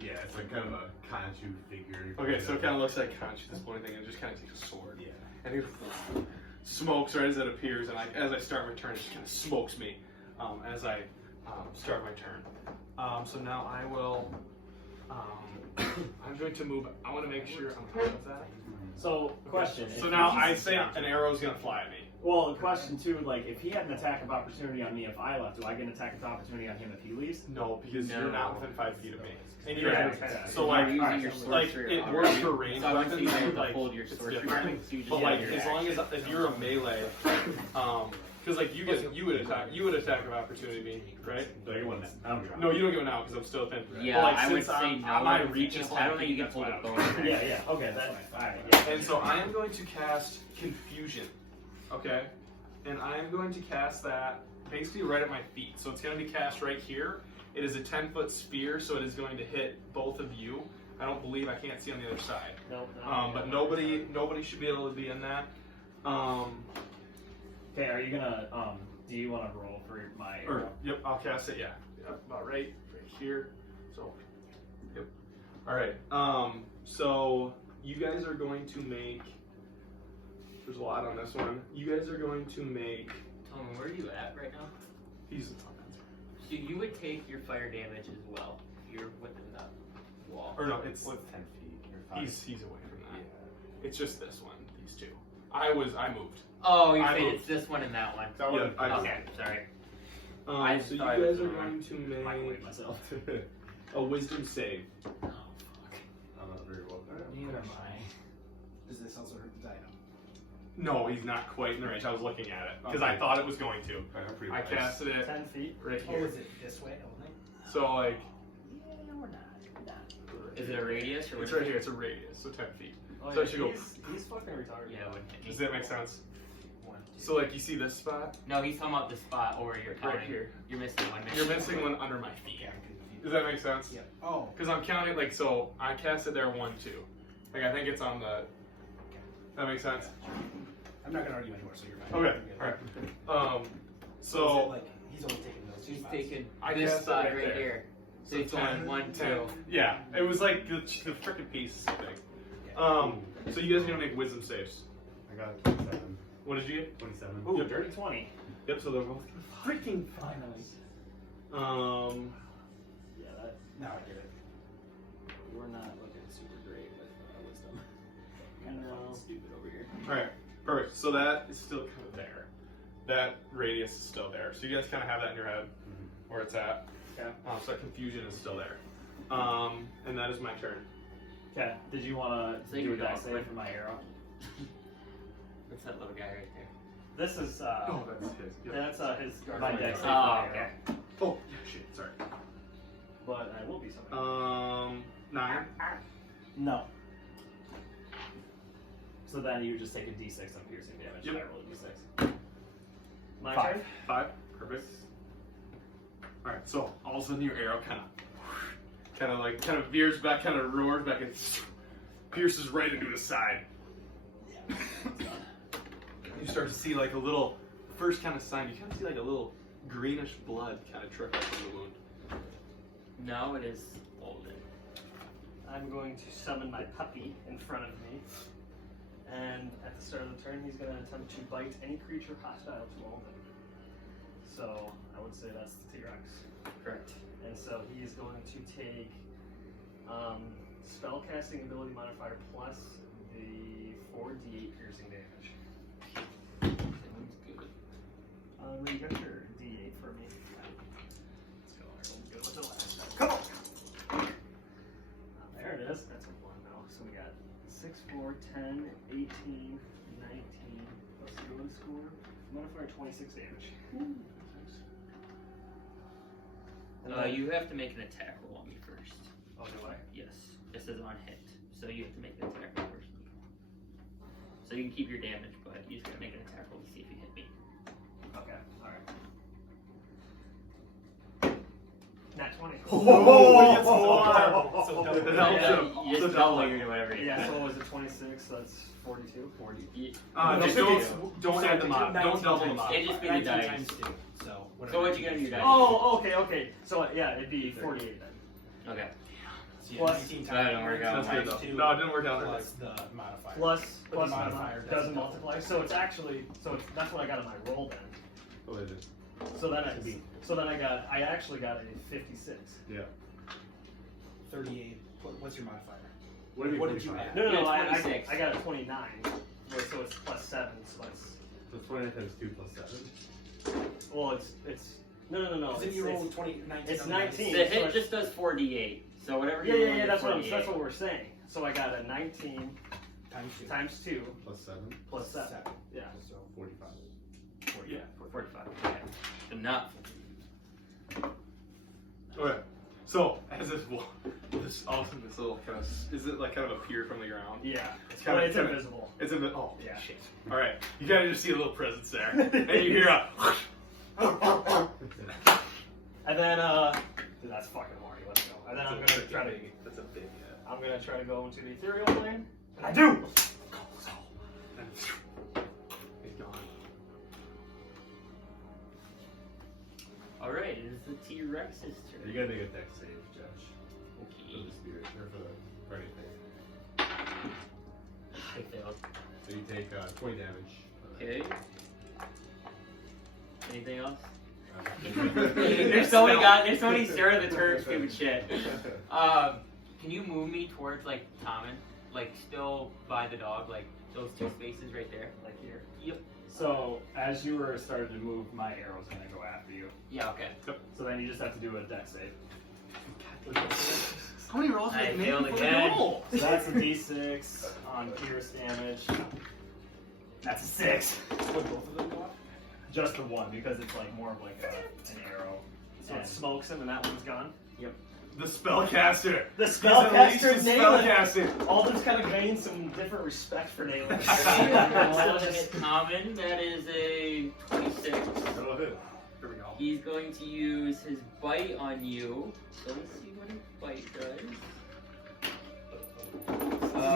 Yeah, it's like kind of a Kaiju figure. Okay, so it kind of looks like Conch, this pointing thing, and it just kind of takes a sword. Yeah. And it smokes right as it appears, and as I start my turn, it just kind of smokes me as I start my turn. So now I will. I'm going to move. I want to make sure I'm part of that. So, question. So if now you I use say danger- an arrow's going to fly at me. Well, the question too, like, if he had an attack of opportunity on me if I left, do I get an attack of opportunity on him if he leaves? No, because No. you're not within 5 feet of me. And You're you're right. so like, You're using your like sorcerer it already. works for ranged So obviously weapons. you have to Like, hold your it's sorcerer. different. So you just But have like, your as long as if you're a melee, because like you would attack of opportunity, right? No, you want that. I don't care. No, you don't get one now because I'm still thin. Yeah, but like, I would since say no. my if you reach can is hold- I don't 5 think you feet, can that's hold why a I bow. Yeah, yeah. Okay, that's fine. Yeah. And so I am going to cast Confusion, okay? And I am going to cast that basically right at my feet. So it's going to be cast right here. It is a 10-foot sphere, so it is going to hit both of you. I don't believe, I can't see on the other side. Nope. But nobody should be able to be in that. Okay, are you gonna do you want to roll for my? Yep, I'll cast it. Yeah, about right here. So, yep. All right. So you guys are going to make. There's a lot on this one. You guys are going to make. Tom, where are you at right now? He's. So you would take your fire damage as well if you're within that wall. Or no, it's. What's 10 feet? Or 5? He's away from that. Yeah. It's just this one. These two. I moved. Oh, you're I saying moved. it's this one and that one. That Yeah, one. I- Okay, sorry. I So you thought it was guys are the one. going to Microwave make myself. a Wisdom save. Oh, fuck. I'm not very well. Neither am I. Does this also hurt the dino? No, he's not quite in the range. I was looking at it because I thought it was going to. I'm pretty I wise. casted it 10 feet. right Oh, here. is it this way only? So like, Yeah, we're not. Is it a radius or it's what? right here. It's a radius, so 10 feet. Oh, So I yeah, should go- he's fucking retarded. Yeah, it would hit me. Does that make sense? 1, 2. So like, you see this spot No, he's talking about the spot over you're right counting. here? You're missing one. You're missing one under my feet. Yeah, I'm confused. Does that make sense? Yep. Oh. Because I'm counting like so. I casted there 1, 2. Like I think it's on the. That makes sense. I'm not gonna argue anymore, so you're fine. Okay. You're good. All right. Is So it like he's only taking those two He's spots? taking I this cast it spot right right there. here. So So he's going 10, 1, 2. 10. Yeah, it was like the freaking piece is so big. Yeah. So you guys are gonna make wisdom saves. I got 27. What did you get? 27. Ooh, Yep. dirty 20. Yep. So they're both freaking fine. Yeah, that Now I get it. we're not looking super great with wisdom. Kind of fucking stupid over here. All right. Perfect. So that is still kind of there. That radius is still there. So you guys kind of have that in your head where it's at. Okay. So that confusion is still there. And that is my turn. Okay. Did you want So to you do a go die quick. save for my arrow? What's that little guy right there? This is Oh, that's his. Yep. that's his my deck save for Oh, my okay. arrow. Oh, shit. Sorry. But I will be something. 9. No. So then you would just take a d6 on piercing damage. Yep. And I roll a d6. My turn. 5. Perfect. All right. So all of a sudden your arrow kind of veers back, kind of roars back, and pierces right into his side. You start to see like a little first kind of sign. You kind of see like a little greenish blood kind of trickle from the wound. No, it is golden. I'm going to summon my puppy in front of me. And at the start of the turn, he's going to attempt to bite any creature hostile to Alden. So I would say that's the T-Rex. Correct. And so he is going to take spellcasting ability modifier plus the 4d8 piercing damage. Sounds good. You got your d8 for me. Let's go. Let's go with the last one. Come on! There it is. That's a 1 now. So we got 6, 4, 10, 18, 19, plus the ability score. Modifier 26 damage. And then- You have to make an attack roll on me first. Oh, do I? Yes. This is on hit. So you have to make an attack roll first. So you can keep your damage, but you just gotta make an attack roll to see if you hit me. Okay, alright. Nat 20. Oh, it's more. So It double. helps Yeah, him. you just So double double. your whatever. Yeah, so what was it, 26? So that's 42? 40. Don't add them up. Don't double them up. It'd just be the 19 dice. times 2. So So what you got in your dice? Oh, okay. So yeah, it'd be 48 then. Okay. So yeah, Plus- 19 That didn't work out. That's good though. 2 No, it didn't work out. plus the modifier. Plus But the modifier doesn't multiply. So it's actually that's what I got on my roll then. What is it? So then I actually got a 56. Yeah. 38. What's your modifier? What What did you add? No, Yeah, I 26. got a 29. So it's plus 7. So that's So 29 times 2 plus 7. Well, it's no. Didn't you roll 19? It's on 19. The so hit it's- just does 4d8. So whatever Yeah, you yeah, roll yeah. is That's 4d8. what we're saying. So I got a 19 times 2. times 2 Plus 7. plus 7. Yeah. So 45. Yeah, 45. Okay. So not. Okay. So as this awesome, this little kind of is it like kind of appear from the ground? Yeah. It's But it's invisible. It's in the oh Yeah. shit. All right, you kind of just see a little presence there, and you hear a. And then dude, that's fucking horny. Let's go. And then I'm gonna try to. That's a big hit. I'm gonna try to go into the ethereal plane, and I do. He's gone. Alright, it is the T-Rex's You turn. gotta make a dex save, Josh. For Okay. the spirit, or for anything. I failed. So you take 20 damage. Okay. Anything else? Uh, There's so many start of the turn stupid shit. Can you move me towards like Tommen? Like still by the dog, like those two spaces right there? Like here. Yep. So as you were starting to move, my arrow's gonna go after you. Yeah, okay. So then you just have to do a dex save. How many rolls I did it make failed before again. you roll? So that's a d6 on pierce damage. That's a 6. Would both of them go off? Just the one because it's like more of like an arrow. So it And- smokes him and that one's gone. The spellcaster. The He's unleashed spellcaster his Naileth. spellcasting. Alden's kind of gained some different respect for Naileth. Roll to hit Tommen. That is a 26. Go ahead. Here we go. He's going to use his bite on you. So let's see what his bite does.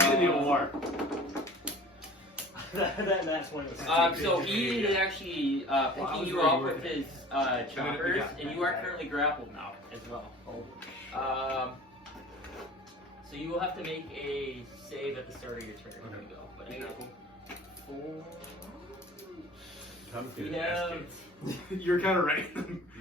Give me the award. That's when it was. So he is actually picking you up with his choppers, and you are currently grappled now as well. So you will have to make a save at the start of your turn. Here we go. But Okay. 4. Tom's We gonna ask have. You're kind of right.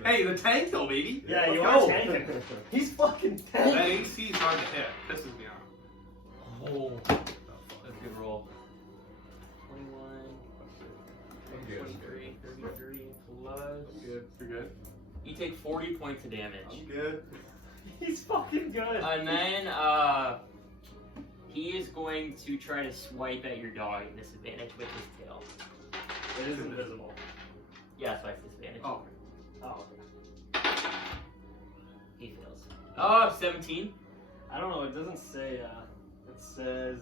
Hey, the tank though, baby. Yeah, you Let's are go. tanking. He's fucking That tanking. AC is hard to hit. Pisses me off. Oh, that's a good roll. 21, I'm good. 23, 33 plus. Good. You're good. You take 40 points of damage. I'm good. He's fucking good. And then he is going to try to swipe at your dog at disadvantage with his tail. It is invisible. Yeah, so it's disadvantage. Oh. Oh. He fails. Oh, 17. I don't know. It doesn't say. It says.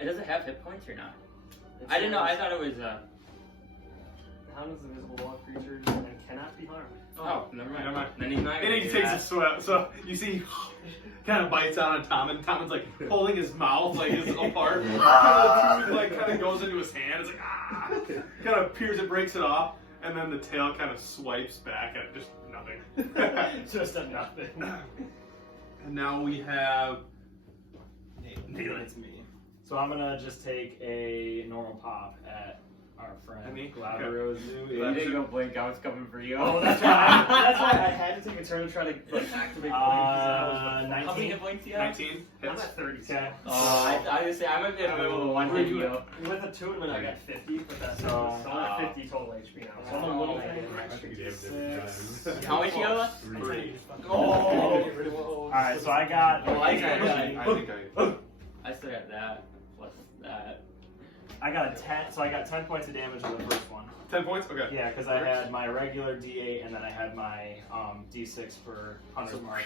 It doesn't have hit points or not. It I didn't know. I says, thought it was. How does invisible to all creatures and cannot be harmed? Oh, never mind. Never mind. Then he's not. And gonna he do takes a that. sweat. So you see, kind of bites out on Tom, and Tom's like holding his mouth like his apart. The tooth like kind of goes into his hand. It's like ah, kind of peers it, breaks it off, and then the tail kind of swipes back at just nothing. Just a nothing. And now we have It's me. So I'm gonna just take a normal pop at our friend At me? Glavero's You didn't go blink. I was coming for you. Oh, that's why. That's why I had to take a turn to try to like, activate. How many 19. hit points do you have? 19 I'm hits. at 30. Okay. I would say I might be able to go one hit you. With a tournament, I got 50, but that's so I'm at 50 total HP now. So I'm a little I think you damn different times. How much you have left? 3. Oh. Alright, so I got. Oh, I got I I still got that plus that. I got a 10. So I got 10 points of damage in the first one. 10 points? Okay. Yeah, because I had my regular D8 and then I had my D6 for Hunter's Mark.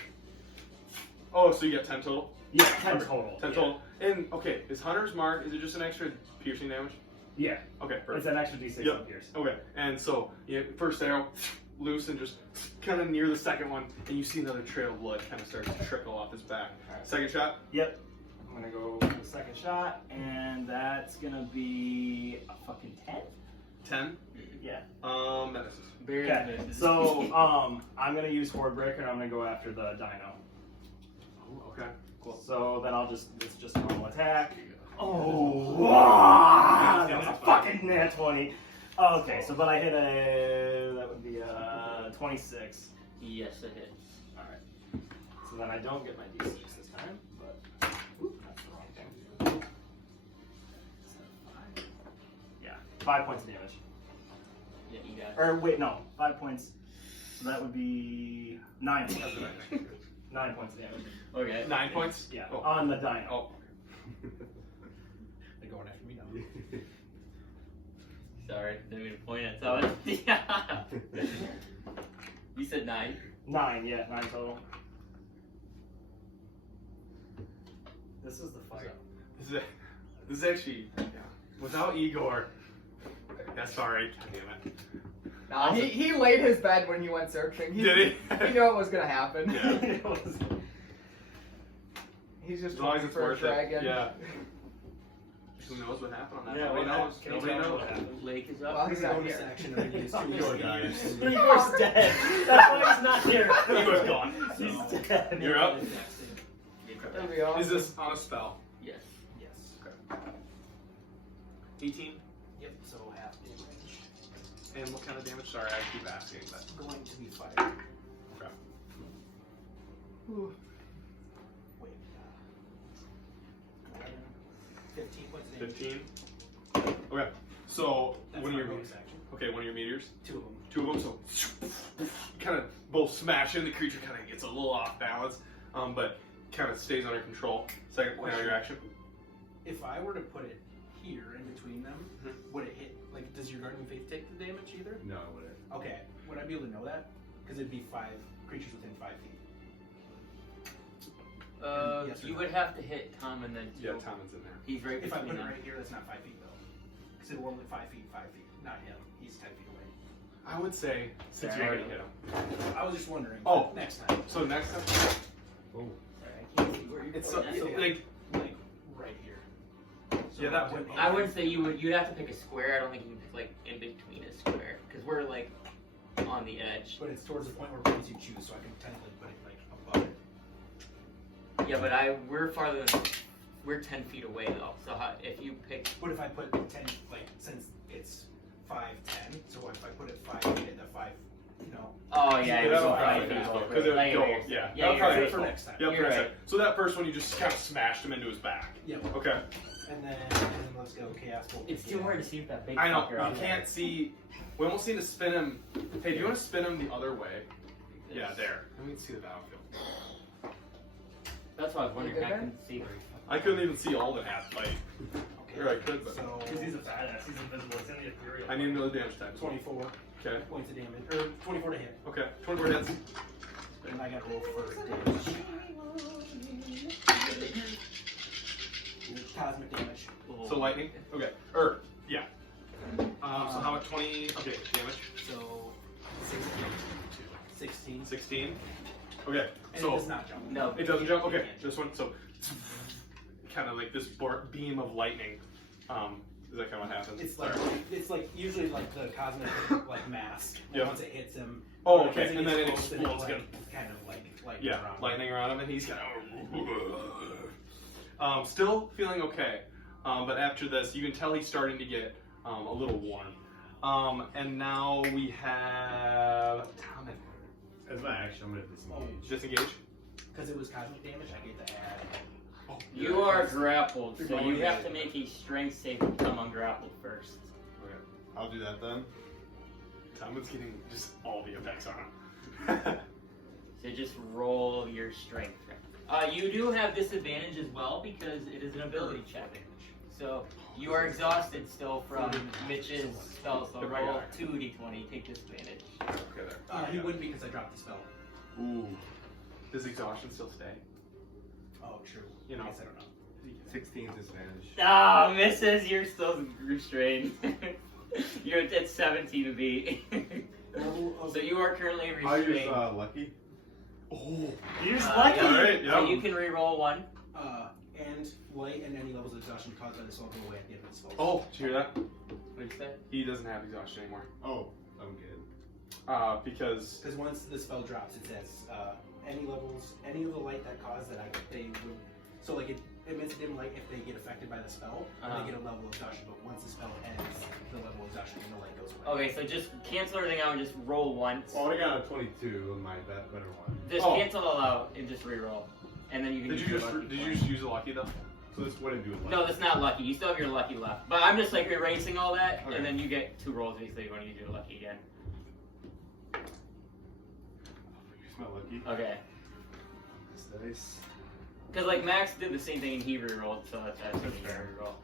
Oh, so you got 10 total? Yeah, 10 total. 10 total. And, okay, is Hunter's Mark, is it just an extra piercing damage? Yeah, Okay, it's perfect. an extra D6 Yep. on Pierce. Okay, and so, first arrow, loose and just kind of near the second one, and you see another trail of blood kind of start to trickle off his back. Alright. Second shot? Yep. I'm gonna go for the second shot, and that's gonna be a fucking 10. 10? Yeah. That misses. Barely Okay. misses. So I'm gonna use Horde Breaker, and I'm gonna go after the Dino. Oh, okay, cool. So then it's just a normal attack. Oh, that was a fucking nat 20. Okay, so but I hit that would be 26. Yes, it hits. All right. So then I don't get my D6 this time, but oop, that's the wrong thing. Yeah. 5 points of damage. Yeah, you got it. Or wait, no, 5 points. So that would be 9 points. 9 points of damage. Okay. 9 points? Yeah, Oh. on the dino. Oh. They're going after me now. Sorry, didn't mean to point at someone. Yeah. You said 9. 9, yeah, 9 total. This is the fight. This is actually, yeah. Without Igor. Yeah, sorry. God damn it. Nah, he laid his bed when he went searching. Did he? He knew it was gonna happen. Yeah. He's just As long as looking it's for a worth it. dragon. Yeah. Who knows what happened on that? Yeah, Nobody what knows. happened? Nobody knows. What happened? Lake is up. Well, he's not bonus here. action already is 2 Igor died. Igor's dead. That's why he's not here. Igor's gone. He's dead. You're up. That'd be awesome. Is this on a spell? Yes. Yes. 18? Yep, so half damage. And what kind of damage? Sorry, I keep asking, but. Going to be fire. Okay. Wait. 11, 15 points of damage. 15? Okay. So, That's one of my your bonus action. Okay, one of your meteors. 2 of them. 2 of them, so kind of both smash in. The creature kind of gets a little off balance, but kind of stays under control. Second point of your action. If I were to put it here in between them, would it hit? Like, does your Guardian Faith take the damage either? No, it wouldn't. Okay, would I be able to know that? Because it'd be 5 creatures within 5 feet. Yes or You no? would have to hit Tom and then Yeah, Tommy's in there. he's right If I between put it them. right here, that's not 5 feet though. Because it'll only 5 feet, 5 feet. Not him. He's 10 feet away. I would say, since you already hit him. I was just wondering. Oh. Next time. So next time, Sorry, I can't see where you're it's pointing at. like, Like, right here. So Yeah, that wouldn't I wouldn't say you'd have to pick a square. I don't think you can pick like in between a square because we're like on the edge. But it's towards the point where once you choose, so I can technically put it like above it. Yeah, but we're 10 feet away though. So if you pick, What if I put 10, like, since it's 5, 10, so what if I put it 5 feet and the 5, you know? oh yeah, Yeah, it was that'll so probably high. be Because because it would go, yeah. Yeah, you're That'll probably right. be For cool. next time. Yep, You're next right. time. So that first one, you just kind of smashed him into his back. Yep. Okay. And then let's go Chaos Bolt. It's too hard to see if that big I know. fucker out You there. can't see. We almost need to spin him. Hey, do you want to spin him the other way? Yeah, there. Let me see the battlefield. That's why I was wondering. You I good, couldn't see very I couldn't even see all the half fight. Okay. Or I could, but So, Because he's a badass. He's invisible. It's in the ethereal. I need another damage type. 24 Okay. points of damage. Or 24 to hit. Okay. 24 hits. And I got to roll for damage. Cosmic damage. So lightning. Okay. Yeah. So how much? 20. Okay. Damage. So 16. 16. Okay. And So it does not jump. No. it doesn't jump. Okay. This one. So kind of like this beam of lightning. Is that kind of what happens? It's like usually like the cosmic like mask. Like Yep. once it hits him. Oh, like, okay. as And then it gets close, explodes like, again. kind of like Yeah, around. lightning around him, and he's kind of still feeling okay. But after this, you can tell he's starting to get a little warm. And now we have Tom. As my action, I'm gonna disengage. Disengage. Because it was cosmic damage, I get to add. Oh, You are grappled, so you have to make a strength save to become ungrappled first. Okay, I'll do that then. Tom is getting just all the effects on him. So just roll your strength. You do have disadvantage as well because it is an ability check. So you are exhausted still from Mitch's spell, so roll 2d20, take disadvantage. Okay, there. He wouldn't because I dropped the spell. Ooh. Does exhaustion still stay? Oh, true. You know. I guess I don't know. 16 disadvantage. Ah, misses, you're still restrained. You're at 17 to beat. So you are currently I'll use restrained. lucky. Oh. Use lucky. Alright, So yeah. you can re-roll one. And light and any levels of exhaustion caused by the spell go away at the end of the spell. Oh, did you hear that? What'd you say? He doesn't have exhaustion anymore. Oh, I'm good. Because Because once the spell drops, it says any of the light that caused that they would. So like it emits dim light if they get affected by the spell, they get a level of exhaustion. But once the spell ends, the level of exhaustion and the light goes away. Okay, so just cancel everything out and just roll once. Well, I got a 22 on my better one. Just cancel it all out and just re-roll. And then you can did use you your lucky just point. use a lucky though? So this wouldn't do it. No, that's not lucky. You still have your lucky left. But I'm just like erasing all that, Okay. and then you get 2 rolls basically when you do lucky again. Here's my lucky. Okay. This dice. Because like Max did the same thing and he re-rolled, so that's what you re-roll.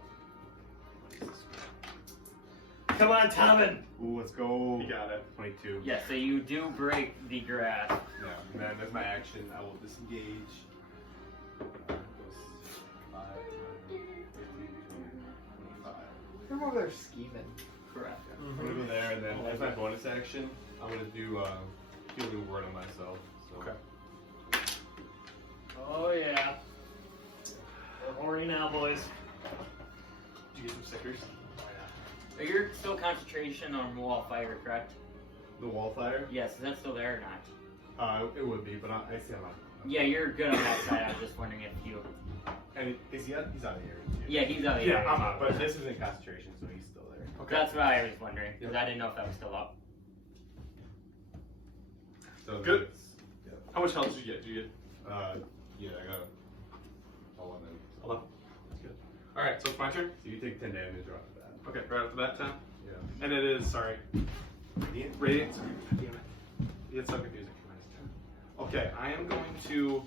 Come on, Tommen! Ooh, let's go. You got it. 22. Yeah, so you do break the grass. Yeah, and then as my action, I will disengage. 5, 10, 15, 25. Come over there scheming. Correct. I'm gonna go there, and then as my bonus action, I'm gonna do healing word on myself. So. Okay. Oh yeah. We're horny now, boys. Did you get some stickers? Are you still concentration on wall fire, correct? The wall fire? Yes, is that still there or not? It would be, but I see I'm not. Yeah, you're good on that side. I was just wondering if you. And is he out? He's out of here. Yeah, he's out of Yeah, here. I'm out. But this isn't concentration, so he's still there. Okay. That's what I was wondering, because I didn't know if that was still up. So Good. it's- Yeah. How much health did you get? Did you get Yeah, I got 11. 11? That's good. Alright, so it's my turn? So you take 10 damage off of that. Okay, right after that 10. Yeah. And it is, sorry, Radiant? Radiant. Sorry, God damn it. It's so confusing. Okay, I am going to.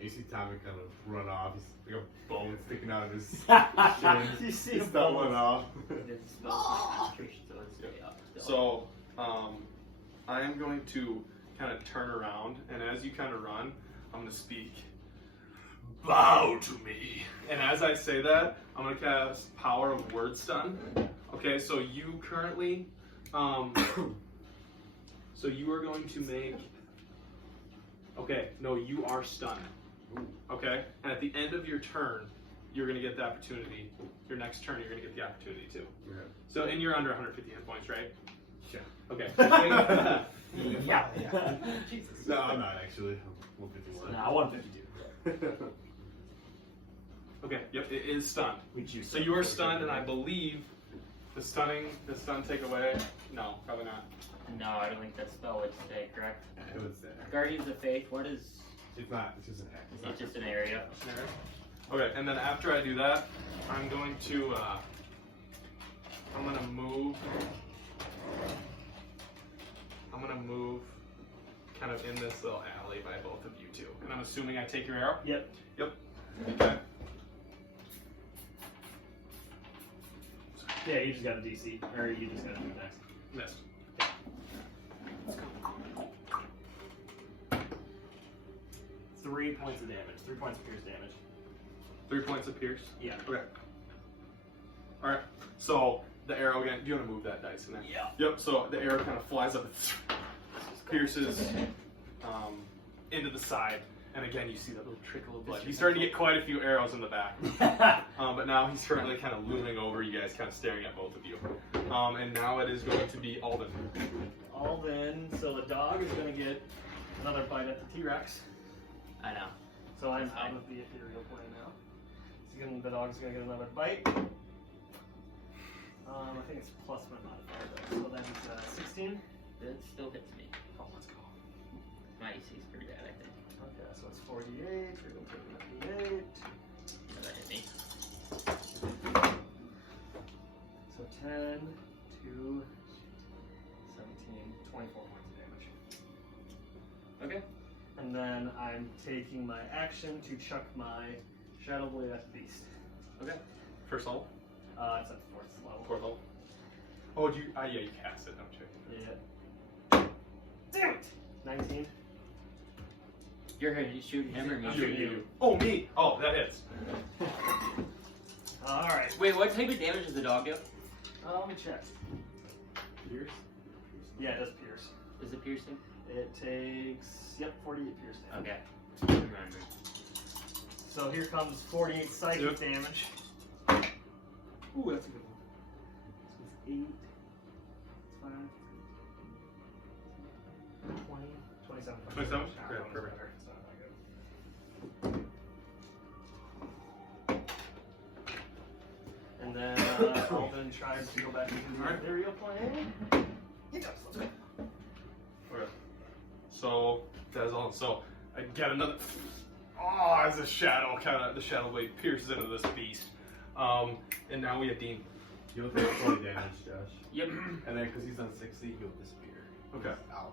You see Tommy kind of run off. He's like a bone sticking out of his You shin. see He's him stumbling bone. off. It's still my concentration, so it's stay up. So, I am going to kind of turn around, and as you kind of run, I'm going to speak. Bow to me. And as I say that, I'm going to cast Power of Word Stun. Okay, so you currently, so you are going to make. Okay, no, you are stunned. Okay, and at the end of your turn, you're going to get the opportunity. Your next turn, you're going to get the opportunity too. Okay. So, and you're under 150 hit points, right? Yeah. Okay. Yeah. Jesus. No, I'm not actually. I'm 151. Nah, 152. Okay. Yep. It is stunned. We juiced So up you are before we stunned, did and I that. believe the stun take away. No, probably not. No, I don't think that spell would stay, correct? It would say. Guardians of Faith, what is. It's not. It's just an act. It's just an area. Okay. And then after I do that, I'm going to move. I'm gonna move kind of in this little alley by both of you two. And I'm assuming I take your arrow? Yep. Yep. Okay. Yeah, you just got a DC, or you just got to do it next. Missed. 3 points of damage. 3 points of pierce damage. 3 points of pierce. Yeah. Okay. Alright. So the arrow again. Do you want to move that dice in there? Yeah. Yep. So the arrow kind of flies up and pierces into the side. And again, you see that little trickle of blood. He's starting to get quite a few arrows in the back. But now he's currently kind of looming over you guys, kind of staring at both of you. And now it is going to be Alden. Alden, so the dog is going to get another bite at the T-Rex. I know. So I'm out of the ethereal plane now. The dog's going to get another bite. I think it's plus my modifier though. So that is 16. That still hits me. Oh, let's go. My AC is pretty bad, I think. Okay, so it's 48. We're going to take that 8. So that hit me. So 10, 2, 17, 24 points of damage. Okay. And then I'm taking my action to chuck my Shadow Blade at the beast. Okay. First level? It's at the 4th level. 4th level. Oh, did you? Yeah, you cast it. Don't you? Yeah. Damn it! 19. You're shooting him or me? I'm shooting you. Oh, me! Oh, that hits. Alright. Wait, what type of damage does the dog do? Let me check. Pierce? Yeah, it does pierce. Is it piercing? It takes, 48 pierce damage. Okay. Remember. So here comes 48 psychic Yep. damage. Ooh, that's a good one. So it's 8, 5, 20, 27. 27? Nah, Great, that one's perfect. better. It's not that good. And then Alden tries to go back into the Alright. ethereal plane. Okay. So, that's all. So, I get another. as the shadow blade pierces into this beast. And now we have Dean. You'll take 20 damage, Josh. Yep. And then, because he's on 60, he'll disappear. Okay. Out.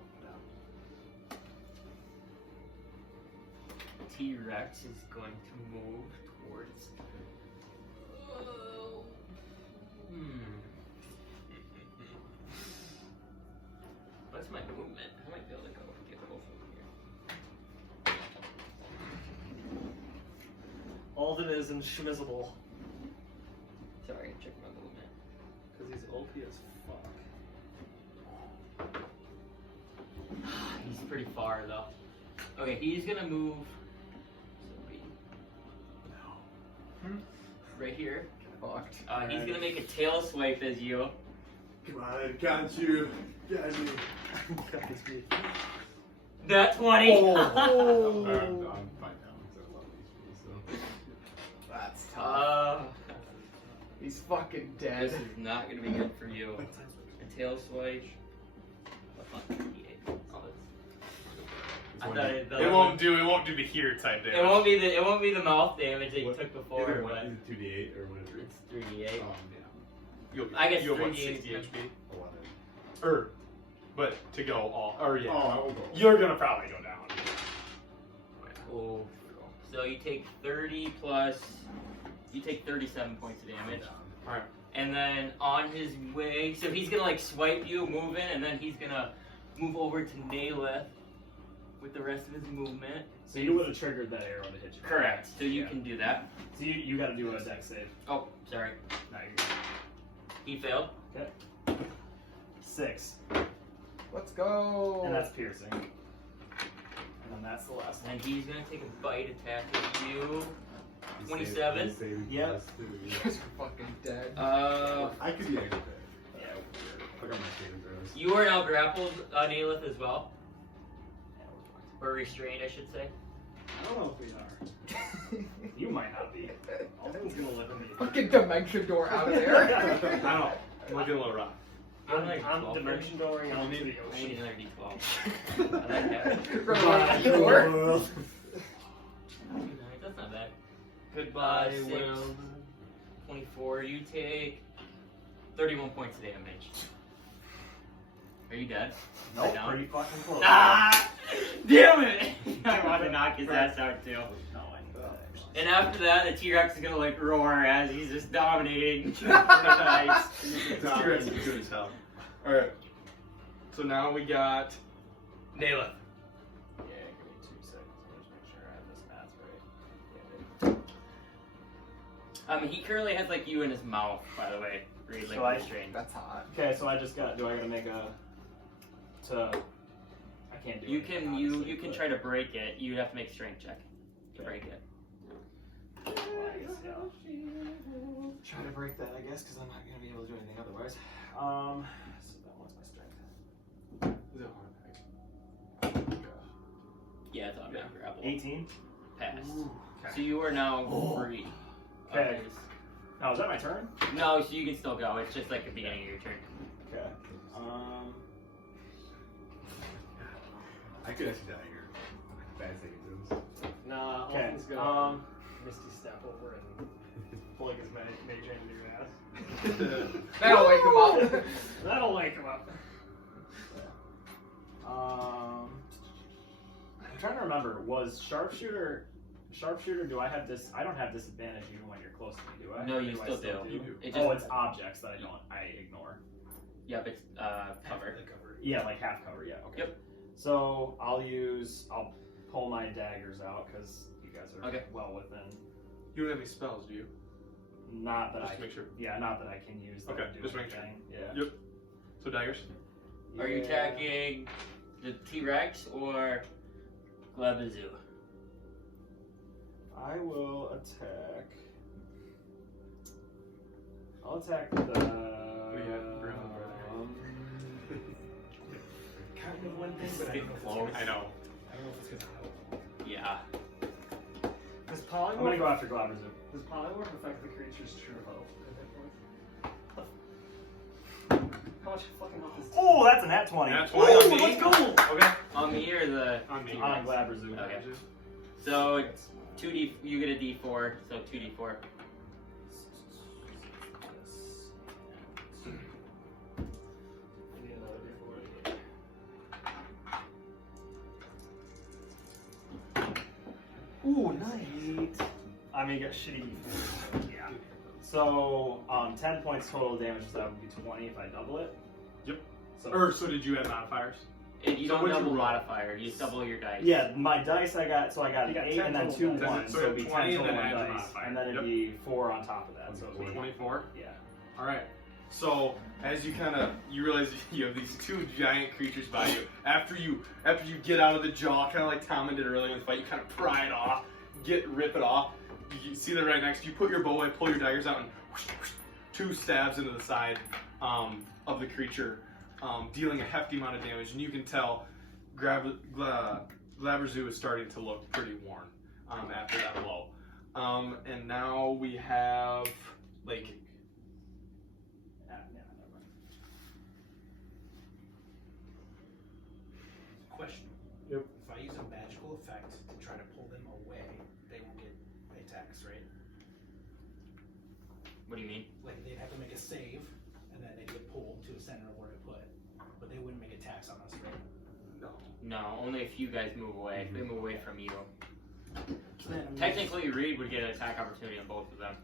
T-Rex is going to move towards. What's my movement? I might be able to get both of them here. Alden is invisible. Sorry, check my movement. Because he's OP as fuck. He's pretty far though. Okay, he's gonna move. Right here. Fucked. He's gonna make a tail swipe as you. Come on, got you. Got me. That 20. I'm fine now, because I love these people, so. That's tough. He's fucking This dead. is not gonna be good for you. A tail swipe. I thought It won't do the here type damage. it won't be the mouth damage that you took before, Is it but 2d8 or whatever? it's 3d8. You'll, I guess you'll have 3d8 60 HP. 11. But to go all, or yeah. Oh, I won't go. You're gonna probably go down. Oh. So you take 30 plus. You take 37 points of damage. Alright. And then on his way, so he's gonna like swipe you, move in, and then he's gonna move over to Naileth with the rest of his movement. So you would have triggered that arrow to hit you. Correct. So you can do that. So you got to do a dex save. Oh, sorry. Now you're good. He failed. 6. Let's go. And that's piercing. And then that's the last one. And he's gonna take a bite attack at you. 27. Yep. You guys are fucking dead. I could be extra. Yeah. I got my saving throws. You are now grappled, Naileth, as well. Or restrained, I should say. I don't know if we are. You might not be. Alden's gonna live in me. Fucking dimension door out of there. I don't know. I'm looking a little rough. I'm dimension dooring out to the I need ocean. another d12. I like that. Right, door. Alright, that's not bad. Goodbye, 6, 24. You take 31 points of damage. Are you dead? Nope, Down? pretty fucking close. Ah! Damn it! I want to knock his ass out too. No, I need that. And after that, the T-Rex is gonna like roar as he's just dominating. Nice. T-Rex is good as hell. Alright. So now we got Naileth. Yeah, give me 2 seconds. Let me just make sure I have this math right. He currently has like you in his mouth, by the way. Really, So I- restrained. That's hot. Okay, so I just got. Do I gotta make a? I can't do. You anything, can obviously, you can but- try to break it. You have to make a strength check to break it. Well, I guess, yeah. Try to break that, I guess, because I'm not gonna be able to do anything otherwise. So that one's my strength. Is it hard? Yeah, it's automatic grapple. 18. Pass. Okay. So you are now free. Okay. of his- Now is that my turn? No, so you can still go. It's just like the beginning of your turn. Okay. I could actually die here. Bad saving throws. Nah, Okay. Alden's gonna Misty step over and pull like his mage hand into your ass. That'll wake him up. That'll wake him up. I'm trying to remember. Was sharpshooter? Do I have this? I don't have disadvantage even when you're close to me, do I? No, Or you I still do. You do. It just, Oh, it's objects that I ignore. yep, it's cover. Yeah, like half cover. Yeah. Okay. Yep. So I'll pull my daggers out because you guys are Okay. well within. You don't have any spells, do you? Not that Just I to make sure. Yeah, not that I can use. That Okay, would do just make sure. anything. Yeah. Yep. So daggers? Are you Yeah. attacking the T-Rex or Glabazoo? I will attack. I'll attack the. brown Kind of one thing, but I don't know if it's gonna, I know. I don't know if it's gonna help. Yeah. Does I'm gonna go polymorph, after Glabrazoo. does polymorph affect the creature's true health? How much fucking health is Oh, that's a nat 20. Nat 20 on me. Let's go! Okay. On me or the... On me. On Glabrazoo. Okay. So 2d. You get a d4, so 2d4. Ooh, nice. I mean, you got shitty. Yeah. So, 10 points total damage, so that would be 20 if I double it. Yep. So, So did you add modifiers? You So don't what'd you double roll? modifier. You just double your dice. yeah, my dice I got, so I got You got 8 10 and then total 2 dice. 1s, So so it'd be 20 10 and total then add the dice, modifier. and then it'd Yep. be 4 on top of that, so it'd be 24. yeah. All right. So as you realize you have these two giant creatures by you. After you get out of the jaw, kind of like Tom did earlier in the fight, you kind of pry it off, rip it off. You see them right next to you. Put your bow away, pull your daggers out, and whoosh, whoosh, 2 stabs into the side of the creature, dealing a hefty amount of damage. And you can tell Glaberzu is starting to look pretty worn after that blow. And now we have like. Question. Yep. If I use a magical effect to try to pull them away, they won't get attacks, right? What do you mean? Like they'd have to make a save, and then they'd get pulled to a center where to put. But they wouldn't make attacks on us, right? No, only if you guys move away. If they move away from you. So then I'm Technically, Reed would get an attack opportunity on both of them.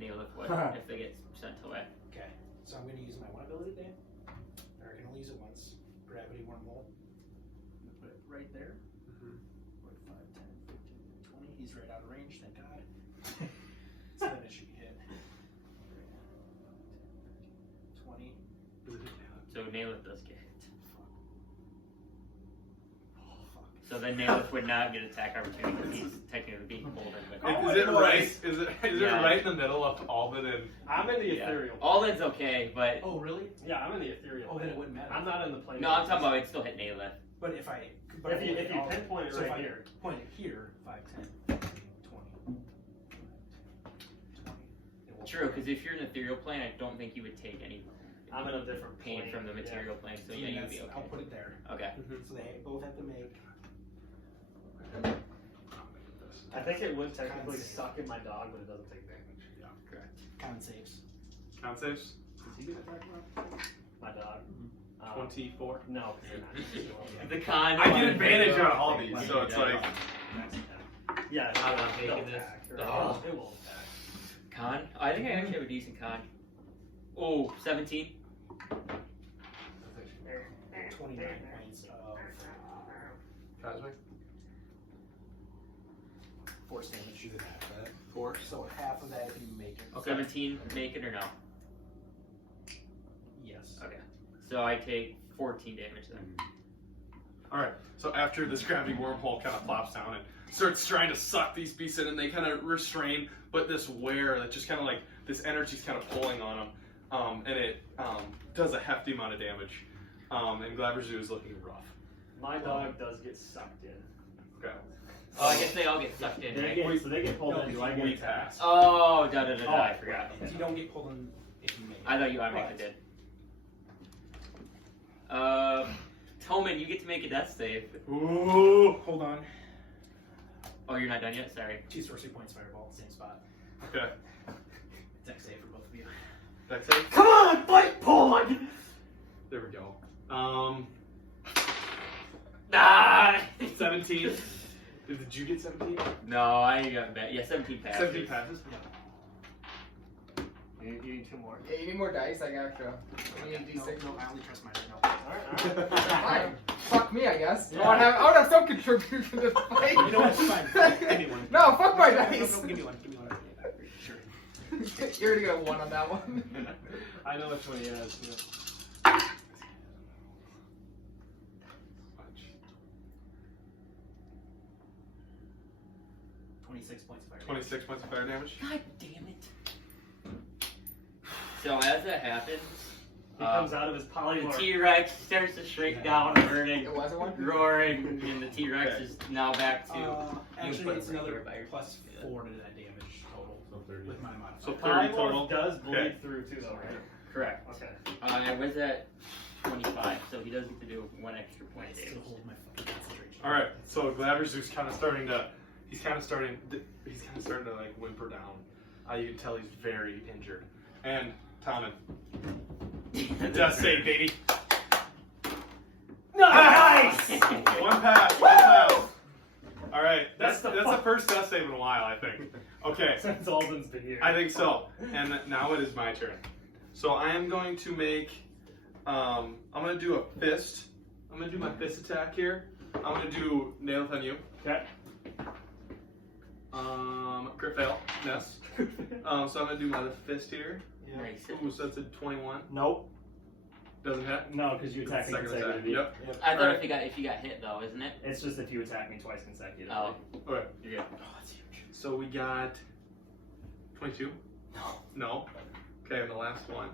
Naileth would if they get sent away. Okay, so I'm going to use my one ability then. Or I can only use it once. Gravity wormhole. I'm going to put it right there. 5, 10, 15, 20. He's right out of range, thank God. So then it should be hit. 20. So Naileth does get hit. Oh, fuck. So then Naileth would not get attack opportunity because he's technically being pulled in. Is it right? Is it Yeah. right in the middle of Alden and? I'm in the Yeah. ethereal. Alden's okay, but Oh, really? Yeah, I'm in the ethereal. Oh, then it wouldn't matter. I'm not in the plane. no, I'm talking about it still hit Naileth. But if I. If you pinpoint it so if right I here. point it here, 5, 10, 20. 20. It will True, because if you're in ethereal plane, I don't think you would take any I'm in a different pain plane. from the material plane. So yeah, you'd be I'll okay. put it there. Okay. So they both have to make. I think it would technically suck in my dog, but it doesn't take damage. Yeah, correct. Con saves. Con saves. Does he get attacked by my dog? 24. No, because you're not. The con. I get advantage on all these, so it's like. Yeah, I'm not it'll taking this. attack, or Oh. It will attack. Con? I think I actually have a decent con. Oh, 17. 29 points of Cosmic. force damage. You half that. Force. So half of that if you make it. Okay. 17, make it or no? Yes. Okay. So I take 14 damage then. All right. So after this gravity wormhole kind of plops down and starts trying to suck these beasts in, and they kind of restrain, but this wear that just kind of like this energy's kind of pulling on them, and it does a hefty amount of damage. And Glaberzu is looking rough. My dog does get sucked in. Okay. Oh, I guess they all get sucked in, right? So they get pulled in. Do I get We attacked? pass. Oh, I forgot. If you don't get pulled in, if you make it. I thought you automatically did. Toman, you get to make a death save. Ooh. Hold on. Oh, you're not done yet? Sorry. 2 sorcery points, fireball, same spot. Okay. Dex save for both of you. Dex save. Come on, fight, pull! There we go. Ah! 17. Did you get 17? No, I got bad. Yeah, 17 passes. 17 passes. You need 2 more. Yeah, you need more dice, I got you. You need No, D6. no, I only trust mine. No. Alright. Fine. Fuck me, I guess. Yeah. I would have some contribution to this fight. You know what? It's fine. Give me one. No, fuck my No, dice. give me one. Give me one. Sure. You're gonna get a 1 on that one. I know which one he has. Yeah. 26 points of fire. 26 points of fire damage. God damn it. So as that happens, He comes out of his the polymorph. T-Rex starts to shrink down, burning, It was a 1? roaring, and the T-Rex is now back to. Actually, put it's it right another here by your- plus 4 to that damage total So 30. with my modifier. So 30 total. Polymorph does bleed Okay. through too, though, right? Correct. Okay. I was at 25, so he does get to do 1 extra point I of still damage. hold my fucking concentration. All right. So Glaberzu's kind of starting to. He's kind of starting to like whimper down. You can tell he's very injured. And Tommen, death save, baby. Nice! One pass. All right, that's the first death save in a while, I think. Okay, Since Alden's been here. I think so. And now it is my turn. So I am going to make. I'm going to do a fist. I'm going to do my fist attack here. I'm going to do Naileth on you. Okay. Crit fail. Miss. So I'm going to do my fist here. Nice. Ooh, so that's a 21. Nope. Doesn't hit. No, because you attack me Second attack. consecutively. Yep. I thought Alright. if you got hit though, isn't it? It's just if you attack me twice consecutively. Oh. Okay. You're good. So we got 22. No. No. Okay, and the last one.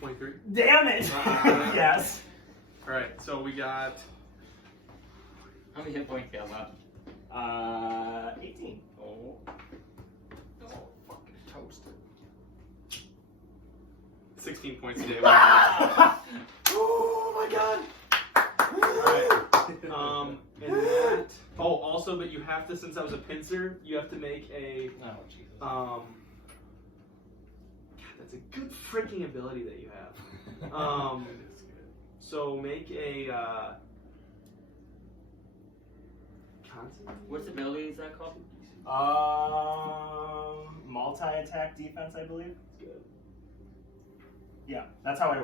$23. Damn it! Yes. All right, so we got How many hit points do you have left? 18. Oh. Fucking toasted. 16 points a day. Oh my god! And that. Oh, also, but you have to, since I was a pincer, you have to make a. Oh, Jesus. God, that's a good freaking ability that you have. So make a. What's ability is that called? Multi-attack defense, I believe. Good. Yeah, what I have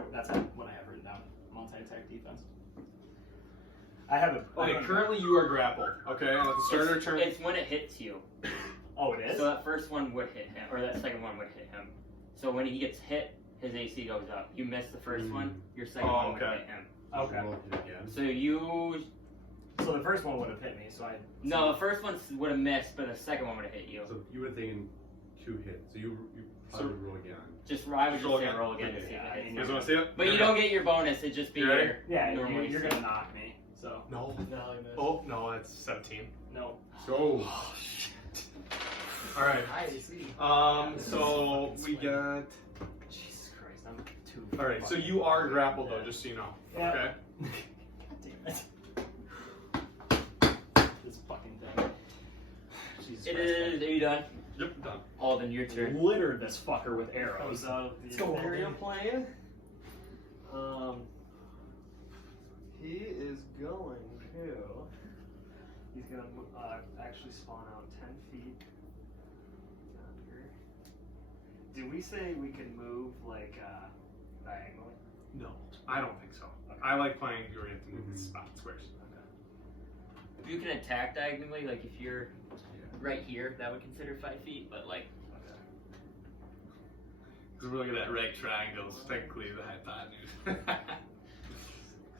written down. Multi-attack defense. I have a. Okay, currently you are grappled. Okay, at the start of your turn. It's when it hits you. Oh, it is. So that first one would hit him, or that second one would hit him. So when he gets hit, his AC goes up. You miss the first one, your second one would hit him. Okay. So you. So the first one would have hit me. So I. No, the first one would have missed, but the second one would have hit you. So you were thinking 2 hits. So you probably roll again. I would just Roll say again. roll again to see Yeah, if it hits You you. guys want to see it? But you don't get your bonus. It'd just be You ready? your Yeah, normal you're AC. gonna knock me. So. No. No, you missed. Oh no, that's 17. No. So. All right. Nice. So we got. Jesus Christ, I'm too. All right. So you are grappled though, just so you know. Yeah. Okay. Damn it. This fucking thing. Jesus It Christ, is. Are you done? Yep. Done. Alden, your I turn. littered this fucker with arrows. Out Let's the go, area Alden. plan. He is going to. He's gonna actually spawn out 10 feet. Under. Did we say we can move like diagonally? No, I don't think so. I like playing where you have to move the spot squares. You can attack diagonally, like if you're right here, that would consider 5 feet, but like. Because we're looking at right triangles, technically the hypotenuse.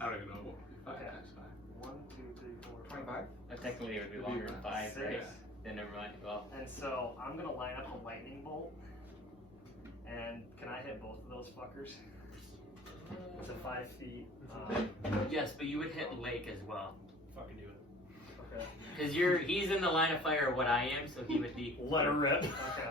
I don't even know what 5 Okay. times 5. 1, 2, 3, 4, 25. Technically, it would be longer than 5, right? Six. Then never mind. Well, And so I'm gonna line up a lightning bolt. And can I hit both of those fuckers? To 5 feet. yes, but you would hit Lake as well, Fucking do it. Okay. because he's in the line of fire of what I am, so he would be. Let her rip. Okay.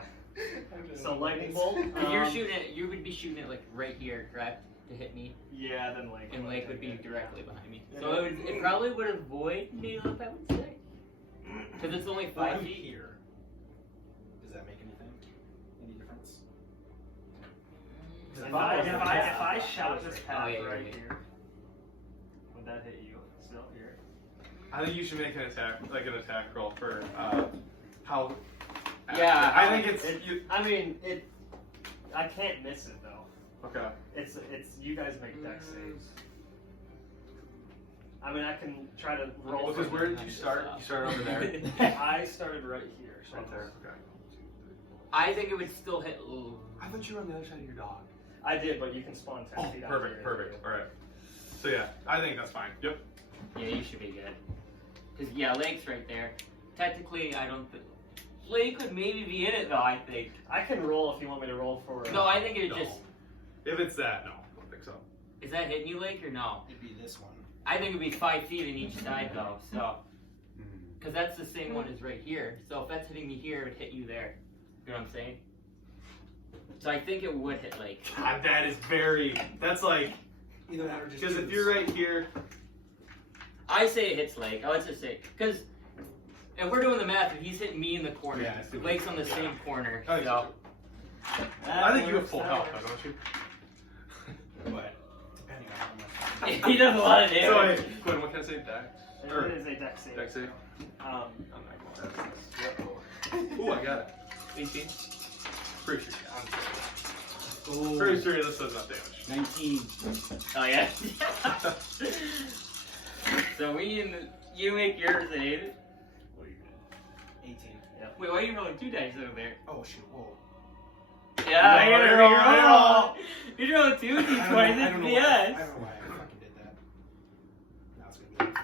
So lightning bolt. Because you're shooting it, you would be shooting it like right here, correct, to hit me, Yeah, then Lake. and Lake would be directly behind me. So it probably would avoid Naileth, I would say, because it's only 5 feet. Here. Does that make anything? Any difference? If I shot this path yeah, right yeah. here, would that hit you? Still here? I think you should make an attack roll for how. Yeah, I think it's. I mean, I can't miss it though. Okay. It's you guys make dex saves. I mean, I can try to roll. Because where did you start? You started over there. I started right here. So Right there. Okay. I think it would still hit. I thought you were on the other side of your dog. I did, but you can spawn 10 Oh, feet out perfect, here. perfect. All right. So yeah, I think that's fine. Yep. Yeah, you should be good. Because yeah, Lake's right there. Technically, I don't think Lake could maybe be in it though. I think. I can roll if you want me to roll for. No, I think it would No. just. If it's that, no, I don't think so. Is that hitting you, Lake, or no? It'd be this one. I think it'd be 5 feet in each side though. So. Because that's the same one as right here. So if that's hitting me here, it would hit you there. You know what I'm saying? So I think it would hit Lake. God, that is very. That's like Either that or just because if choose. you're right here, I say it hits Lake. Let's just say because if we're doing the math, if he's hitting me in the corner, Yeah, I see what Lake's you're on the saying. same corner. I think So I think you have full health, though, don't you? But depending on how much. he does a lot of So damage. wait, Quinn, what can I say? Dex? It is a dex save. Dex save? Um, I'm not going to. Ooh, I got it. 18. Pretty sure. Pretty sure this does not damage. 19. Oh yeah. So you make yours an 8. What are you 18. Wait, why are you rolling 2 dice over there? Oh shoot! Whoa. Yeah, No, I gotta you're reroll. You're rolling 2 I don't know d20s why- and I don't know BS. why I fucking did that. Now it's gonna be like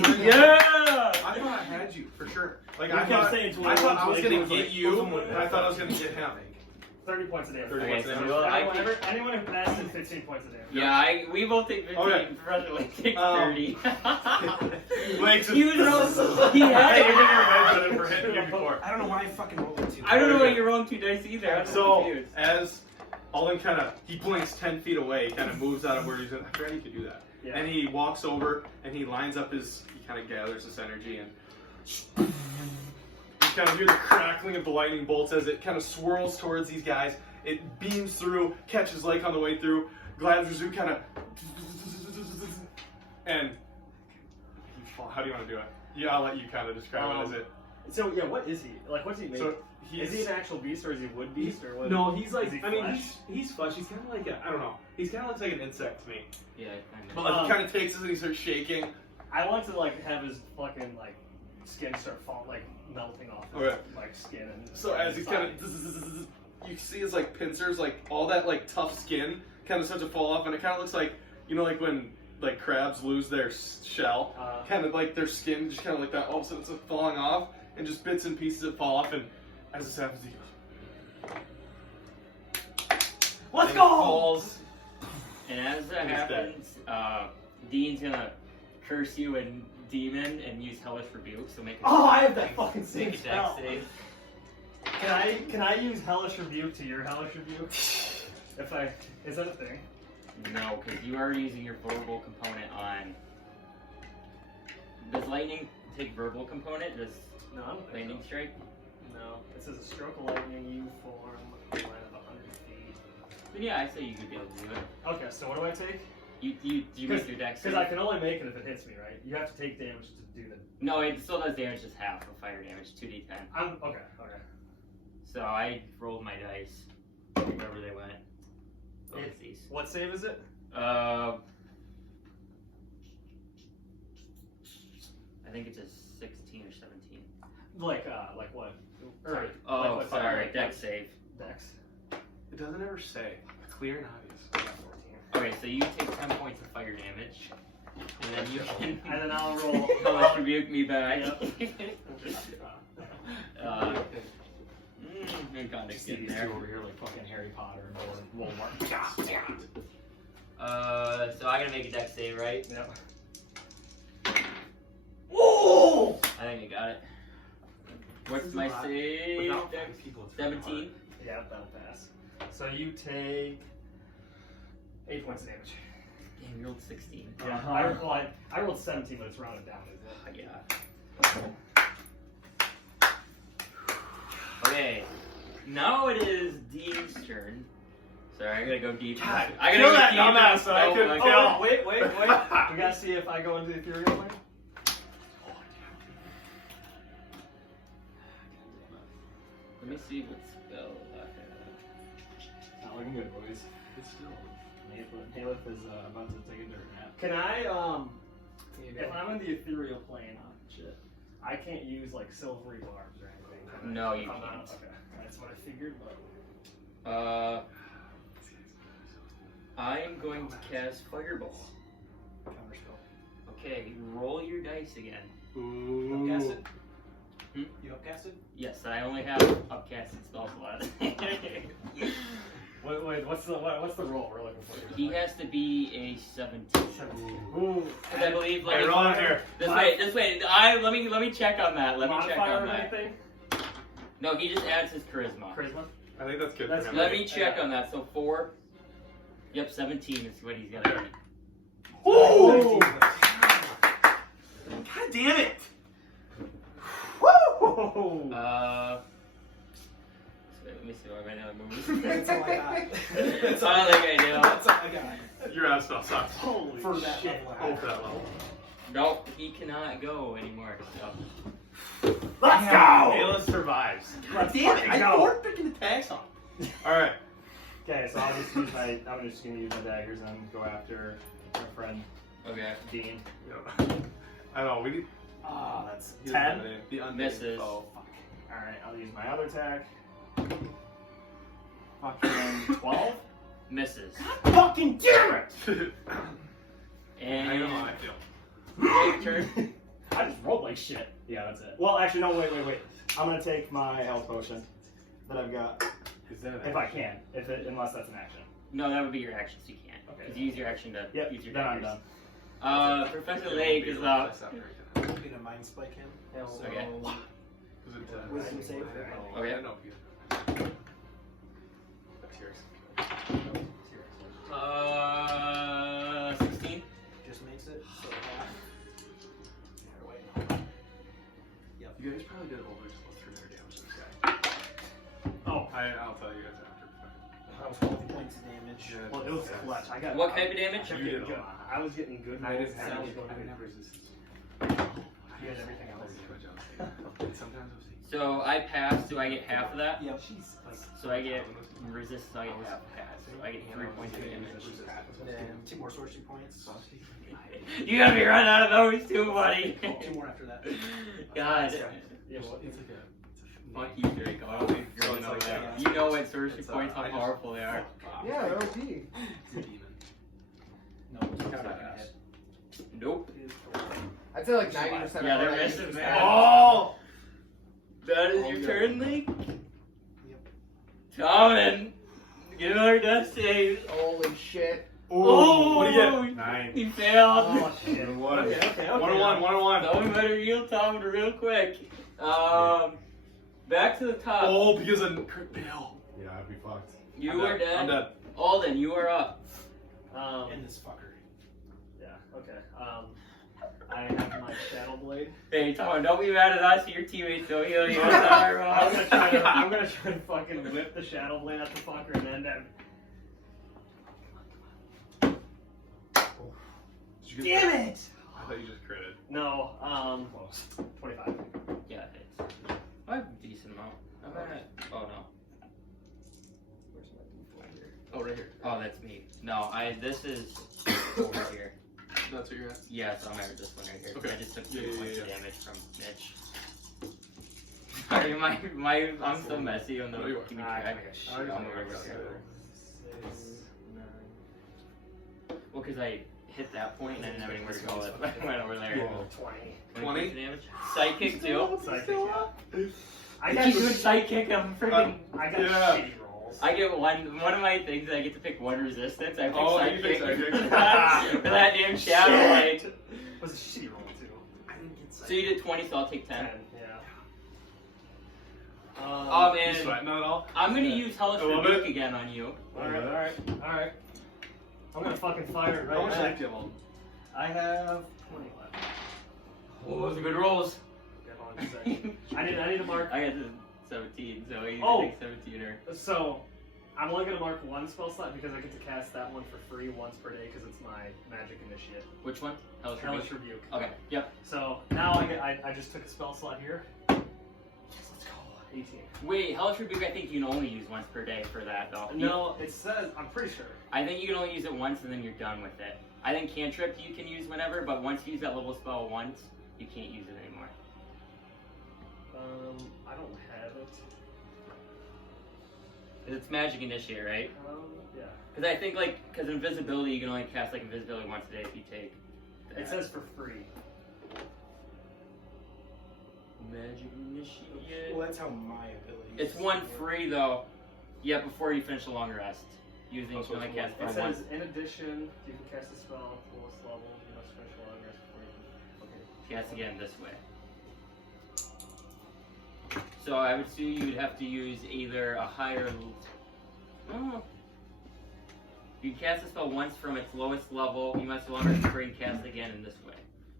fucking Yeah. I thought I had you for sure. Like You I kept thought, saying I thought I was 21, gonna get you, someone- and I thought I was gonna get him. 30 points of damage. 30 Okay, points so of well, I Anyone, think, anyone who passes 15 points of damage. yeah, we both take 15. Okay. Professor Lake takes Um, 30. Like, He was rolling. He had Hey, you're it. gonna revenge on him for hitting you before. I don't know why I fucking rolled it too. I don't know why you're rolling 2 dice either. I'm So confused. as Alden he blinks 10 feet away, kind of moves out of where he's in. I forgot he could do that. Yeah. And he walks over and he lines up he kind of gathers this energy and you kind of hear the crackling of the lightning bolts as it kind of swirls towards these guys. It beams through, catches Lake on the way through. Gladrizu kind of and how do you want to do it? Yeah, I'll let you kind of describe it as it. So yeah, what is he? Like, what's he made? So is he an actual beast or is he a wood beast or what? No, he's like. Is he I mean, flesh? he's flesh. He's kind of like I don't know. He's kind of looks like an insect to me. Yeah, kind of. But like he kind of takes us and he starts shaking. I want to like have his fucking like skin start falling, like melting off his Okay. like skin and. So as he's kind of, you see his like pincers, like all that like tough skin, kind of starts to fall off, and it kind of looks like like when like crabs lose their shell, kind of like their skin just kind of like that. All of a sudden it's like falling off, and just bits and pieces that fall off, and as this happens, he goes. Let's and go! Falls. And as that He's dead. happens, Dean's gonna curse you and demon and use hellish rebuke. So make a Oh, I have that fucking make same a dex spell. save. Can I use hellish rebuke to your hellish rebuke? Is that a thing? No, because you are using your verbal component on. Does lightning take verbal component? Does No, I don't think lightning so. strike? No, it says a stroke of lightning you form a line of 100 feet. Then yeah, I say you could be able to do it. Okay, so what do I take? You make your dex save. Because I can only make it if it hits me, right? You have to take damage to do the. No, it still does damage, just half of fire damage, 2d10. I'm okay. So I rolled my dice, wherever they went. Oh, it's these. What save is it? I think it's a 16 or 17. Like what? Sorry. Like Oh, what, sorry. like Dex save. Dex. It doesn't ever say. Clear and obvious. Okay, so you take 10 points of fire damage, and then you can And then I'll roll. hellish rebuke me back. And conduct See in these there. two over here like fucking Harry Potter and Voldemort. So I gotta make a dex save, right? Yep. Oh! I think I got it. What's is my a lot. save? Without Dex? five people, it's really 17? Yeah, that'll pass. So you take 8 points of damage. Damn, you rolled 16. Yeah, I rolled 17, but it's rounded down, isn't it? Yeah. Okay. Now it is Dean's turn. Sorry, I gotta go deep. God, I kill gotta that go deep. dumbass, in so I the couldn't spell kill. book. Oh, wait. We gotta see if I go into the ethereal plane. Let me see what spell I have. Not looking good, boys. It's still. Naileth is about to take a dirt nap. Can I, if I'm in the ethereal plane on shit, I can't use like silvery barbs or anything. Can I? No, you If I'm can't. not- Okay, that's what I figured, but. I'm going to cast Fireball. Counterspell. Okay, roll your dice again. Ooh. Upcasted? Hmm? You upcasted? Yes, I only have upcasted spell slots. Wait, what's the roll we're looking for? He has to be a 17. 17. Ooh. Because I believe, Hey, roll in here. This way. Let me check on that. Let me check Modifier on or that. anything? No, he just adds his charisma. Charisma. I think that's good That's for him. Let me check on that. So 4. Yep, 17 is what he's got to be. Oh! God damn it! Woo! Let me see what my other moves. That's all I got. I don't think I know. That's all I got. Your ass spell sucks. Holy For that shit. level. Oh, for that level. Nope, he cannot go anymore. So. Let's go! Naileth survives. Let's Damn it! fucking I go. thought picking attacks on. All right. Okay, so I'll just use I'm just gonna use my daggers and go after our friend Okay. Dean. I know. We need. Oh, that's the 10. The unnamed. Misses. Oh fuck. Alright, I'll use my other attack. Fucking 12. Misses. Fucking damn it! And I know how I feel. take turn. I just rolled like shit. Yeah, that's it. Well, actually, no, wait. I'm gonna take my health potion that I've got. Is that If I can. Unless that's an action. No, that would be your action, so you can't. Okay. Because you use your action to Yep, use your then I'm daggers. done. Professor Lake is up. I'm gonna mind spike him. So, Okay. Was it Wisdom save? Okay. I know. That's yours. 16. Just makes it. So half. You guys probably did over just 300 damage to this guy. Oh, I'll tell you guys after. That was 20 points of damage. well, it was clutch. I got. What type of damage? I You did good. I was getting good rolls. I didn't and I was going good. have resistance. He had everything else. Sometimes I'll see. So I pass, do I get half of that? Yep. So I get resist, so I get half pass. So I get 3 points of damage. And 2 more sorcery points. You gotta be running out of those too, buddy. 2 more after that. God. Yeah, well, It's like a. Fuck you, Drake. I don't think you're gonna know that. You know what sorcery points, how powerful they are. Yeah, they're OP. It's a demon. No, it's not gonna hit. Nope. I'd say like 90% Yeah, of they're what I missing, use man. is Oh! That is your turn, Link? Yep. Tommen! Get another death save. Holy shit. Oh, what do you Oh, get? 9. He failed. Oh shit. One. Okay. 1-1. So we better heal Tommen real quick. Back to the top. Oh, because of Kurt Bale. Yeah, I'd be fucked. You I'm are dead. I'm dead. dead. Alden, you are up. And this fucker. Yeah. Okay. I have my shadow blade. Hey, Tommen, don't be mad at us. Your teammates don't heal you. It's not our I'm fault. gonna try and fucking whip the shadow blade at the fucker and then. Did you get Damn it! I thought you just critted. No. 25. Yeah, it's I have a decent amount. I'm at. Oh no. Where's my D4 here? Oh, right here. Oh, that's me. No, this is over here. That's what you're at. Yeah, so I'm at this one right here. Okay. I just took 2 Yeah, points yeah. of damage from Mitch. Sorry, I'm so messy on the No, you are. keeping Ah, track. I I'm got over it. here. Well, because I hit that point and I didn't have anywhere to go. That's why I went over there. 20. 20? points of damage. Psychic too. Psychic, yeah. I I got keep doing psychic. I'm freaking. I got Yeah. shitty rolls. I get one of my things. I get to pick one resistance. I pick Oh, you psychic. pick psychic. for that damn shadow light. It was a shitty roll too. I didn't get So you did 20, so I'll take 10. 10. Yeah. You And sweating at all? I'm gonna use Hellish A little Rebuke bit? again on you. Alright. I'm gonna fucking fire it How right much back. life do you have on? I have 20 left. Oh, those are good rolls. Okay, hold on just a second. I need to mark. I got to 17, so you Oh. take 17er. So, I'm only gonna mark 1 spell slot because I get to cast that one for free once per day because it's my magic initiate. Which one? Hellish Hellish Rebuke. Rebuke. Okay. Yep. So now I just took a spell slot here. Let's go. 18. Wait, Hellish Rebuke. I think you can only use once per day for that, though. No, it says I'm pretty sure. I think you can only use it once, and then you're done with it. I think Cantrip you can use whenever, but once you use that level spell once, you can't use it anymore. I don't have it. It's Magic Initiate, right? Yeah. Because I think because invisibility, you can only cast invisibility once a day if you take. It says for free. Magic Initiate. Well, that's how my ability. It's one free though. Yeah, before you finish a long rest. Using Oh, so you can only it's cast It for one. says in addition, you can cast a spell at the lowest level. You must finish a long rest before you can. Okay. Cast again this way. So I would assume you would have to use either a higher. Oh. You cast a spell once from its lowest level. You must no longer free cast again in this way.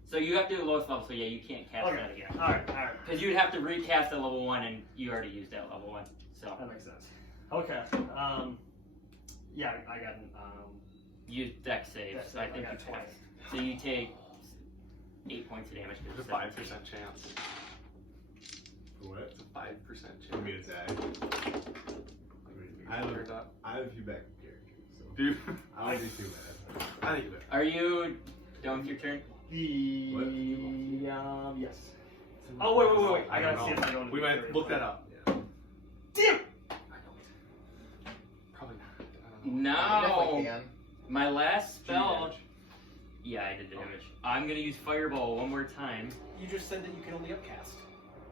So you have to do the lowest level. So yeah, you can't cast that again. All right. Because you would have to recast at level 1, and you already used that level 1. So That makes sense. Okay. Yeah, I got use dex save. Dex So I save, think I you got 20. pass. So you take 8 points of damage. There's a 5% chance. What? It's a 5% chance. For me to die. I have a few backup characters, so Dude, I don't be too bad. I think you would. Are you done with your turn? Yes. Oh wait! I gotta see if I don't. We might look that up. Yeah. Damn. Probably not. I don't know. No. Definitely can. My last spell. Damage. Yeah, I did the damage. I'm gonna use Fireball one more time. You just said that you can only upcast.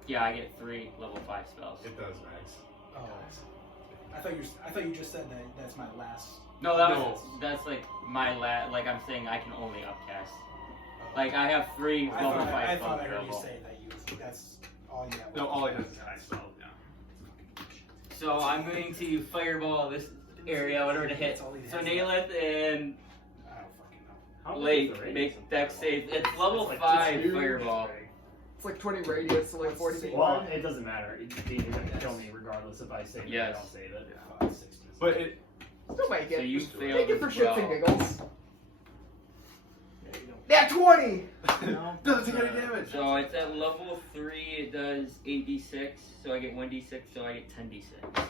Yeah, I get 3 level 5 spells. It does, Max. Oh. I thought you just said that that's my last. No, that's like my like I'm saying I can only upcast. Like I have 3 I level 5 thought I spells heard you available. say that that's all you have. No, all he has is high spell. Yeah. So I'm going to Fireball this area in order to hit. That's all he So has. Naileth and I don't fucking know. How big is Lake the radius make of dex Fireball? save. It's level like 5 huge. Fireball. It's like 20 radius, so like 40 feet. Well, it doesn't matter. You're gonna kill me regardless if I save it or Yes. don't save it. Yeah. But it. Still make So it. you Just do it. failed Take it for as shits and well. giggles. Yeah, you don't. Yeah, 20! No. Doesn't take any damage. So it's at level 3, it does 8d6, so I get 1d6, so I get 10d6.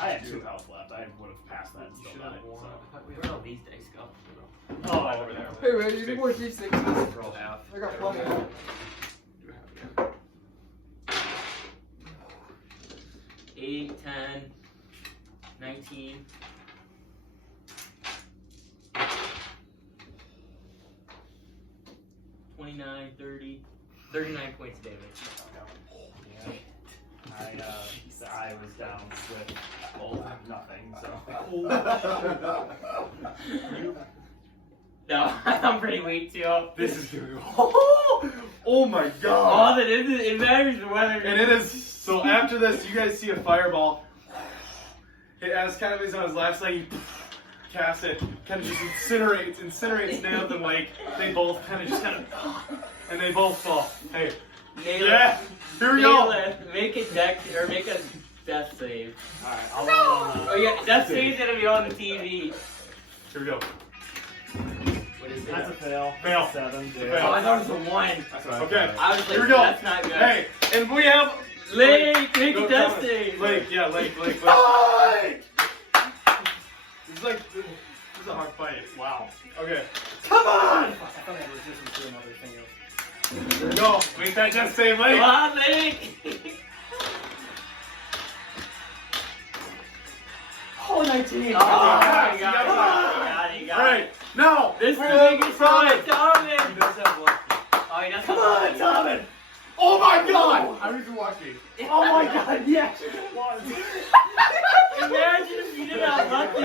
I had 2 health left. I would have passed that and You still should died. have won. So. Where'd all these dice go? Oh, over there. Hey man, you need more d6s. Roll half. I got plenty. You have, yeah. 8, 10, 19. $29, $30, 39 points of damage. Yeah. I was down with nothing. So. No, I'm pretty weak too. This is gonna be. Oh my All god! that is, it matters the weather. And it is. So after this, you guys see a fireball. As kind of is on his last leg, he casts it, kind of just incinerates Naileth and Lake. They both kind of, and they both fall. Hey, Naileth, yeah, here we go. Naileth, make a dex or make a death save. Alright, I'll roll on Oh yeah, death save's gonna be on the TV. Here we go. That's a fail. Fail. 7. Fail. Oh, I thought it was a 1. Okay, I was like, here we go. that's not good. Hey, and we have Lake, make No, a death come on. save. Lake, yeah, Lake. It's like this is a hard fight. Wow. Okay. Come on! I thought I was listening to another thing. Here we go. Make that death save, Lake. Come on, Lake. Oh, 19. Oh, you you got got it. All right, now This is we the have biggest Simon. one, Tommen. Oh, he doesn't. Come on, Tommen. Oh my god! How did you watching? Oh my god, he actually was. Imagine if you did not lucky.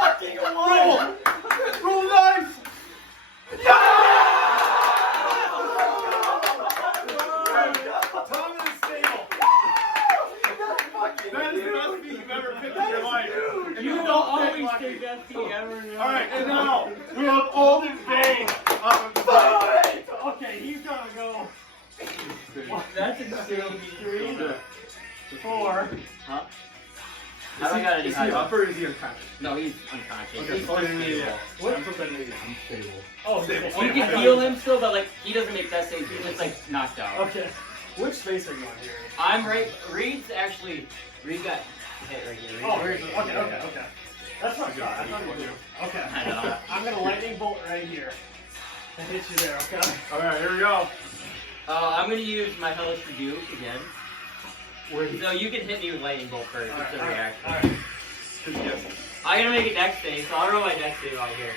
Fucking Roll! Roll dice! Tom is stable. That is the best feat you've ever picked in your life. And You both don't always picked lucky. take that feat ever. Alright, and now we have Alden Bane up of the fight. Okay, he's gonna go. That's insane. 3, 4. Huh? I don't got any Is he high up or is he unconscious? No, he's unconscious. Okay, He's oh, unstable. yeah. What? I'm pretending I'm stable. Oh, Stable. You can heal him still, but like he doesn't make that save. He's just like knocked out. Okay. Which space are you on here? I'm right. Reed got hit right here. Oh, okay. That's not good. I thought you were. Okay. I know. I'm gonna lightning bolt right here. And hit you there, okay? Alright, here we go. I'm gonna use my hellish rebuke again. So you can hit me with lightning bolt first. It's a reaction. Alright. I'm gonna make a dex save, so I'll roll my dex save out here.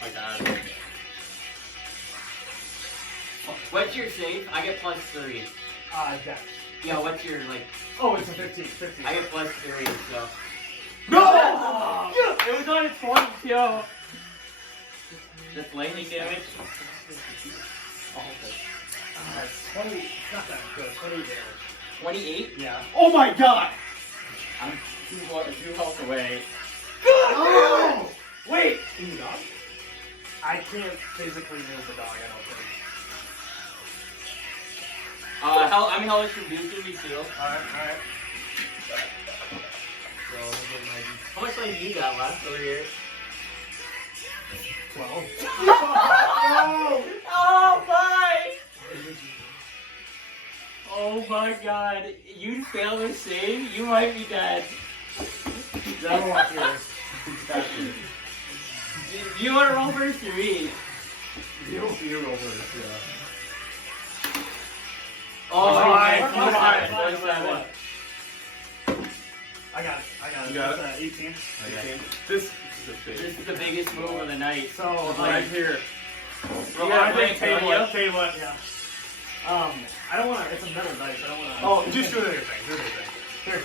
My god. What's your save? I get plus 3. Dex. Yeah, what's your like? Oh, it's a 15. 15. I get plus 3, so. No! It was on a 22. That's lightning damage. 20, not that good, 20 damage. 28. Yeah. Oh my god! I'm two health away. Oh! Wait! Can you dodge? I can't physically move the dog, I don't think. I'm hellish rebuking me too. Alright. How much life you got left over here? 12. Oh my! Oh my god! You fail the save, you might be dead. That won't do it. You want to roll first or me? You roll first, yeah. Oh my Fine. god! I got it. You got it? 18. This is a big. This is the biggest move of the night. So, Right here. Roll Yeah, I out think rank, table will it, table it. yeah. I don't want to, it's a metal dice, I don't want to. Oh, just do it anything. Do it anything.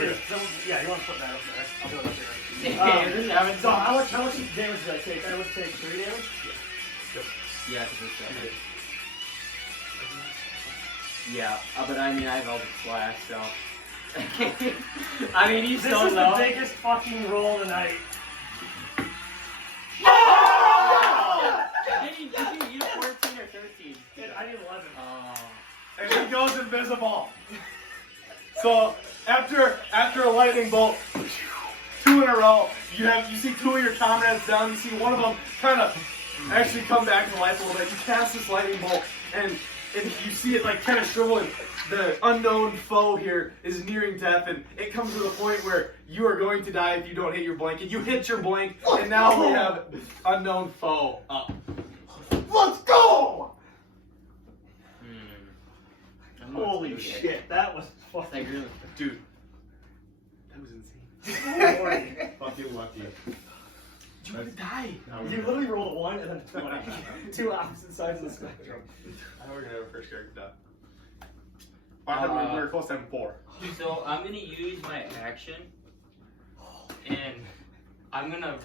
Here. So, yeah, you want to put that up there. I'll do it up here. you? This is having So, how much damage did I take? I would take 3 damage? Yeah, because it's seven. Yeah, but I mean, I have Eldritch Blast, so. I mean, he's This so is low. the biggest fucking roll of the night. Did you 14 or 13? I need 11. And he goes invisible. So after a lightning bolt, 2 in a row, you see 2 of your comrades down. You see one of them kind of actually come back to life a little bit. You cast this lightning bolt, and you see it like kind of shriveling. The unknown foe here is nearing death, and it comes to the point where you are going to die if you don't hit your blank. And you hit your blank, and now we have unknown foe up. Let's go! Holy shit, that was fucking. Dude, that was insane. Fucking lucky. You would have died. You literally rolled a 1 and then 20. 2 opposite sides of the spectrum. I thought we were gonna have a first character die. We were close to having 4. So I'm gonna use my action, and I'm gonna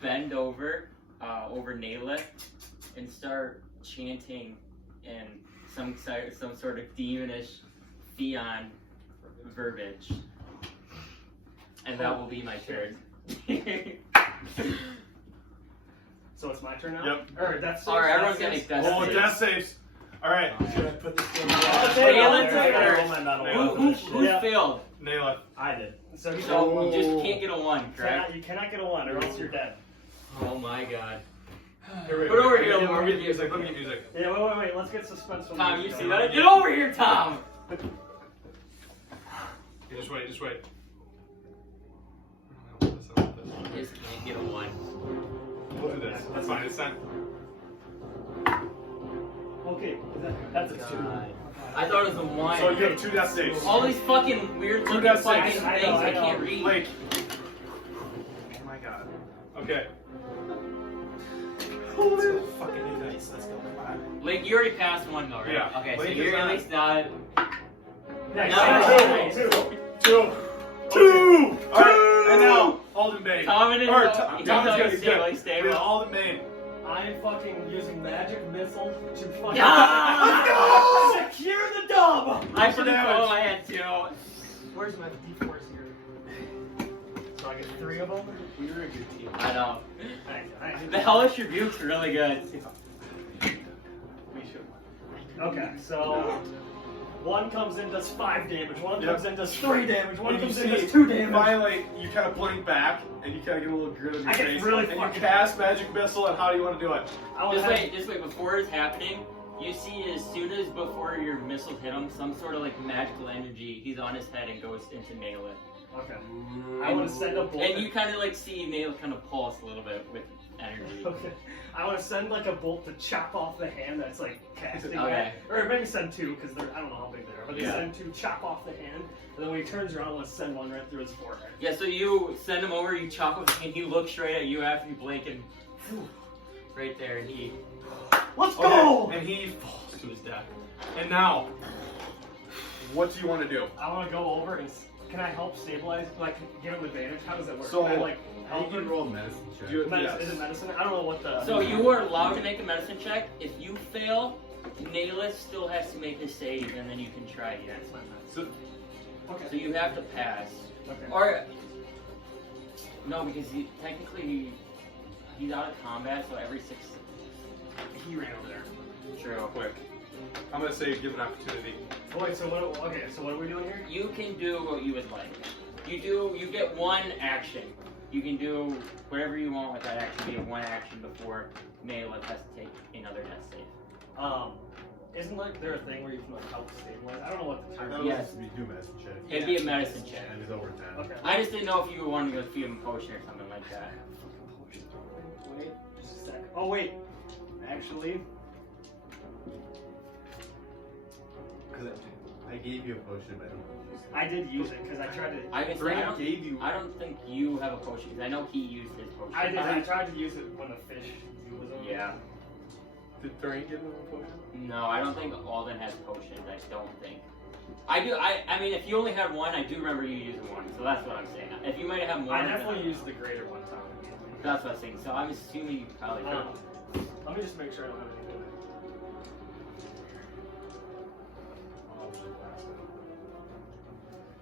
bend over Naileth and start chanting in some sort of demonish Theon verbiage, and that will be my turn. So it's my turn now? Yep. Or that's Alright, everyone's gonna make death Oh, saves. death saves. Alright. Should I put this down? Who failed? Naileth. I did. So you So you just can't get a 1, correct? You cannot get a 1 or else you're dead. Oh my god. Here, Put over here, Let Lauren. me get music. Let me get music. Yeah, wait. Let's get suspenseful. Tom, you music see going. that? Get over here, Tom! Okay, just wait. Just can't get a 1. We'll do this. That's fine. It's time. Okay, that's a 2. I thought it was a 1. So you have 2 death saves. All these fucking weird looking death fucking saves. things I I know. can't read. Like. Oh my god. Okay. Fucking nice. Let's go. Like, you already passed 1 though, right? Yeah. Okay, so Link you're is at on. least not. Nice. Two. Alright, and now, Alden Bane. Tom and Or his- Tom's he's gonna always be stable, good. he's stable. With Alden Bane. I'm fucking using magic missile to fucking Yeah! secure the dub. I should have damage. told I had 2. Where's my D4s here? So I get 3 of them. We were a good team. I know. Thanks. The hellish rebuke's really good. Okay, so 1 comes in, does 5 damage. 1 Yep. comes in, does 3 damage. 1 And you comes in, see, does 2 damage. finally, you kind of blink back, and you kind of get a little grin on your I get face. really and you fucking cast Magic Missile, and how do you want to do it? I wanna Just wait, before it's happening, you see as soon as before your missiles hit him, some sort of like magical energy, he's on his head and goes into Naileth. Okay. I want to send a bolt. And you kind of like see Naileth kind of pulse a little bit with energy. Okay. I want to send like a bolt to chop off the hand that's like casting Okay. that. Or maybe send 2 because I don't know how big they are. But Yeah. send 2, chop off the hand, and then when he turns around, let's send 1 right through his forehead. Yeah, so you send him over, you chop him, and he looks straight at you after you blink, and whew, right there, and he. Let's go! And he falls to his death. And now, what do you want to do? I want to go over and can I help stabilize? Like give him advantage? How does that work? So, can I like You help can him? roll medicine check. Do it, Medicine, yes. Is it medicine? I don't know what the. So you are allowed to make a medicine check. If you fail, Naileth still has to make a save, and then you can try again. So, So you have to pass. Okay. Or no, because he's out of combat, so every 6. he ran over there. True. Real quick. I'm gonna say give an opportunity. Oh, wait, so what? Okay, so what are we doing here? You can do what you would like. You get one action. You can do whatever you want with that action. You have one action before Naileth has to take another death save. Isn't like there a thing where you can like help stabilize? I don't know what the term That is. was Yes. supposed to be do medicine check. It'd be a medicine check. And it's over 10. Okay. I just didn't know if you wanted to feed him a potion or something like that. Wait, just a sec. Oh wait, actually, Because I gave you a potion, but I don't know if you used it. I did use it because I tried to. I guess Brady I don't. gave you. I don't think you have a potion because I know he used his potion. I did. I tried to use it when the fish was over. Yeah. Did Thurine give him a potion? No, I don't think Alden has potions. I don't think. I do. I mean, if you only had one, I do remember you using one. So that's what I'm saying. If you might have more, I then definitely used the greater one time. That's what I'm saying. So I'm assuming you probably could. Let me just make sure I don't have anything in it.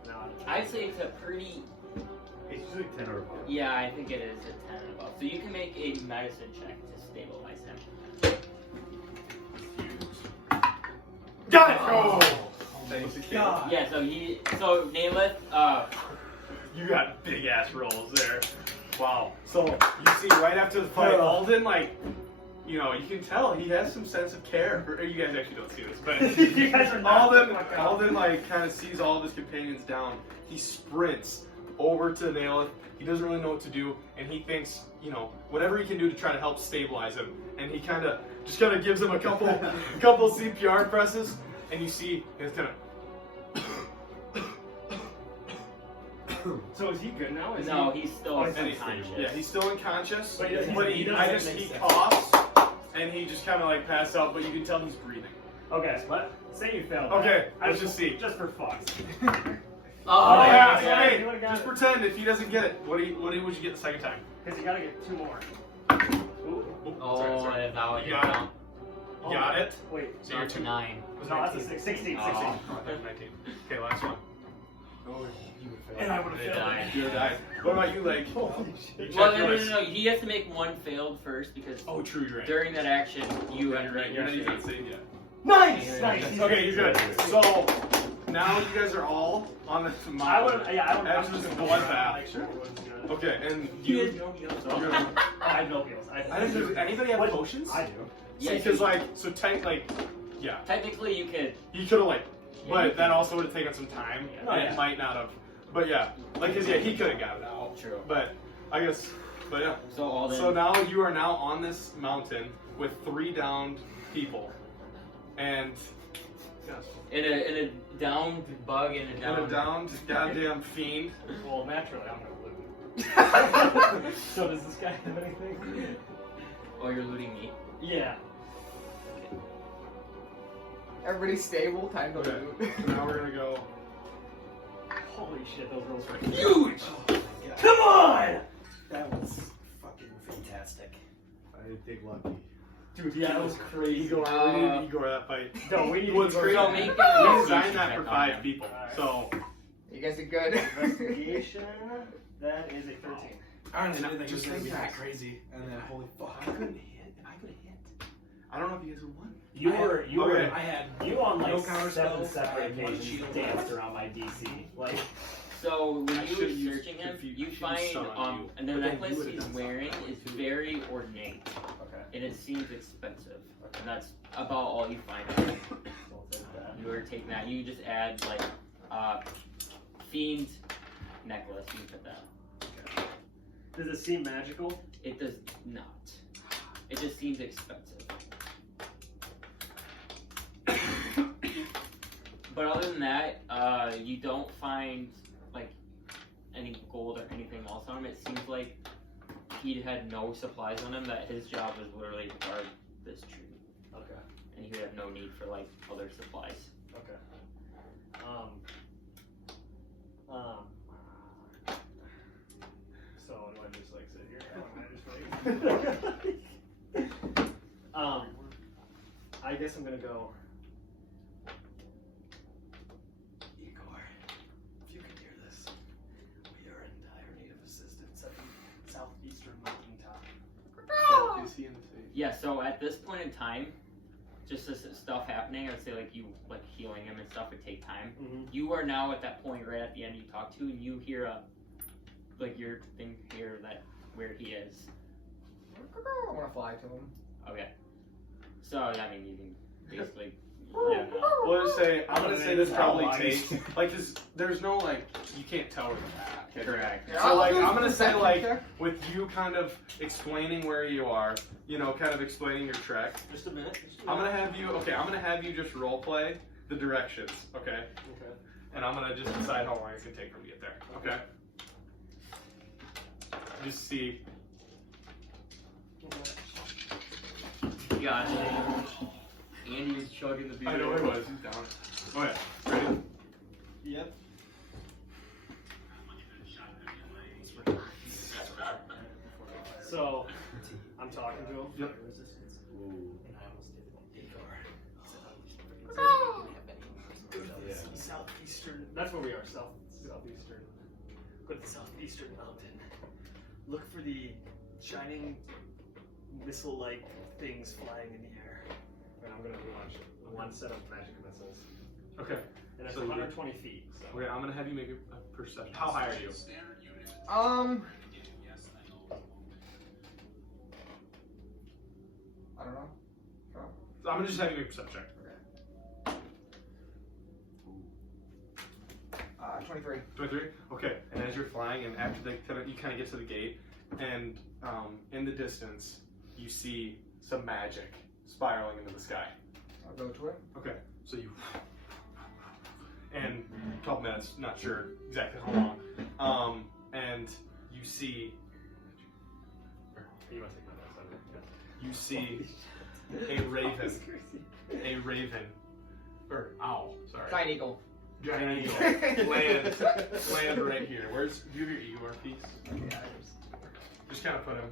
No, I'd say it's a pretty. It's usually 10 or above. Yeah, I think it is a 10 and above. So you can make a medicine check to stabilize him. Got it! Oh! Thanks, God. Yeah. So Naileth. You got big ass rolls there. Wow. So you see, right after the fight, Alden, like, you know, you can tell he has some sense of care. Or you guys actually don't see this, but You guys are not Alden, like, kind of sees all of his companions down. He sprints over to Naileth. He doesn't really know what to do, and he thinks, you know, whatever he can do to try to help stabilize him. And he kind of gives him a couple CPR presses, and you see it's kind of. So is he good now? Is No, he... he's still Oh, he's unconscious. Yeah, he's still unconscious, But he he doesn't- coughs, and he just kind of like passed out, but you can tell he's breathing. Okay, but say you failed. Okay, that. let's just see. Just for fucks. Oh, yeah, yeah, hey, he would've got just it. pretend if he doesn't get it, what would you get the second time? Because you gotta get 2 more. Ooh. Oh, sorry. and now you Got it. count. You got it? Wait. So you're 2. 9. Was No, that's a 19? 16. Oh. 19. Okay, last one. And I would have You failed. died. You died. What about you, Lake? Holy shit. Well, no. He has to make one failed first because Oh, true, you're right. during that action you had You're to right. make You're your not even save. saved yet. Nice! Nice. Okay, you're good. So now you guys are all on the mountain. I would have. Yeah, I would have. Absolute bloodbath. Make sure everyone's good. Okay, and He you. has no heals. you're gonna- I have no heals. I don't know, does anybody have What? potions? I do. Yeah, because so like, so tank like, yeah, technically you could. he could have like, Yeah, but you that could. also would have taken some time, Oh, and yeah. it might not have. But yeah, like, cause yeah, he could have got it out. True. But I guess, but yeah. So Alden. So now you are now on this mountain with 3 downed people, and in a downed bug and a and a downed. downed goddamn fiend. Well, naturally, I'm gonna loot. So does this guy have anything? Oh, you're looting me. Yeah. Everybody stable. Time to Okay. loot. So now we're gonna go. Holy shit, those rolls were Huge! Oh my god. Come on! That was fucking fantastic. I didn't take lucky. Dude, yeah, that was crazy. Igor, we need Igor that fight. No, we need What's Igor. crazy? So make We an designed investigation that for check on 5 him. people. Alright. So You guys are good. Investigation. That is a 13. I honestly didn't think it was Just gonna be think that back. crazy. And then holy fuck. I couldn't hit. I could have hit. I don't know if you guys would won. You were Okay. I had you on like no counter 7 spells, I separate had one occasions shield. danced around my DC. Like, So when I you were should've used searching him, confu- you I should've find summoned you. and the But then necklace you would've he's done wearing something. is very ornate, okay. and it seems expensive. And that's about all you find out. So we'll take that. You were taking that. You just add like fiend necklace. You put that. Does it seem magical? It does not. It just seems expensive. But other than that, you don't find like any gold or anything else on him. It seems like he had no supplies on him. That his job was literally to guard this tree, Okay. and he would have no need for like other supplies. Okay. So do I just like sit here? Or am I just like I guess I'm gonna go. Igor, if you can hear this, we are in dire need of assistance at the southeastern mountaintop. Oh, is he in the thing? Yeah, so at this point in time, just this stuff happening, I would say like you like healing him and stuff would take time. Mm-hmm. You are now at that point right at the end you talk to, and you hear like your thing here that where he is. I want to fly to him. Okay. So I mean you can basically. We'll just say I'm gonna say this probably Outlines. takes like this. There's no like you can't tell where the path. Correct. Yeah, So I'll like do I'm gonna say perception like check. with you kind of explaining where you are, you know, kind of explaining your trek. Just a minute. I'm gonna have you just role play the directions, okay? Okay. And I'm gonna just decide how long it's gonna take for me to get there, okay? Just see. Gotcha. Andy is chugging the beer. I know it was. He's down. Okay, ready? Yep. So, I'm talking to him. Yep. Resistance. Ooh. And I almost did it. Igor, Yeah. southeastern, That's where we are, southeastern. go to the southeastern mountain. Look for the shining missile-like things flying in the air. And I'm gonna launch one set of magic missiles. Okay. And it's So you- 120 feet. So. Okay, I'm gonna have you make a perception. How high are you? I don't know. I'm gonna just have you make a perception check. 23. 23? Okay, and as you're flying, and after you kind of get to the gate, and in the distance, you see some magic spiraling into the sky. I'll go to it. Okay, so you. And a couple minutes, not sure exactly how long, and you see. You must take my notes. You see a raven, or owl, sorry. Giant eagle. Giant eagle land right here. Where's, do you have your Igor piece? Yeah, Just kind of put him.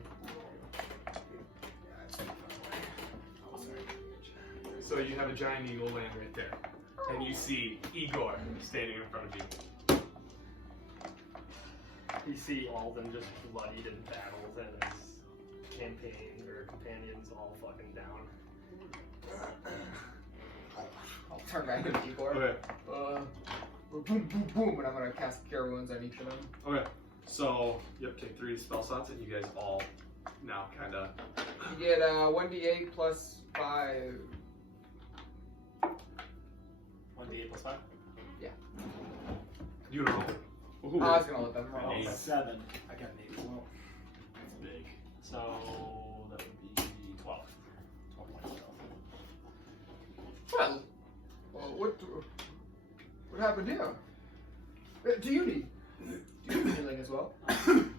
So you have a giant eagle land right there. And you see Igor standing in front of you. You see all of them just bloodied in battles and his campaign or companions all fucking down. I'll turn back to Igor. Okay. Boom, boom, boom, and I'm gonna cast Cure Wounds on each of them. Okay. So you have to take 3 spell slots, and you guys all now kind of. You get 1d8 plus 5. 1d8 plus 5? You don't know. Ooh. I was gonna let them roll. Eight. 7. I got an 8 as well. That's big. So that would be 12. 12 points. Well, what happened here? Do you need healing as well? I'm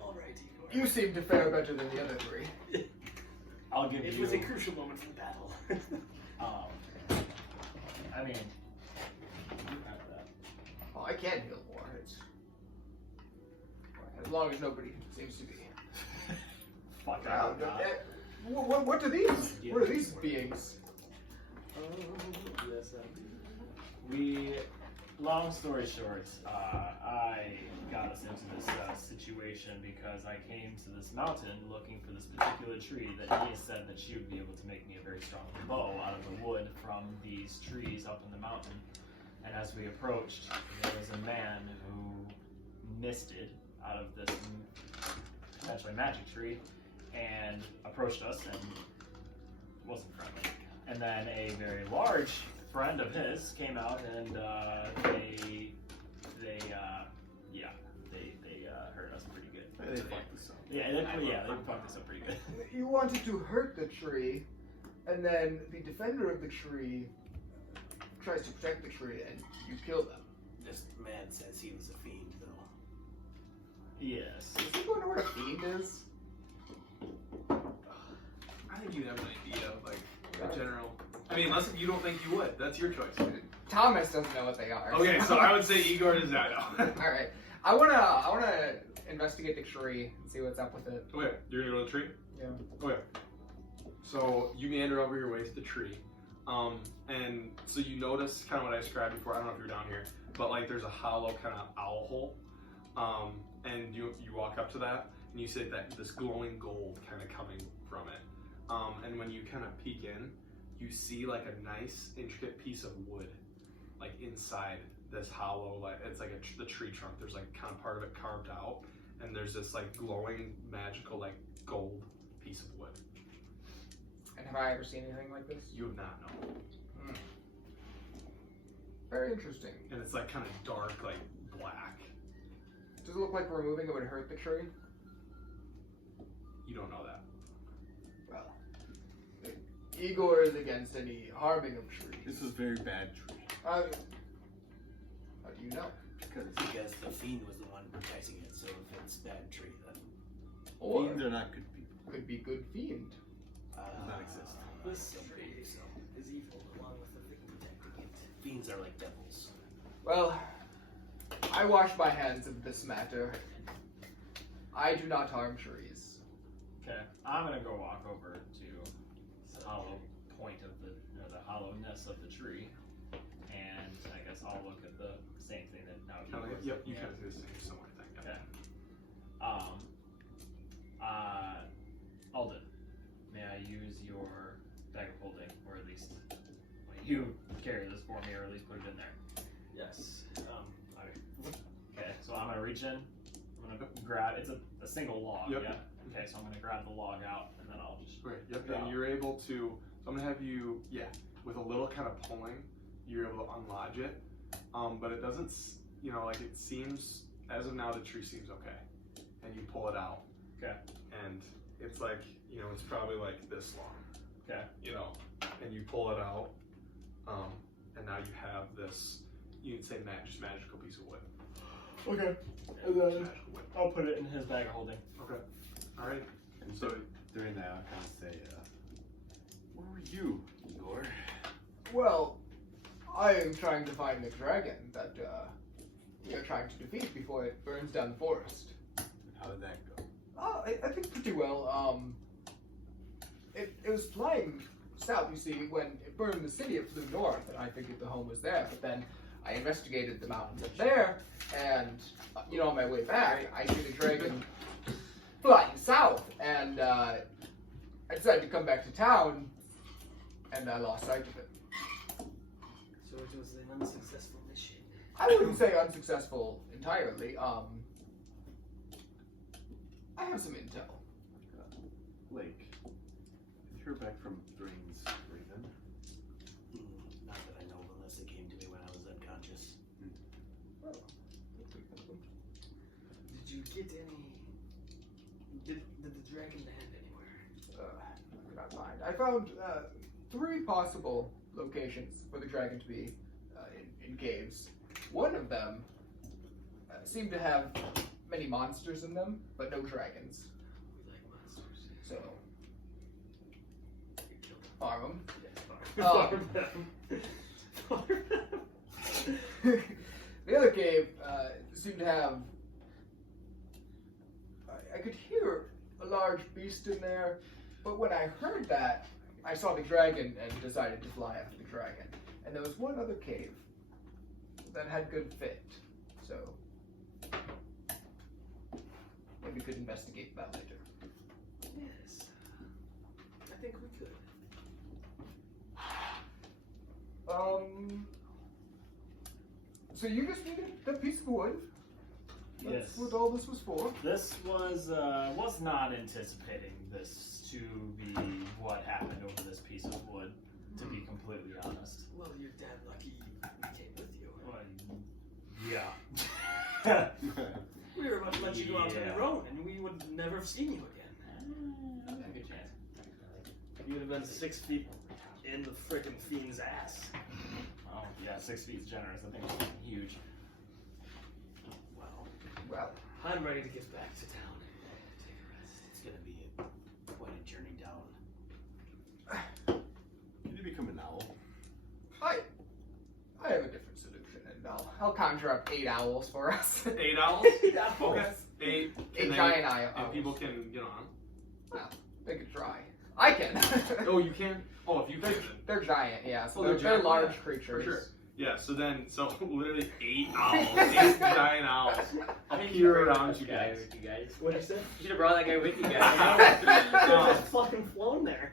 alright, Igor. You seem to fare better than the other 3. I'll give It you. was a crucial moment for the battle. I mean, you have that. Oh, I can heal more. It's as long as nobody seems to be. Fuck out. What are these? What are these beings? Yes, long story short, I got us into this situation because I came to this mountain looking for this particular tree that Neia said that she would be able to make me a very strong bow out of the wood from these trees up in the mountain. And as we approached, there was a man who misted out of this potentially magic tree and approached us and wasn't friendly. And then a very large friend of his came out and they hurt us pretty good. They fucked this up. Yeah, they fucked us up pretty good. You wanted to hurt the tree, and then the defender of the tree tries to protect the tree, and you kill them. This man says he was a fiend, though. Yes. Does anyone know what a fiend is? I think you'd have an idea of like a general. I mean, unless you don't think you would. That's your choice. Thomas doesn't know what they are. Okay, so I would say Igor does not know. All right. I wanna investigate the tree and see what's up with it. Okay, you're gonna go to the tree? Yeah. Okay. So you meander over your way to the tree. And so you notice kind of what I described before. I don't know if you're down here, but like there's a hollow kind of owl hole. And you walk up to that and you see that this glowing gold kind of coming from it. And when you kind of peek in, you see like a nice intricate piece of wood, like inside this hollow, like it's like the tree trunk. There's like kind of part of it carved out, and there's this like glowing magical like gold piece of wood. And have I ever seen anything like this? You have not known. Very interesting. And it's like kind of dark, like black. Does it look like removing it would hurt the tree? You don't know that. Well, Igor is against any harming of trees. This is a very bad tree. How do you know? Because the fiend was the one protecting it, so if it's bad tree, then Or Fiends are not good people. could be good fiend. Does not exist. This some tree believe so. is evil, along with the thing protecting it. Fiends are like devils. Well, I wash my hands of this matter. I do not harm trees. Okay, I'm gonna go walk over to the hollow point of the hollowness of the tree, and I guess I'll look at the same thing that now. Kind of Igor's like, yep, looking you at. kind of do the same similar thing. Yep. Okay. Alden, may I use your bag of holding, or at least you carry this for me, or at least put it in there? Yes. Okay, so I'm gonna reach in. I'm gonna grab. It's a single log. Yep. Yeah. Okay, so I'm gonna grab the log out, and then I'll just. Great. Yep. Yeah. And you're able to. So I'm gonna have you. Yeah. With a little kind of pulling, you're able to unlodge it. But it doesn't. Like it seems as of now the tree seems okay, and you pull it out. Okay. And it's like it's probably like this long. Okay. And you pull it out. And now you have this. You can say just magical piece of wood. Okay. Yeah, And then magical wood. I'll put it in his bag of holding. Okay. All right. And so during that, I'll kind of say, where were you, Igor? Well, I am trying to find the dragon that you're trying to defeat before it burns down the forest. How did that go? I think pretty well. It was flying south, you see, when it burned the city, it flew north, and I figured the home was there. But then I investigated the mountains up there, and on my way back, I see the dragon flying south, and I decided to come back to town, and I lost sight of it. So it was an unsuccessful mission. I wouldn't say unsuccessful entirely. I have some intel. Blake, did you hear back from Drain's Raven? Not that I know of, unless it came to me when I was unconscious. Did you get any? Did the dragon land anywhere? I could not find. I found 3 possible locations for the dragon to be in caves. One of them seemed to have many monsters in them, but no dragons. We like monsters. So, We killed them. farm them. Yes, farm them. Farm them. The other cave seemed to have. I could hear a large beast in there, but when I heard that, I saw the dragon and decided to fly after the dragon. And there was one other cave that had good fit, so maybe we could investigate that later. Yes. I think we could. So you just needed that piece of wood? That's Yes. what all this was for? This was not anticipating this to be what happened over this piece of wood. To be completely honest. Well, you're damn lucky we came with you. Yeah. We were about to let you go out on Yeah. your own, and we would never have seen you again. Good chance. You would have been 6 feet in the frickin' fiend's ass. Oh yeah, 6 feet's generous. I think it's huge. Well, I'm ready to get back to town. Take a rest. It's gonna be quite a journey down. Can you become an owl? I have a different solution, and I'll conjure up 8 owls for us. 8 owls. Okay. 8. 8 giant owls. And people can get on. Well, they could try. I can. Oh, you can. Oh, if you can. They're giant, yeah. So Oh, they're, they're giant, large yeah, creatures. For sure. Yeah, so literally 8 owls, 8 giant owls appear around you guys. What'd you say? You should have brought that guy with you guys. Just fucking flown there.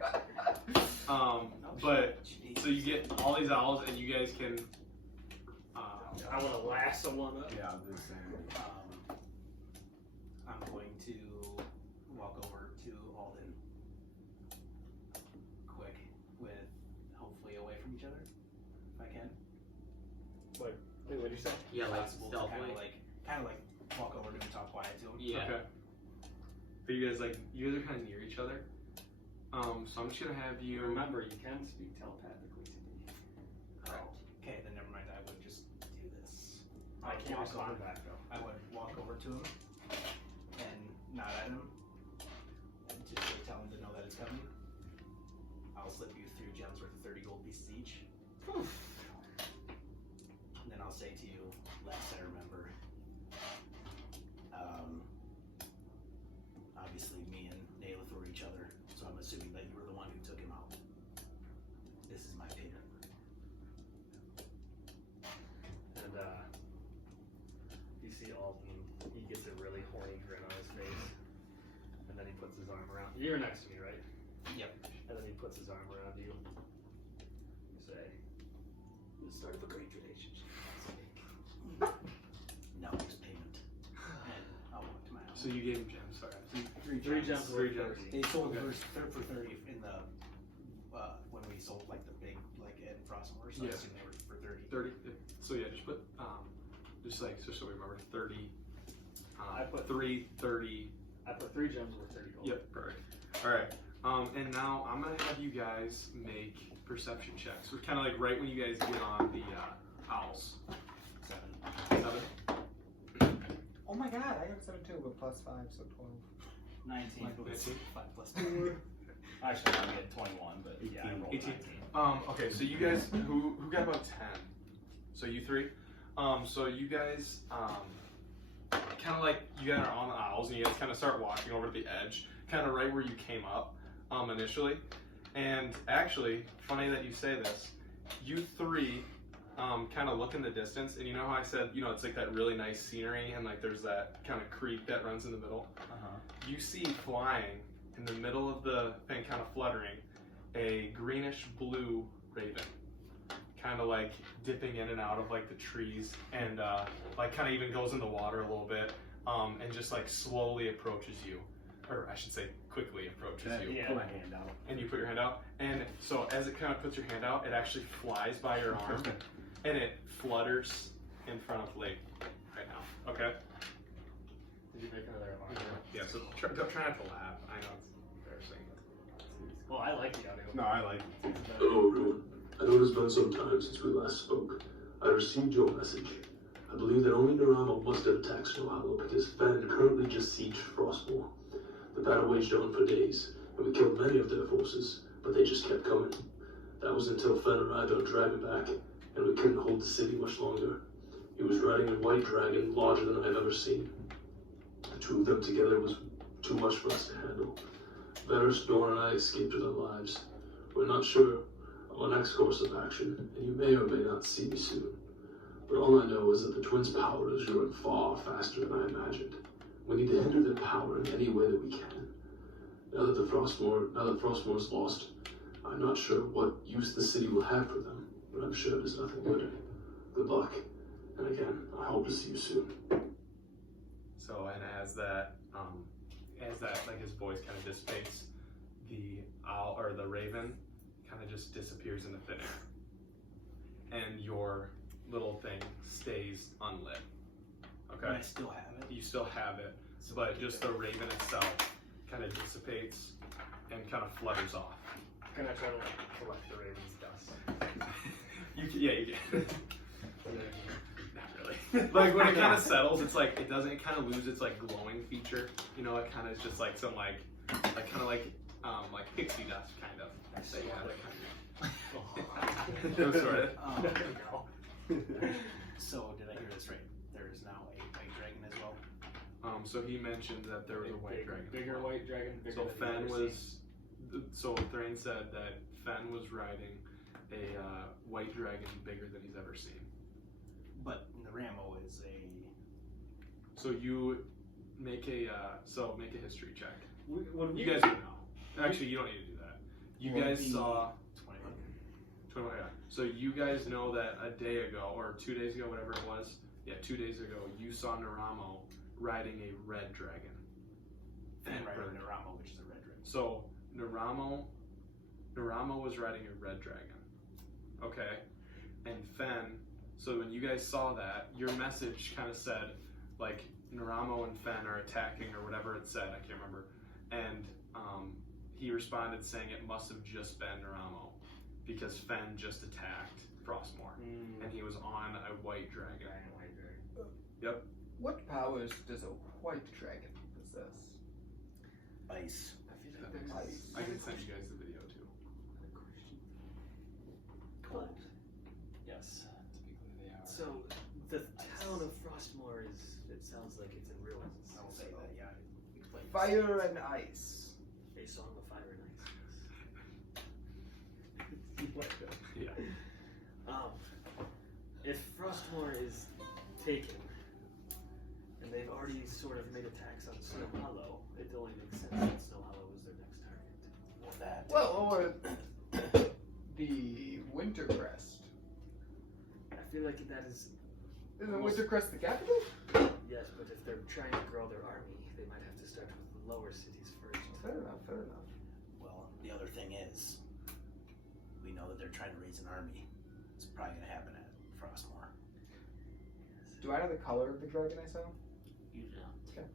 But so you get all these owls, and you guys can. I want to lasso one up. Yeah, I'm just saying. I'm going to walk over to Alden quick, with hopefully away from each other, if I can. Wait, what did you say? Yeah, like Possible to stealthily. kind of like walk over to him and talk quiet to him. Yeah. Okay. But you guys are kind of near each other. So I'm just gonna have you. Remember, you can speak telepathically to me. Oh, okay, then never mind. I would just do this. I can't walk respond over- back though. I would walk over to him and nod at him and just tell him to know that it's coming. I'll slip you 3 gems worth of 30 gold pieces each. And then I'll say to you, last I remember, obviously me and Naileth were each other, so I'm assuming that you were the one who took him out. This is my payment. And you see Alden, he gets a really horny grin on his face. And then he puts his arm around you. You're next to me, right? Yep. And then he puts his arm around you. You say, the start of a great relationship. Now it's payment. And I'll walk to my house. So you gave him gems. Sorry. Three gems Three worth gems. 30. They sold Okay. for 30 in the when we sold like the big at Frostmore, so I Yeah. assume they were for 30. 30. So yeah, just put just so we remember 30. I put 3, 30. I put 3 gems worth 30 gold. Yep, perfect. All right. And now I'm gonna have you guys make perception checks. We're kind of like right when you guys get on the owls. 7. 7. Oh my god, I got 7 too, but plus 5, so 12. 19 plus 19. 5 plus 2. Actually, I'm at 21, but yeah, I rolled 18. 19. Okay, so you guys who got about 10. So you 3. So you guys kind of like you guys are on the owls, and you guys kind of start walking over to the edge, kind of right where you came up initially. And actually, funny that you say this, you 3 kind of look in the distance, and you know how I said, it's like that really nice scenery, and like there's that kind of creek that runs in the middle. You see flying in the middle of the thing, kind of fluttering, a greenish blue raven, kind of like dipping in and out of like the trees, and like kind of even goes in the water a little bit, and just like slowly approaches you, or I should say quickly approaches you. Yeah. Put my hand out. And you put your hand out, and so as it kind of puts your hand out, it actually flies by your arm, and it flutters in front of Lake right now. Okay? Did you make another alarm? Yeah, so try not to laugh. I know it's embarrassing. Well, I like the audio. No, I like it. Hello everyone. I know it has been some time since we last spoke. I received your message. I believe that only Narama must have attacked Snowhollow because Fen currently just sieged Frostmoor. The battle waged on for days, and we killed many of their forces, but they just kept coming. That was until Fen arrived on Dragonback, and we couldn't hold the city much longer. He was riding a white dragon larger than I've ever seen. The 2 of them together was too much for us to handle. Varys, Dorn, and I escaped with our lives. We're not sure of our next course of action, and you may or may not see me soon. But all I know is that the twins' power is growing far faster than I imagined. We need to hinder their power in any way that we can. Now that Frostmoor's lost, I'm not sure what use the city will have for them, but I'm sure there's nothing good in it. Good luck, and again, I hope to see you soon. So, and as that like his voice kind of dissipates, the owl or the raven kind of just disappears into thin air, and your little thing stays unlit. Okay. I still have it. You still have it, but just the raven itself kind of dissipates and kind of flutters off. Can I try to like collect the raven's dust? You can. Not really. Like when it kind of settles, it's like it kind of loses its like glowing feature. It kind of is just like some like pixie dust kind of. So you have that kind of. Sort of. So did I hear this right? There is now a white dragon as well. So he mentioned that there was a white dragon. Bigger white dragon. Bigger So than Fen you've ever was seen. So Thrain said that Fen was riding a white dragon bigger than he's ever seen. But Naramo is a. So you make a make a history check. You You guys would know. Actually, you don't need to do that. You guys saw 21. Yeah. So you guys know that a day ago or 2 days ago, whatever it was. Yeah, 2 days ago, you saw Naramo riding a red dragon. And riding Naramo, which is a red dragon. So Naramo was riding a red dragon. Okay. And Fen, so when you guys saw that, your message kind of said, like, Naramo and Fen are attacking or whatever it said, I can't remember. And he responded saying it must have just been Naramo because Fen just attacked Frostmourne. And he was on a white dragon. Yep. What powers does a white dragon possess? Ice. I feel like there's ice. I can send you guys the video too. But, Yes, typically they are. so, the town of Frostmourne is, it sounds like it's in ruins. I will say that, yeah. Explain. Fire and ice. A song of fire and ice. Yeah. If Frostmourne is taken, and they've already sort of made attacks on Snowhollow, it only makes sense that Snowhollow is their next target. Well, that. Well, or the Wintercrest. I feel like that is, Isn't Wintercrest the capital? yes, but if they're trying to grow their army, they might have to start with the lower cities first. Fair enough, fair enough. Well, the other thing is, we know that they're trying to raise an army. It's probably going to happen at Frostmourne. Do I know the color of the dragon I saw? You don't. Okay.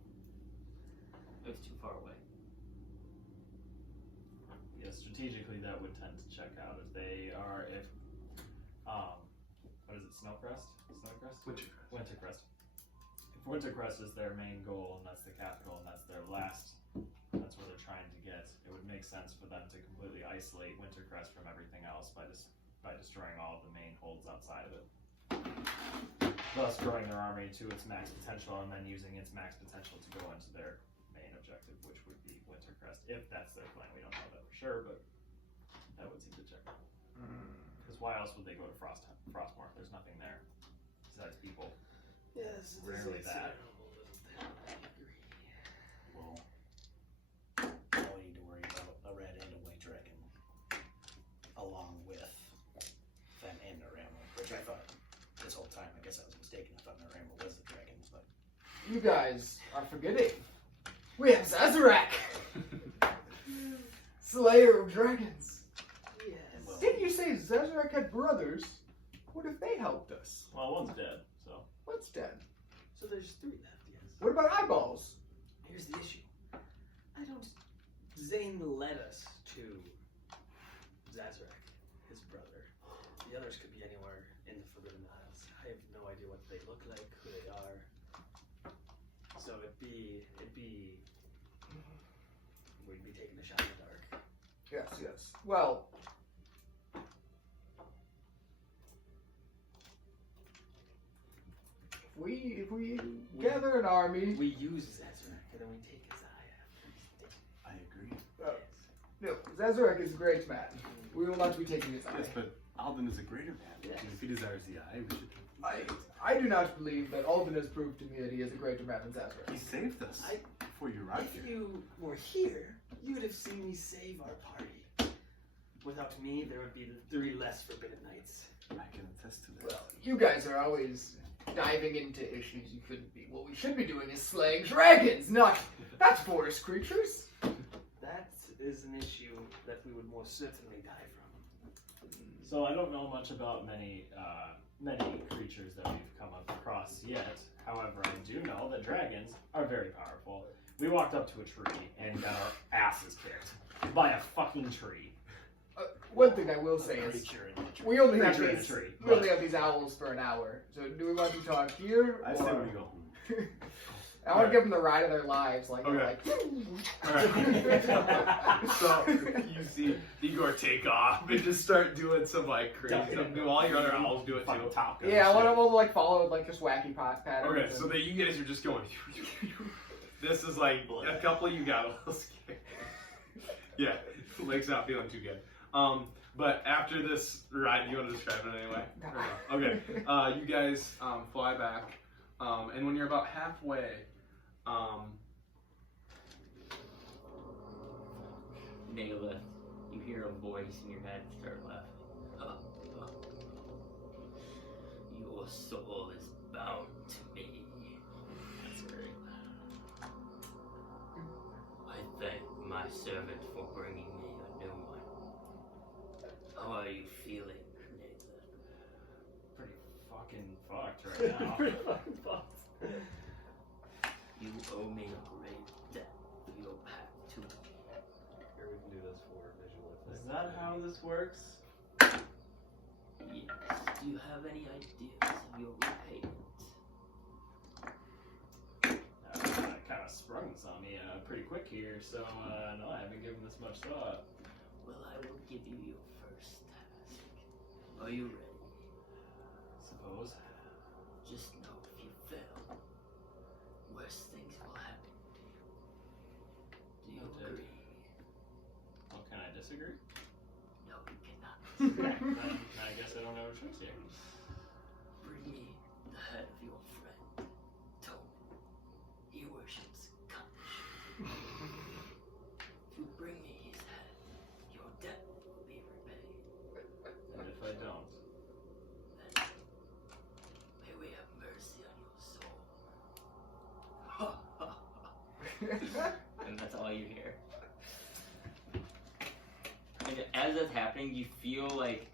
It was too far away. Yeah, strategically that would tend to check out if they are what is it, Snowcrest? Wintercrest. If Wintercrest is their main goal and that's the capital and that's their last, that's where they're trying to get, it would make sense for them to completely isolate Wintercrest from everything else by destroying all of the main holds outside of it. Thus growing their army to its max potential and then using its max potential to go into their main objective, which would be Wintercrest, if that's their plan. We don't know that for sure, but that would seem to check out. Because why else would they go to Frostmourne? There's nothing there besides people. Yes, it is Rarely that. Well, now we need to worry about a red and a white dragon, along with Fen and Naramo, which I thought this whole time, I guess I was mistaken. I thought Naramo was the dragons, but You guys are forgetting. We have Zazarak! Slayer of dragons. Yes. Well, Didn't you say Zazarak had brothers? What if they helped us? Well, one's dead, so. What's dead? So there's 3 left, yes. What about eyeballs? Here's the issue. I don't. Zane led us to Zazarak, his brother. The others could be anywhere in the Forbidden Isles. I have no idea what they look like, who they are. So we'd be taking a shot in the dark. Yes, yes. Well, if we gather an army, We use Zazarak and then we take his eye after. I agree. no, Zazarak is a great man. We will not be taking his eye. Yes, but Alden is a greater man. Yes. And if he desires the eye, we should. I do not believe that Alden has proved to me that he is a greater man than Zazarak. He saved us before you arrived If here. you were here, you would have seen me save our party. Without me, there would be 3 less Forbidden Nights. I can attest to that. Well, you guys are always diving into issues you couldn't be. What we should be doing is slaying dragons, not forest creatures. That is an issue that we would most certainly die from. So I don't know much about many creatures that we've come across yet. However, I do know that dragons are very powerful. We walked up to a tree and got our asses kicked by a fucking tree. One thing I will say is Creature in the tree. we only have Creature in these, a tree, we only have these owls for an hour. So do we want to talk here? I or... say we go home. I want to give them the ride of their lives, like Okay. like. So you see Igor take off and just start doing some like crazy stuff. Do all your other owls do it too? Top Yeah, I want them all to like follow like just wacky pot patterns. Okay, so then you guys are just going. This is like a couple of you got a little scared. Yeah. Lake's not feeling too good. But after this ride, you want to describe it anyway? Okay. You guys fly back, and when you're about halfway, Naileth, you hear a voice in your head start laughing. Your soul is bound to me. That's great. I thank my servant for bringing me a new one. How are you feeling, Naileth? Pretty fucking fucked right now. Pretty fucking fucked. You owe me a great debt for your path to me. Here, we can do this for visual effects. Is that how this works? Yes. Do you have any ideas of your repayment? Kind of sprung this on me pretty quick here, so no, I haven't given this much thought. Well, I will give you your first task. Are you ready? Suppose. Just know if you fail, worse things will happen to you. Do you Noted. agree? Well, can I disagree? No, you cannot. Then I guess I don't have a choice here. Bring me the head of your friend, Tobin. He worships Kanish. If you bring me his head, your debt will be repaid. And if I don't? Then may we have mercy on your soul. And that's all you hear. And as that's happening, you feel like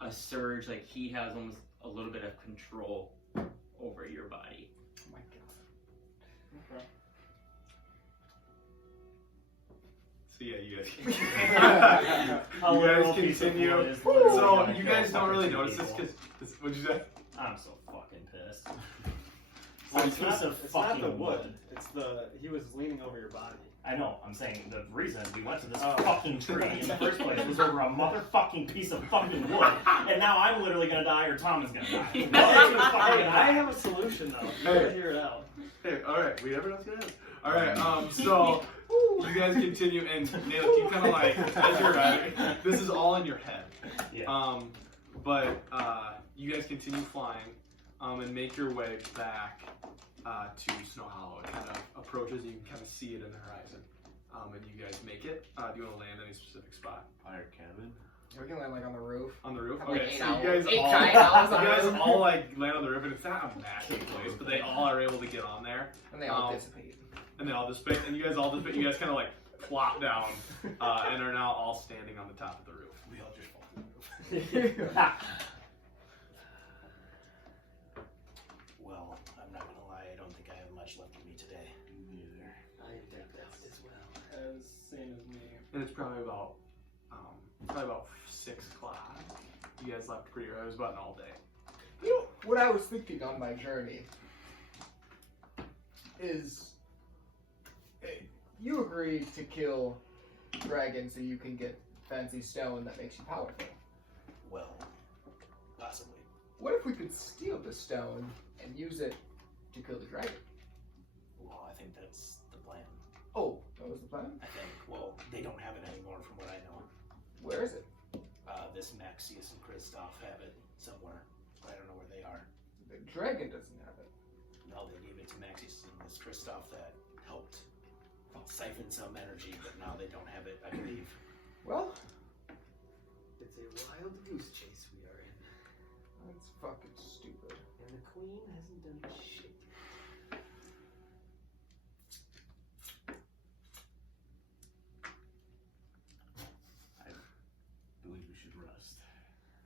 a surge, like he has almost a little bit of control over your body. Oh my god. Okay. so yeah, you guys. A You literal guys piece of continue. wood is literally So gonna you kill guys don't really fucking notice this people. because what'd you say? I'm so fucking pissed. Well, Some it's piece not, of it's not fucking the wood. It's the he was leaning over your body. I know, I'm saying the reason we went to this Oh. fucking tree in the first place was over a motherfucking piece of fucking wood. And now I'm literally gonna die or Tom is gonna die. One of us is fucking Hey, gonna I die. have a solution though. You Hey. gotta hear it out. Hey, all right, we never know what's gonna happen. All right, so you guys continue, and Naileth, you kind of like as you're riding. This is all in your head. Yeah. But you guys continue flying, and make your way back to Snowhollow. It kind of approaches. You can kind of see it in the horizon, and you guys make it. Do you want to land any specific spot? Pirate cabin. We can land like on the roof. On the roof? Have, like, Okay, eight so owls- you guys eight all giant owls on you the guys roof. all like land on the roof, and it's not a massive place, but they all are able to get on there, And they all Um, dissipate. and they all dissipate, and you guys all dissipate. You guys kind of like plop down, and are now all standing on the top of the roof. We all just fall through the roof. Well, I'm not gonna lie, I don't think I have much left of me today. Neither. I think that's as well. As same as me. And it's probably about 6 o'clock. You guys left pretty early. It was about an all day. You know, what I was thinking on my journey is you agreed to kill dragons so you can get fancy stone that makes you powerful. Well, possibly. What if we could steal the stone and use it to kill the dragon? Well, I think that's the plan. Oh, that was the plan? I think, well, they don't have it anymore from what I know. Where is it? This Maxius and Kristoff have it somewhere, but I don't know where they are. The dragon doesn't have it. No, they gave it to Maxius and this Kristoff that helped siphon some energy, but now they don't have it, I believe. Well, It's a wild goose chase we are in, that's fucking stupid. and the queen hasn't done shit. I believe we should rest. I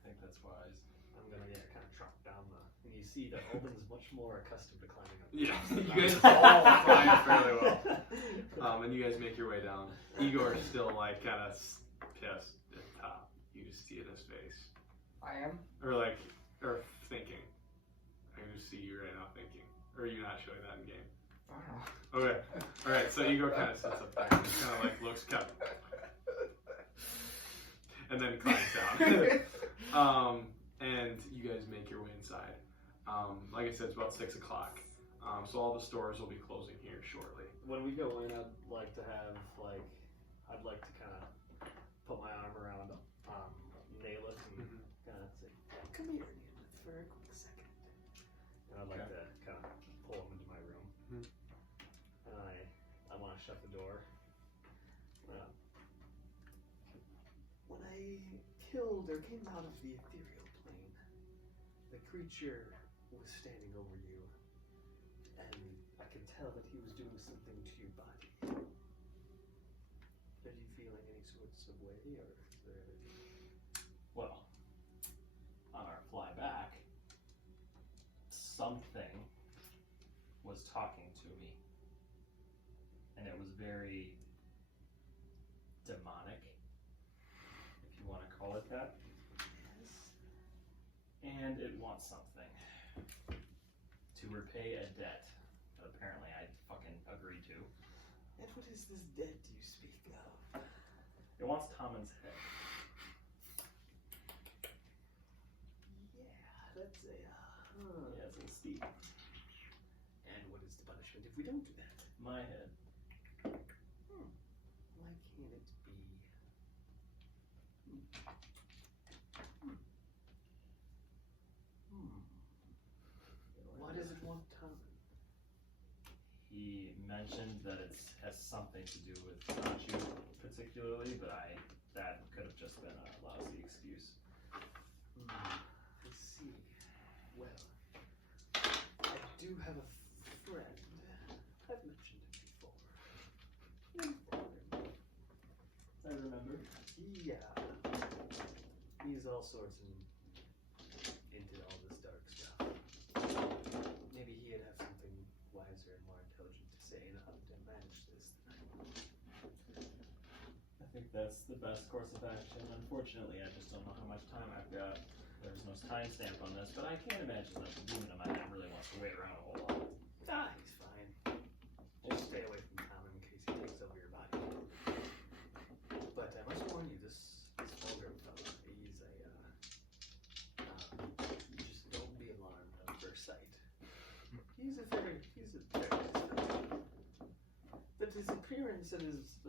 think that's wise. I'm gonna kind of drop down the. And you see that Oben's much more accustomed to climbing up. Yeah, you guys all climb fairly well. And you guys make your way down. Igor is still like kind of pissed at the top. You just see it in his face. I am? Or thinking. I can just see you right now thinking. Or are you not showing that in game? I don't know. Okay. Alright, so Igor kind of sits up there and just kind of like looks kind of. And then climbs down. And you guys make your way inside. Like I said, it's about 6 o'clock. So all the stores will be closing here shortly. When we go in, I'd like to have like I'd like to kind of put my arm around Naileth and kind of say, "Come here, Naileth, for a quick second." And I'd like to kind of pull him into my room. And I want to shut the door. When I killed or came out of the ethereal plane, the creature was standing over you, and I can tell that he was doing something to your body. Are you feeling any sorts of way, or is there... Well, on our fly back, something was talking to me, and it was very demonic, if you want to call it that. Yes. And it wants something to repay a debt that apparently I fucking agreed to. And what is this debt you speak of? It wants Tommen's head. Yeah, that's a... Yeah, it's a little steep. And what is the punishment if we don't do that? My head. Why can't it be... Why does it want Tommen? He mentioned that it has something to do with Sanchu particularly, but that could have just been a lousy excuse. I see. Well, I do have a friend. I've mentioned him before. I remember. Yeah. He's all sorts into all this dark stuff. Maybe he'd have something wiser and more intelligent to say on how to manage this than I would. I think that's the best course of action. Unfortunately, I just don't know how much time I've got. There's no timestamp on this, but I can't imagine that the demon in my head really wants to wait around a whole lot. He's fine. Just stay away from Tommen in case he takes over your body. But I must warn you, this vulgar fellow, he's a, just don't be alarmed on first sight. He's a very nice fellow. But his appearance and his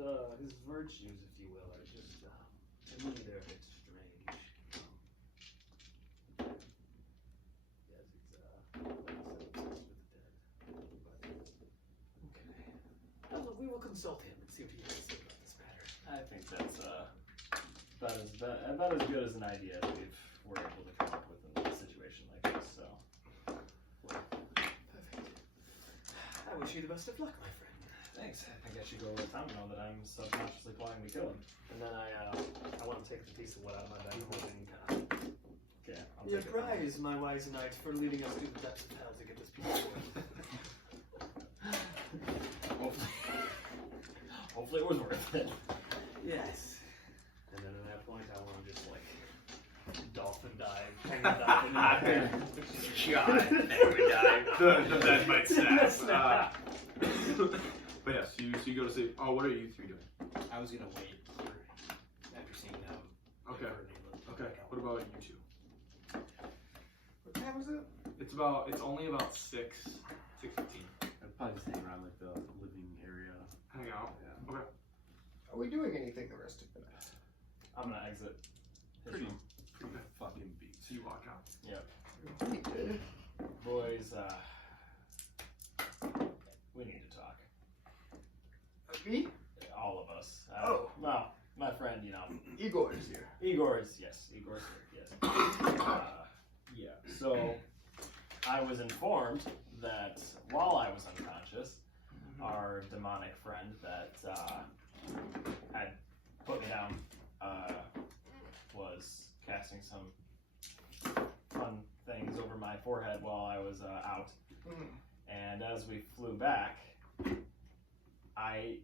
virtues, if you will, are just, to me, they're a bit strange. Yes, it's, with the dead. But, okay. Well, we will consult him and see what he has to say about this matter. I think that's about as good as an idea that we're able to come up with in a situation like this. So, Perfect. I wish you the best of luck, my friend. thanks. I think I should go let Tom know that I'm subconsciously plotting to kill him. And then I want to take the piece of wood out of my bag and kind of... Okay. I'll Your take it. prize, my wise knight, for leading us through the depths of hell to get this piece of wood. Hopefully it was worth it. Yes. And then at that point, I want to just like dolphin dive, penguin dive into the God, penguin dive. The bed might snap. But yeah, so you go to sleep. Oh, what are you three doing? I was gonna wait for after seeing them. Okay. Okay. What about you two? What time was it? It's only about 6:15. I'd probably just hang around like the living area. Hang out. Yeah. Okay. Are we doing anything the rest of the night? I'm gonna exit. his Pretty room. good. Fucking beat. So you walk out. Yep. Boys, we need to talk. Me? All of us. Oh. Well, my friend, Igor is here. Igor's here, yes. Yeah, so I was informed that while I was unconscious, our demonic friend that had put me down was casting some fun things over my forehead while I was out. And as we flew back, I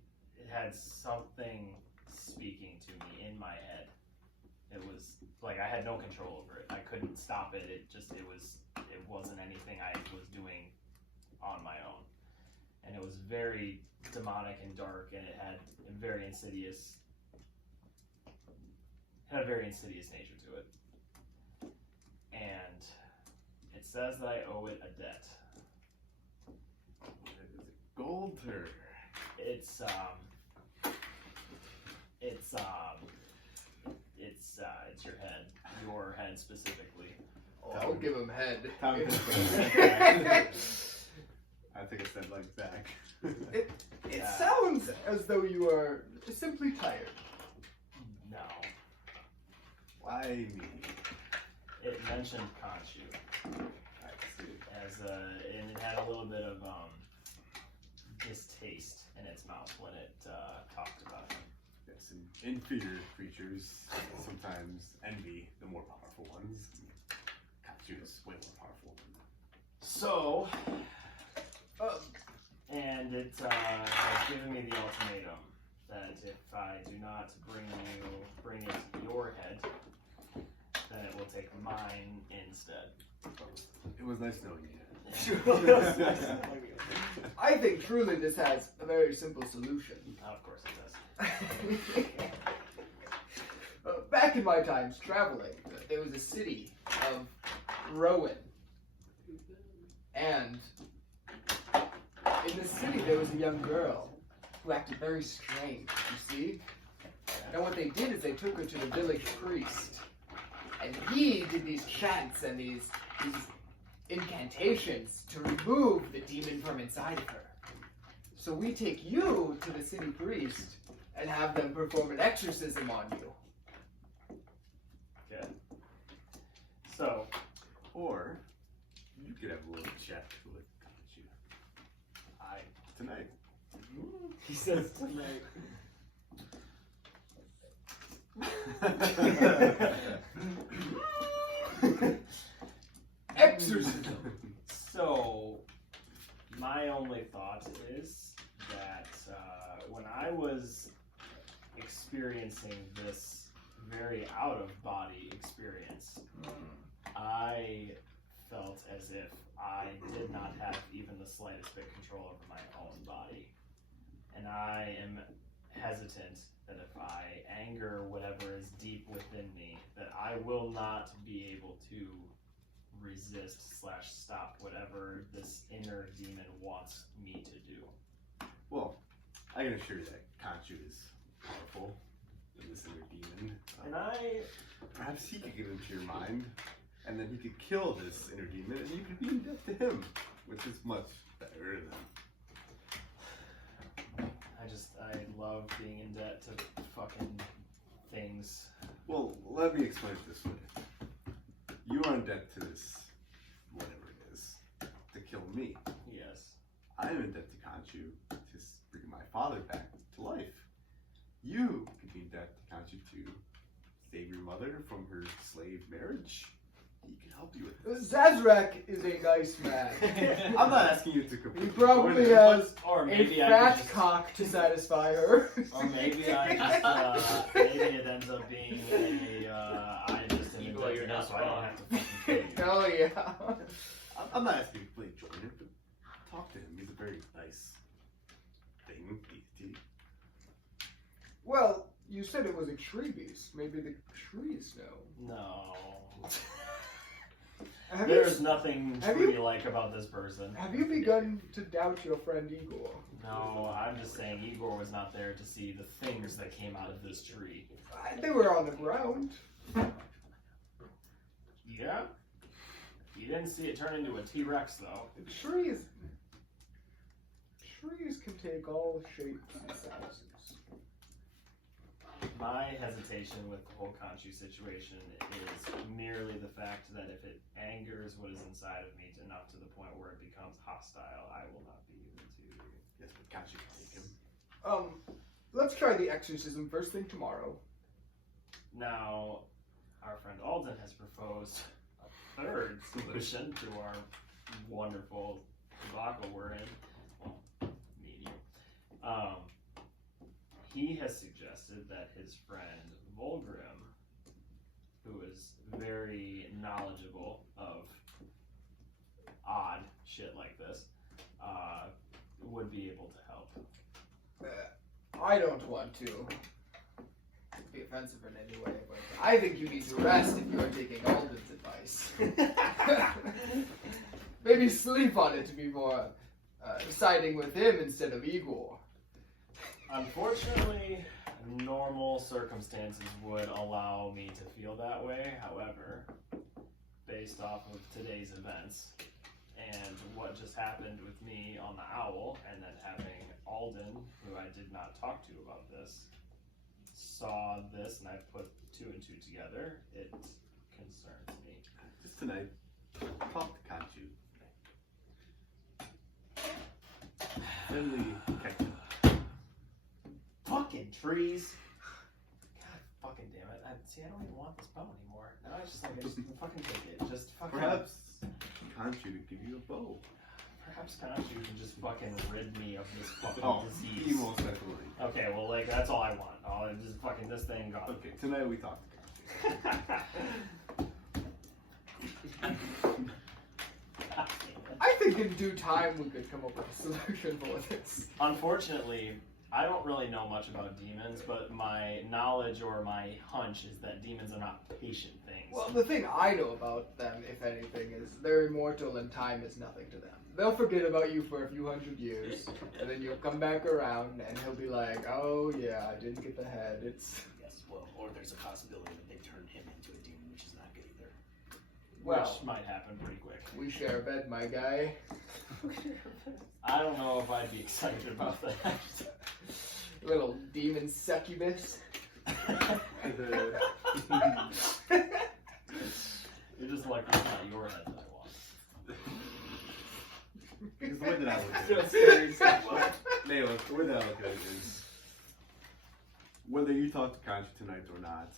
had something speaking to me in my head. It was like I had no control over it. I couldn't stop it. It wasn't anything I was doing on my own. And it was very demonic and dark, and it had a very insidious nature to it. And it says that I owe it a debt. Is it gold or? It's It's your head specifically. Oh, I'll give him head. I take a step like back. It Yeah. sounds as though you are simply tired. No. Why me? It mentioned Conchu I see. and it had a little bit of distaste in its mouth when it talked about him. Yes, and inferior creatures sometimes envy the more powerful ones. Kachu is way more powerful. So, and it has given me the ultimatum that if I do not bring it to your head, then it will take mine instead. It was nice knowing you. I think truly this has a very simple solution. Of course it does. Back in my times traveling, there was a city of Rowan. And in the city there was a young girl who acted very strange, you see? And what they did is they took her to the village priest. And he did these chants and these incantations to remove the demon from inside of her. So we take you to the city priest and have them perform an exorcism on you. Good. So, Or you could have a little chat with Kachu tonight. He says tonight. Exorcism. So, my only thought is that when I was experiencing this very out-of-body experience, I felt as if I did not have even the slightest bit control over my own body. And I am hesitant that if I anger whatever is deep within me, that I will not be able to resist/stop whatever this inner demon wants me to do. Well, I can assure you that Kachu is powerful in this inner demon. And I Perhaps he could get into your mind, and then he could kill this inner demon, and you could be in debt to him, which is much better than. I love being in debt to fucking things. Well, let me explain it this way. You are in debt to this, whatever it is, to kill me. Yes. I am in debt to Kachu to bring my father back to life. You could be in debt to Kachu to save your mother from her slave marriage. He can help you with this. Zazrak is a nice man. I'm not asking you to He completely probably join it. has Or a maybe I fat could just, cock to satisfy her. or maybe I just maybe it ends up being I just am in Igor, debt you're to not him, so I don't wrong. have to fucking kill you. Hell yeah. I'm not asking you to completely join it, but talk to him. He's a very nice thing, deity. Well, you said it was a tree beast. Maybe the trees know. No. Have There's you, nothing have you- tree-like about this person. have you begun to doubt your friend Igor? No, I'm just saying Igor was not there to see the things that came out of this tree. They were on the ground. Yeah? You didn't see it turn into a T-Rex, though. Trees can take all shapes and sizes. My hesitation with the whole Conchu situation is merely the fact that if it angers what is inside of me enough to the point where it becomes hostile, I will not be able to. Yes, but Kachu can take him. Let's try the exorcism first thing tomorrow. Now, our friend Alden has proposed a third solution to our wonderful debacle we're in. Well, me and you. He has suggested that his friend Volgrim, who is very knowledgeable of odd shit like this, would be able to help. I don't want to be offensive in any way, but I think you need to rest if you are taking Alden's advice. Maybe sleep on it to be more siding with him instead of Igor. Unfortunately, normal circumstances would allow me to feel that way. However, based off of today's events and what just happened with me on the owl, and then having Alden, who I did not talk to about this, saw this and I put 2 and 2 together, it concerns me. Just tonight, talk to Kanchu. Friendly catch-up. Fucking trees. God fucking damn it. I don't even want this bow anymore. Now I just fucking take it. Just fucking. Perhaps Kanchu to give you a bow. Perhaps Kanchu can just fucking rid me of this fucking He disease. most definitely. Okay, well, like, that's all I want. Oh, just fucking this thing gone. Okay, tonight we talk to Kanchu. I think in due time we could come up with a solution for this. Unfortunately, I don't really know much about demons, but my knowledge or my hunch is that demons are not patient things. Well, the thing I know about them, if anything, is they're immortal and time is nothing to them. They'll forget about you for a few hundred years, and then you'll come back around, and he'll be like, "Oh yeah, I didn't get the head. It's Yes, well, or there's a possibility that they turn him into a demon, which is not good either. well, which might happen pretty quick. we share a bed, my guy." I don't know if I'd be excited about that. Little demon succubus. You're just lucky it's not your head that I want. Because the way that I look at it, Just saying. Naileth, the way that I look at it is, whether you talk to Kanchu tonight or not,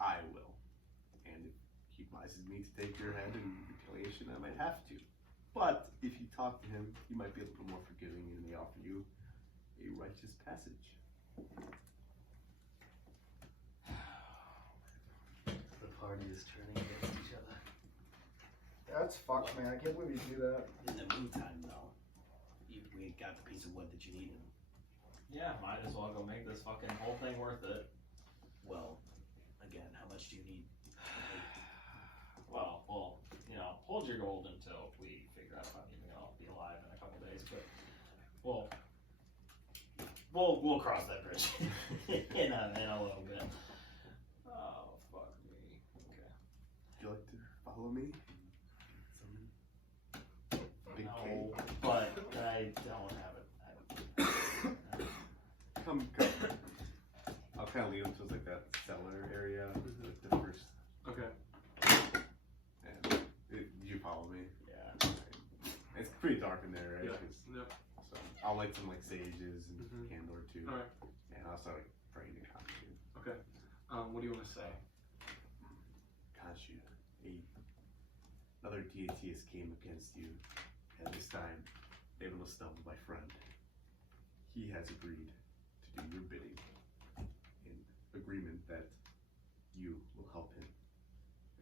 I will. And if he advises me to take your head in retaliation, I might have to. But if you talk to him, he might be a little more forgiving and may offer you a righteous passage. The party is turning against each other. That's fucked, man. I can't believe you do that. In the meantime, though, we got the piece of wood that you needed. Yeah, might as well go make this fucking whole thing worth it. Well, again, how much do you need? Well, you know, hold your gold until we figure out if I'm even gonna be alive in a couple days, but we'll cross that bridge in a little bit. Oh fuck me. Okay. Would you like to follow me? Big No, cave. but I don't have it. Come. I'll kind of lead him towards like that cellar area, like the first. Okay. And you follow me. Yeah. It's pretty dark in there, right? Yeah. 'Cause- Yep. So I'll light some like sages and Mhm. candle or two, All right. and I'll start like praying to Kanchu. Okay. What do you want to say? Kanchu, another deity has came against you, and this time they will stumble my friend. He has agreed to do your bidding in agreement that you will help him,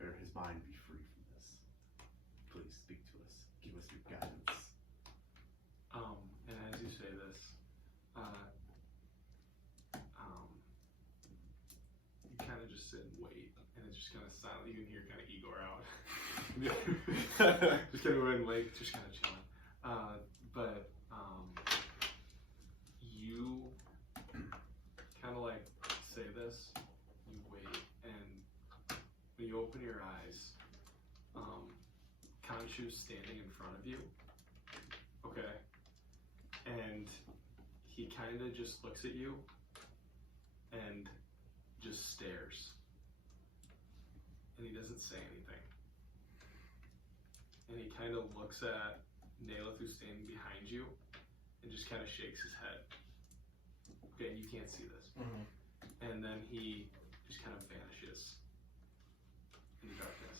or his mind be free from this. Please speak to us. Give us your guidance. And as you say this, you kind of just sit and wait, and it's just kind of silent. You can hear kind of Igor out. Just kind of waiting, like, just kind of chilling. But you kind of like say this, you wait, and when you open your eyes, Kanchu's standing in front of you. Okay. And he kind of just looks at you and just stares. And he doesn't say anything. And he kind of looks at Naileth, who's standing behind you, and just kind of shakes his head. Okay, you can't see this. Mm-hmm. And then he just kind of vanishes in the darkness.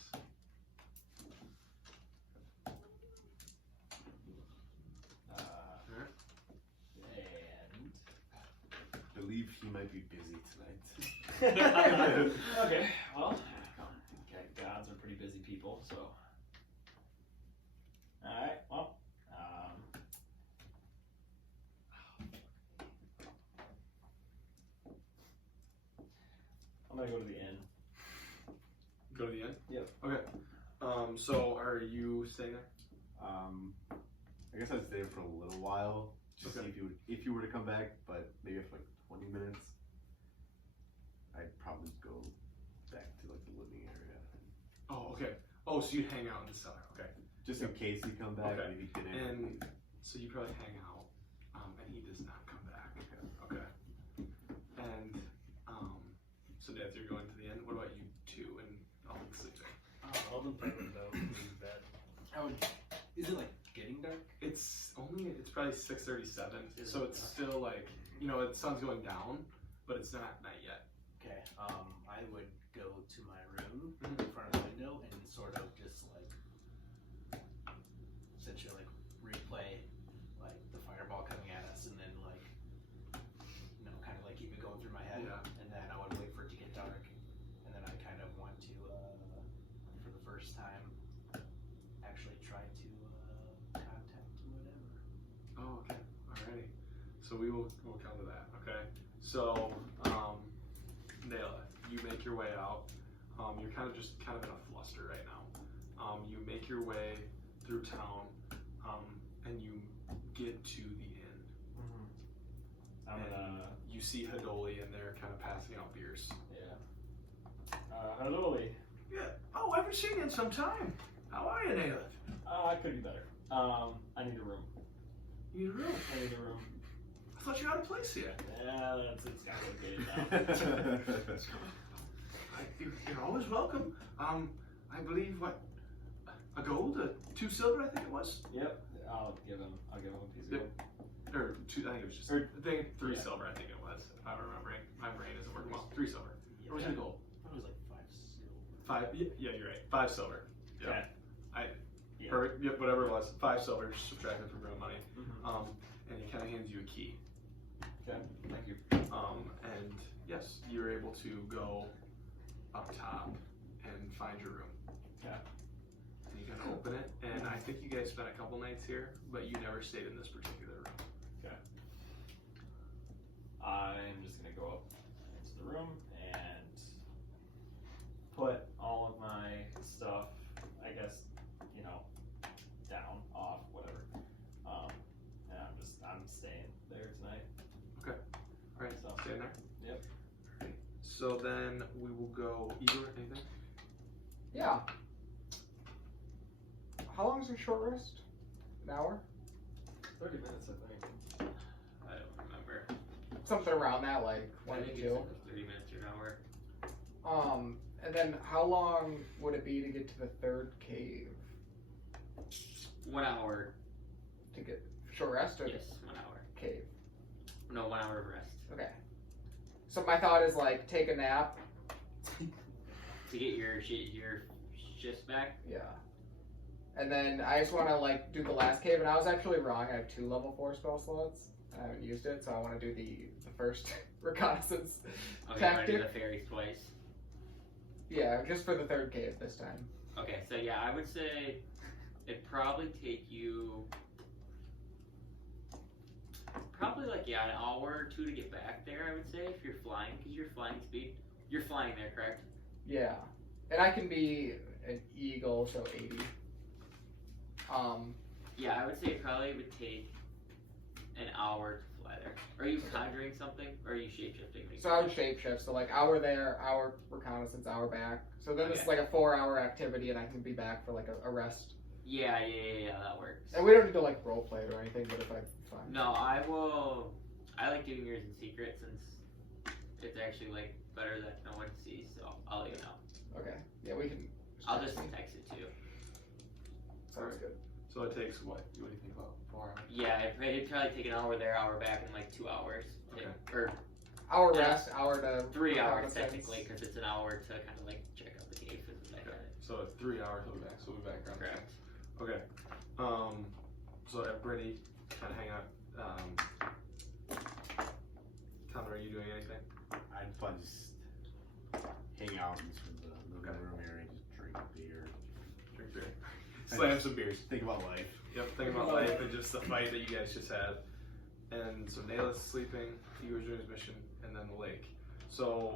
And Believe he might be busy tonight. okay, well, gods are pretty busy people, so. Alright, well, I'm gonna go to the inn. Go to the end? Yep. Okay. So are you staying there? I guess I'd stay there for a little while, just Okay. see if you were to come back, but maybe for like 20 minutes. I'd probably go back to like the living area. Oh, okay. Oh, so you'd hang out in the cellar. Okay. Just in case you come back, Okay. maybe get in. And so you probably hang out, and he does not come back. Okay. And so Naileth, you're going to the end. What about you two and Alden sleeping? I'll then play window in bed. Is it like getting dark? It's probably 6:37, Is so it? it's still like the sun's going down, but it's not night yet. Okay. I would go to my room Mhm. in front of the window and sort of just like essentially like replay like the fireball coming at us, and then like kind of like keep it going through my head. Yeah. And then I would wait for it to get dark, and then I kind of want to for the first time actually try to contact whatever. Oh, okay. Alrighty. So we'll come to that. Okay. So Neia, you make your way out. You're kind of in a fluster right now. You make your way through town, and you get to the inn. I'm gonna. You see Hadoli, and they're kind of passing out beers. Yeah. Hello. Yeah. Oh, I haven't seen you in some time. How are you, Naileth? I could be better. I need a room. You need a room? I need a room. I thought you had a place here. Yeah, it's complicated now. You're always welcome. I believe a gold, 2 silver, I think it was. Yep. I'll give him a piece of Yep. gold. Or 2. I think it was just. Or- I think 3 yeah. silver. I think it was. If I'm remembering, my brain isn't working well. 3 silver. Or was it a gold? I thought it was like 5 silver. 5. Yeah, you're right. 5 silver. Yeah. Okay. Yeah. Perfect. Yep. Whatever it was. 5 silver. Just subtracted from real money. Mhm. And he kind of hands you a key. Okay. Thank you. And yes, you're able to go up top and find your room. Okay. And you kind of open it, and I think you guys spent a couple nights here, but you never stayed in this particular room. Okay. I'm just gonna go up into the room and put all of my stuff, I guess, down, off, whatever. And I'm staying there tonight. All right, So, stay in there. Yep. All right. So then we will go. Igor, anything? Yeah. How long is your short rest? An hour? 30 minutes, I think. I don't remember. Something around that, like I 1 to think 2. it's like 30 minutes to an hour. And then how long would it be to get to the third cave? 1 hour. To get short rest or Yes, 1 hour. cave? No, 1 hour of rest. Okay. So my thought is like take a nap. To get your shifts back. Yeah. And then I just want to like do the last cave, and I was actually wrong. I have 2 level 4 spell slots. I haven't used it, so I want to do the first reconnaissance Okay, you want to do tactic. the fairies twice. Yeah, just for the third cave this time. Okay, so yeah, I would say it'd probably take you like an hour or 2 to get back there. I would say if you're flying, because you're flying speed. You're flying there, correct? Yeah, and I can be an eagle, so 80. Yeah, I would say it probably would take an hour to fly there. Are you conjuring something, or are you shapeshifting? So I would shapeshift. So like hour there, hour reconnaissance, hour back. So then it's Okay. like a 4-hour activity, and I can be back for like a rest. Yeah, that works. And we don't need to like role play it or anything, but if I find No, I will. I like doing yours in secret since it's actually like better that no one sees. So I'll let you know. Okay. Yeah, we can. I'll just text it to you. Sounds good. So it takes what? What do you think about 4 hours? Yeah, it'd probably take an hour there, hour back in like 2 hours. Okay. Or Hour Yeah. rest, hour to 3 hours reconnaissance. technically, because it's an hour to kind of like check out the cave and like Okay. that. So it's 3 hours. We'll be back. So we'll be back around. Correct. Okay. So everybody kind of hang out. Connor, are you doing anything? I'd probably just hang out in sort of the living room area, just drink beer. Drink beer. Slam some beers. Think about life. Yep, think about life and just the fight that you guys just had. And so Naileth's sleeping, Igor's doing his mission, and then the lake. So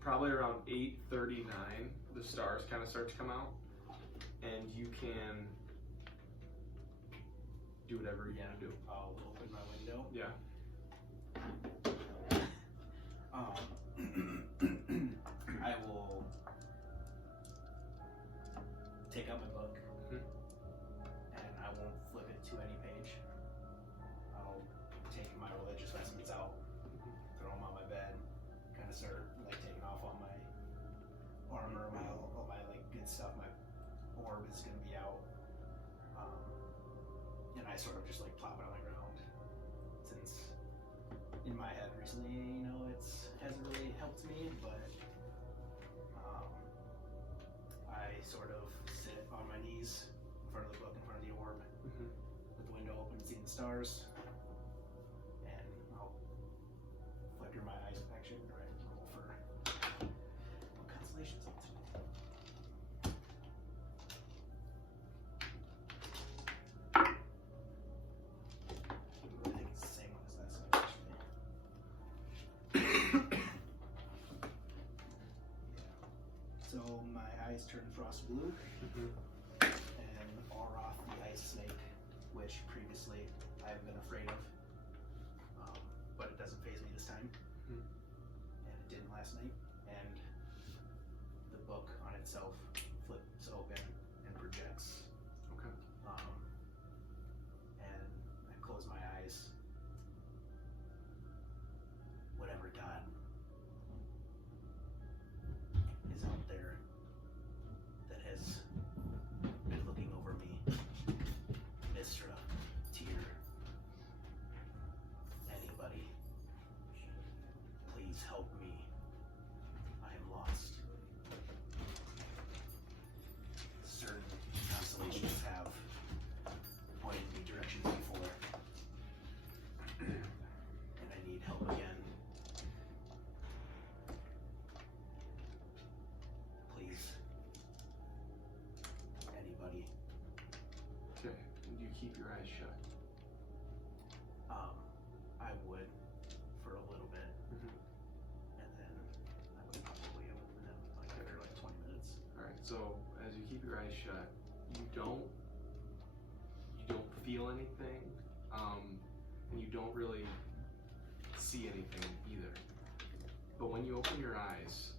probably around 8:39, the stars kind of start to come out, and you can do whatever you want to do. I'll open my window. Yeah. take out my book, Mhm. and I won't flip it to any page. I'll take my religious vestments out, throw them on my bed, kind of start like taking off all my armor, all my like good stuff. My orb is gonna be out, and I sort of just like plop it on the ground. Since in my head recently, it hasn't really helped me, but I sort of sit on my knees in front of the book, in front of the orb, Mhm. with the window open, seeing the stars, and I'll flicker my eyes action and roll for what constellation's on today. I think it's the same one as last night, actually. So my eyes turn frost blue, and Oroth, the ice snake, which previously I have been afraid of, but it doesn't phase me this time, Mhm. and it didn't last night. And the book on itself flips open and projects, Okay. and I close my eyes. Whatever God is out there that has been looking over me, Mistra, Tyr, anybody, please help me. I am lost. Certain constellations have pointed me directions before, and I need help again. Please. Anybody. Okay. And you keep your eyes shut. I would for a little bit, Mhm. and then I would probably open them like after like 20 minutes. All right. So as you keep your eyes shut, you don't feel anything, and you don't really see anything either. But when you open your eyes,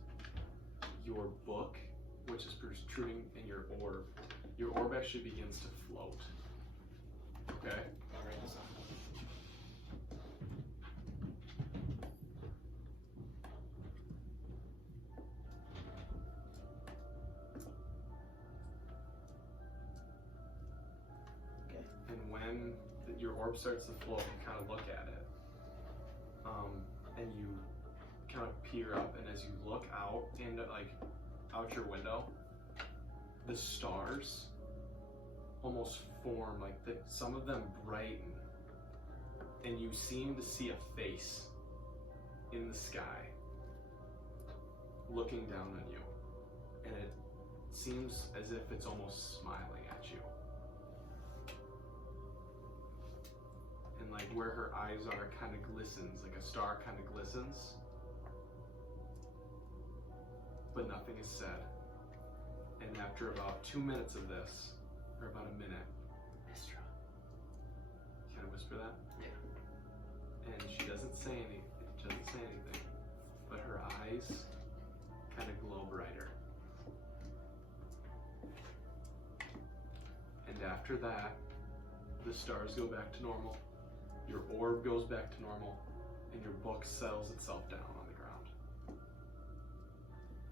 your book, which is protruding in your orb actually begins to float. Okay? I'll write this on. Okay. And when your orb starts to float, you kind of look at it, and you kind of peer up, and as you look out into out your window, the stars almost form some of them brighten, and you seem to see a face in the sky looking down on you, and it seems as if it's almost smiling at you. And where her eyes are kind of glistens, like a star kind of glistens, but nothing is said. And after about 2 minutes of this, or about a minute, Mistra. kind of whisper that? Yeah. And she doesn't say anything, but her eyes kind of glow brighter. And after that, the stars go back to normal, your orb goes back to normal, and your book settles itself down on the ground.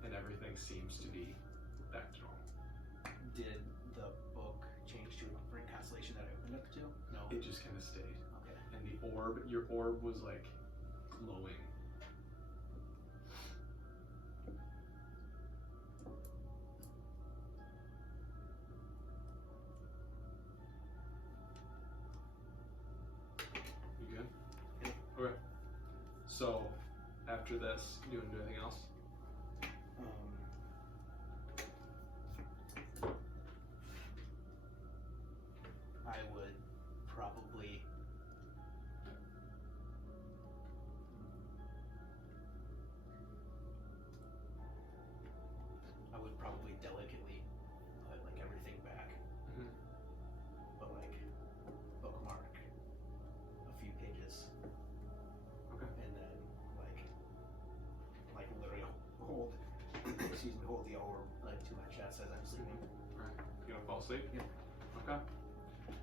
And everything seems to be back to normal. Did the book change to a different constellation that I opened up to? No. It just kind of stayed. Okay. And your orb was glowing. You good? Yeah. Okay. So, after this, you want to do anything else? I would probably delicately put everything back, Mhm. but bookmark a few pages. Okay. And then literally like 2 my chest as I'm sleeping. Right. You gonna fall asleep? Yep. Okay.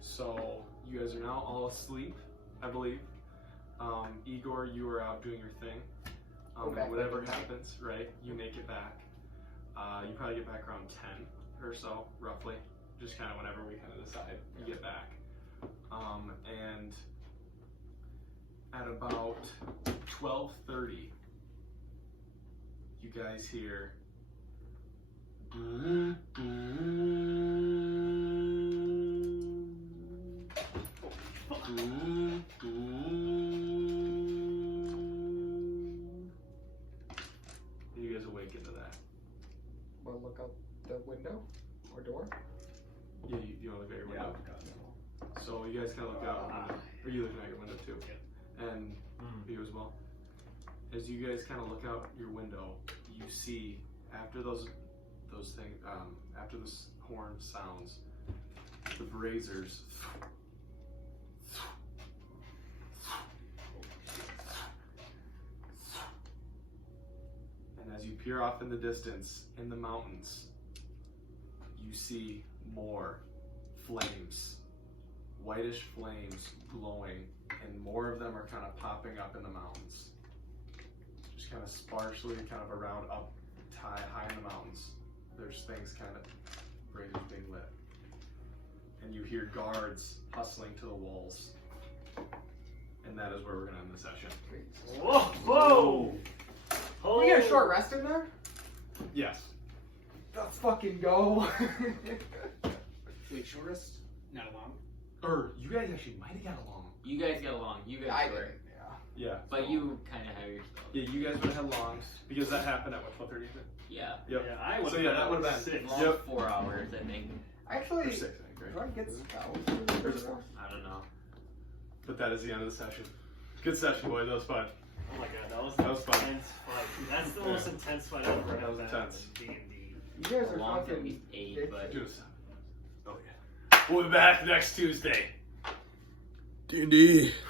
So you guys are now all asleep, I believe. Igor, you are out doing your thing. Okay. Whatever happens, right? You make it back. You probably get back around 10 or so, roughly. Just kind of whenever we kind of decide you get back. And at about 12:30, you guys hear. You guys awake into that. We'll look out the window or door. Yeah, you want to look at your window? So you guys kind of look out your window. Are you looking at your window too? And you as well? As you guys kind of look out your window, you see after those things, after this horn sounds, the braziers and as you peer off in the distance, in the mountains, you see more flames, whitish flames glowing, and more of them are kind of popping up in the mountains. Just kind of sparsely, kind of around up high in the mountains. There's things kind of braziers being lit. And you hear guards hustling to the walls. And that is where we're going to end the session. Whoa! Whoa! Can we get a short rest in there? Yes. Let's fucking go. Wait, shortest? Not long? Or you guys actually might have got along. You guys get along. You guys I were. did. Yeah. But you kind of have your spells. Yeah, you guys would have had longs because that happened at what, 12:30? Yeah. Yep. Yeah, I would. So yeah, that would have been 6. Long Yep. 4 hours, I think. Actually, Or 6, I think, right? do I get spells? I don't know. But that is the end of the session. Good session, boys. That was fun. Oh my god, that was That was fun. intense fight. That's the most intense fight I've ever That was had intense. in D&D. You guys are Long at fucking least 8, but. Do a 7. Oh yeah. We'll be back next Tuesday. D&D.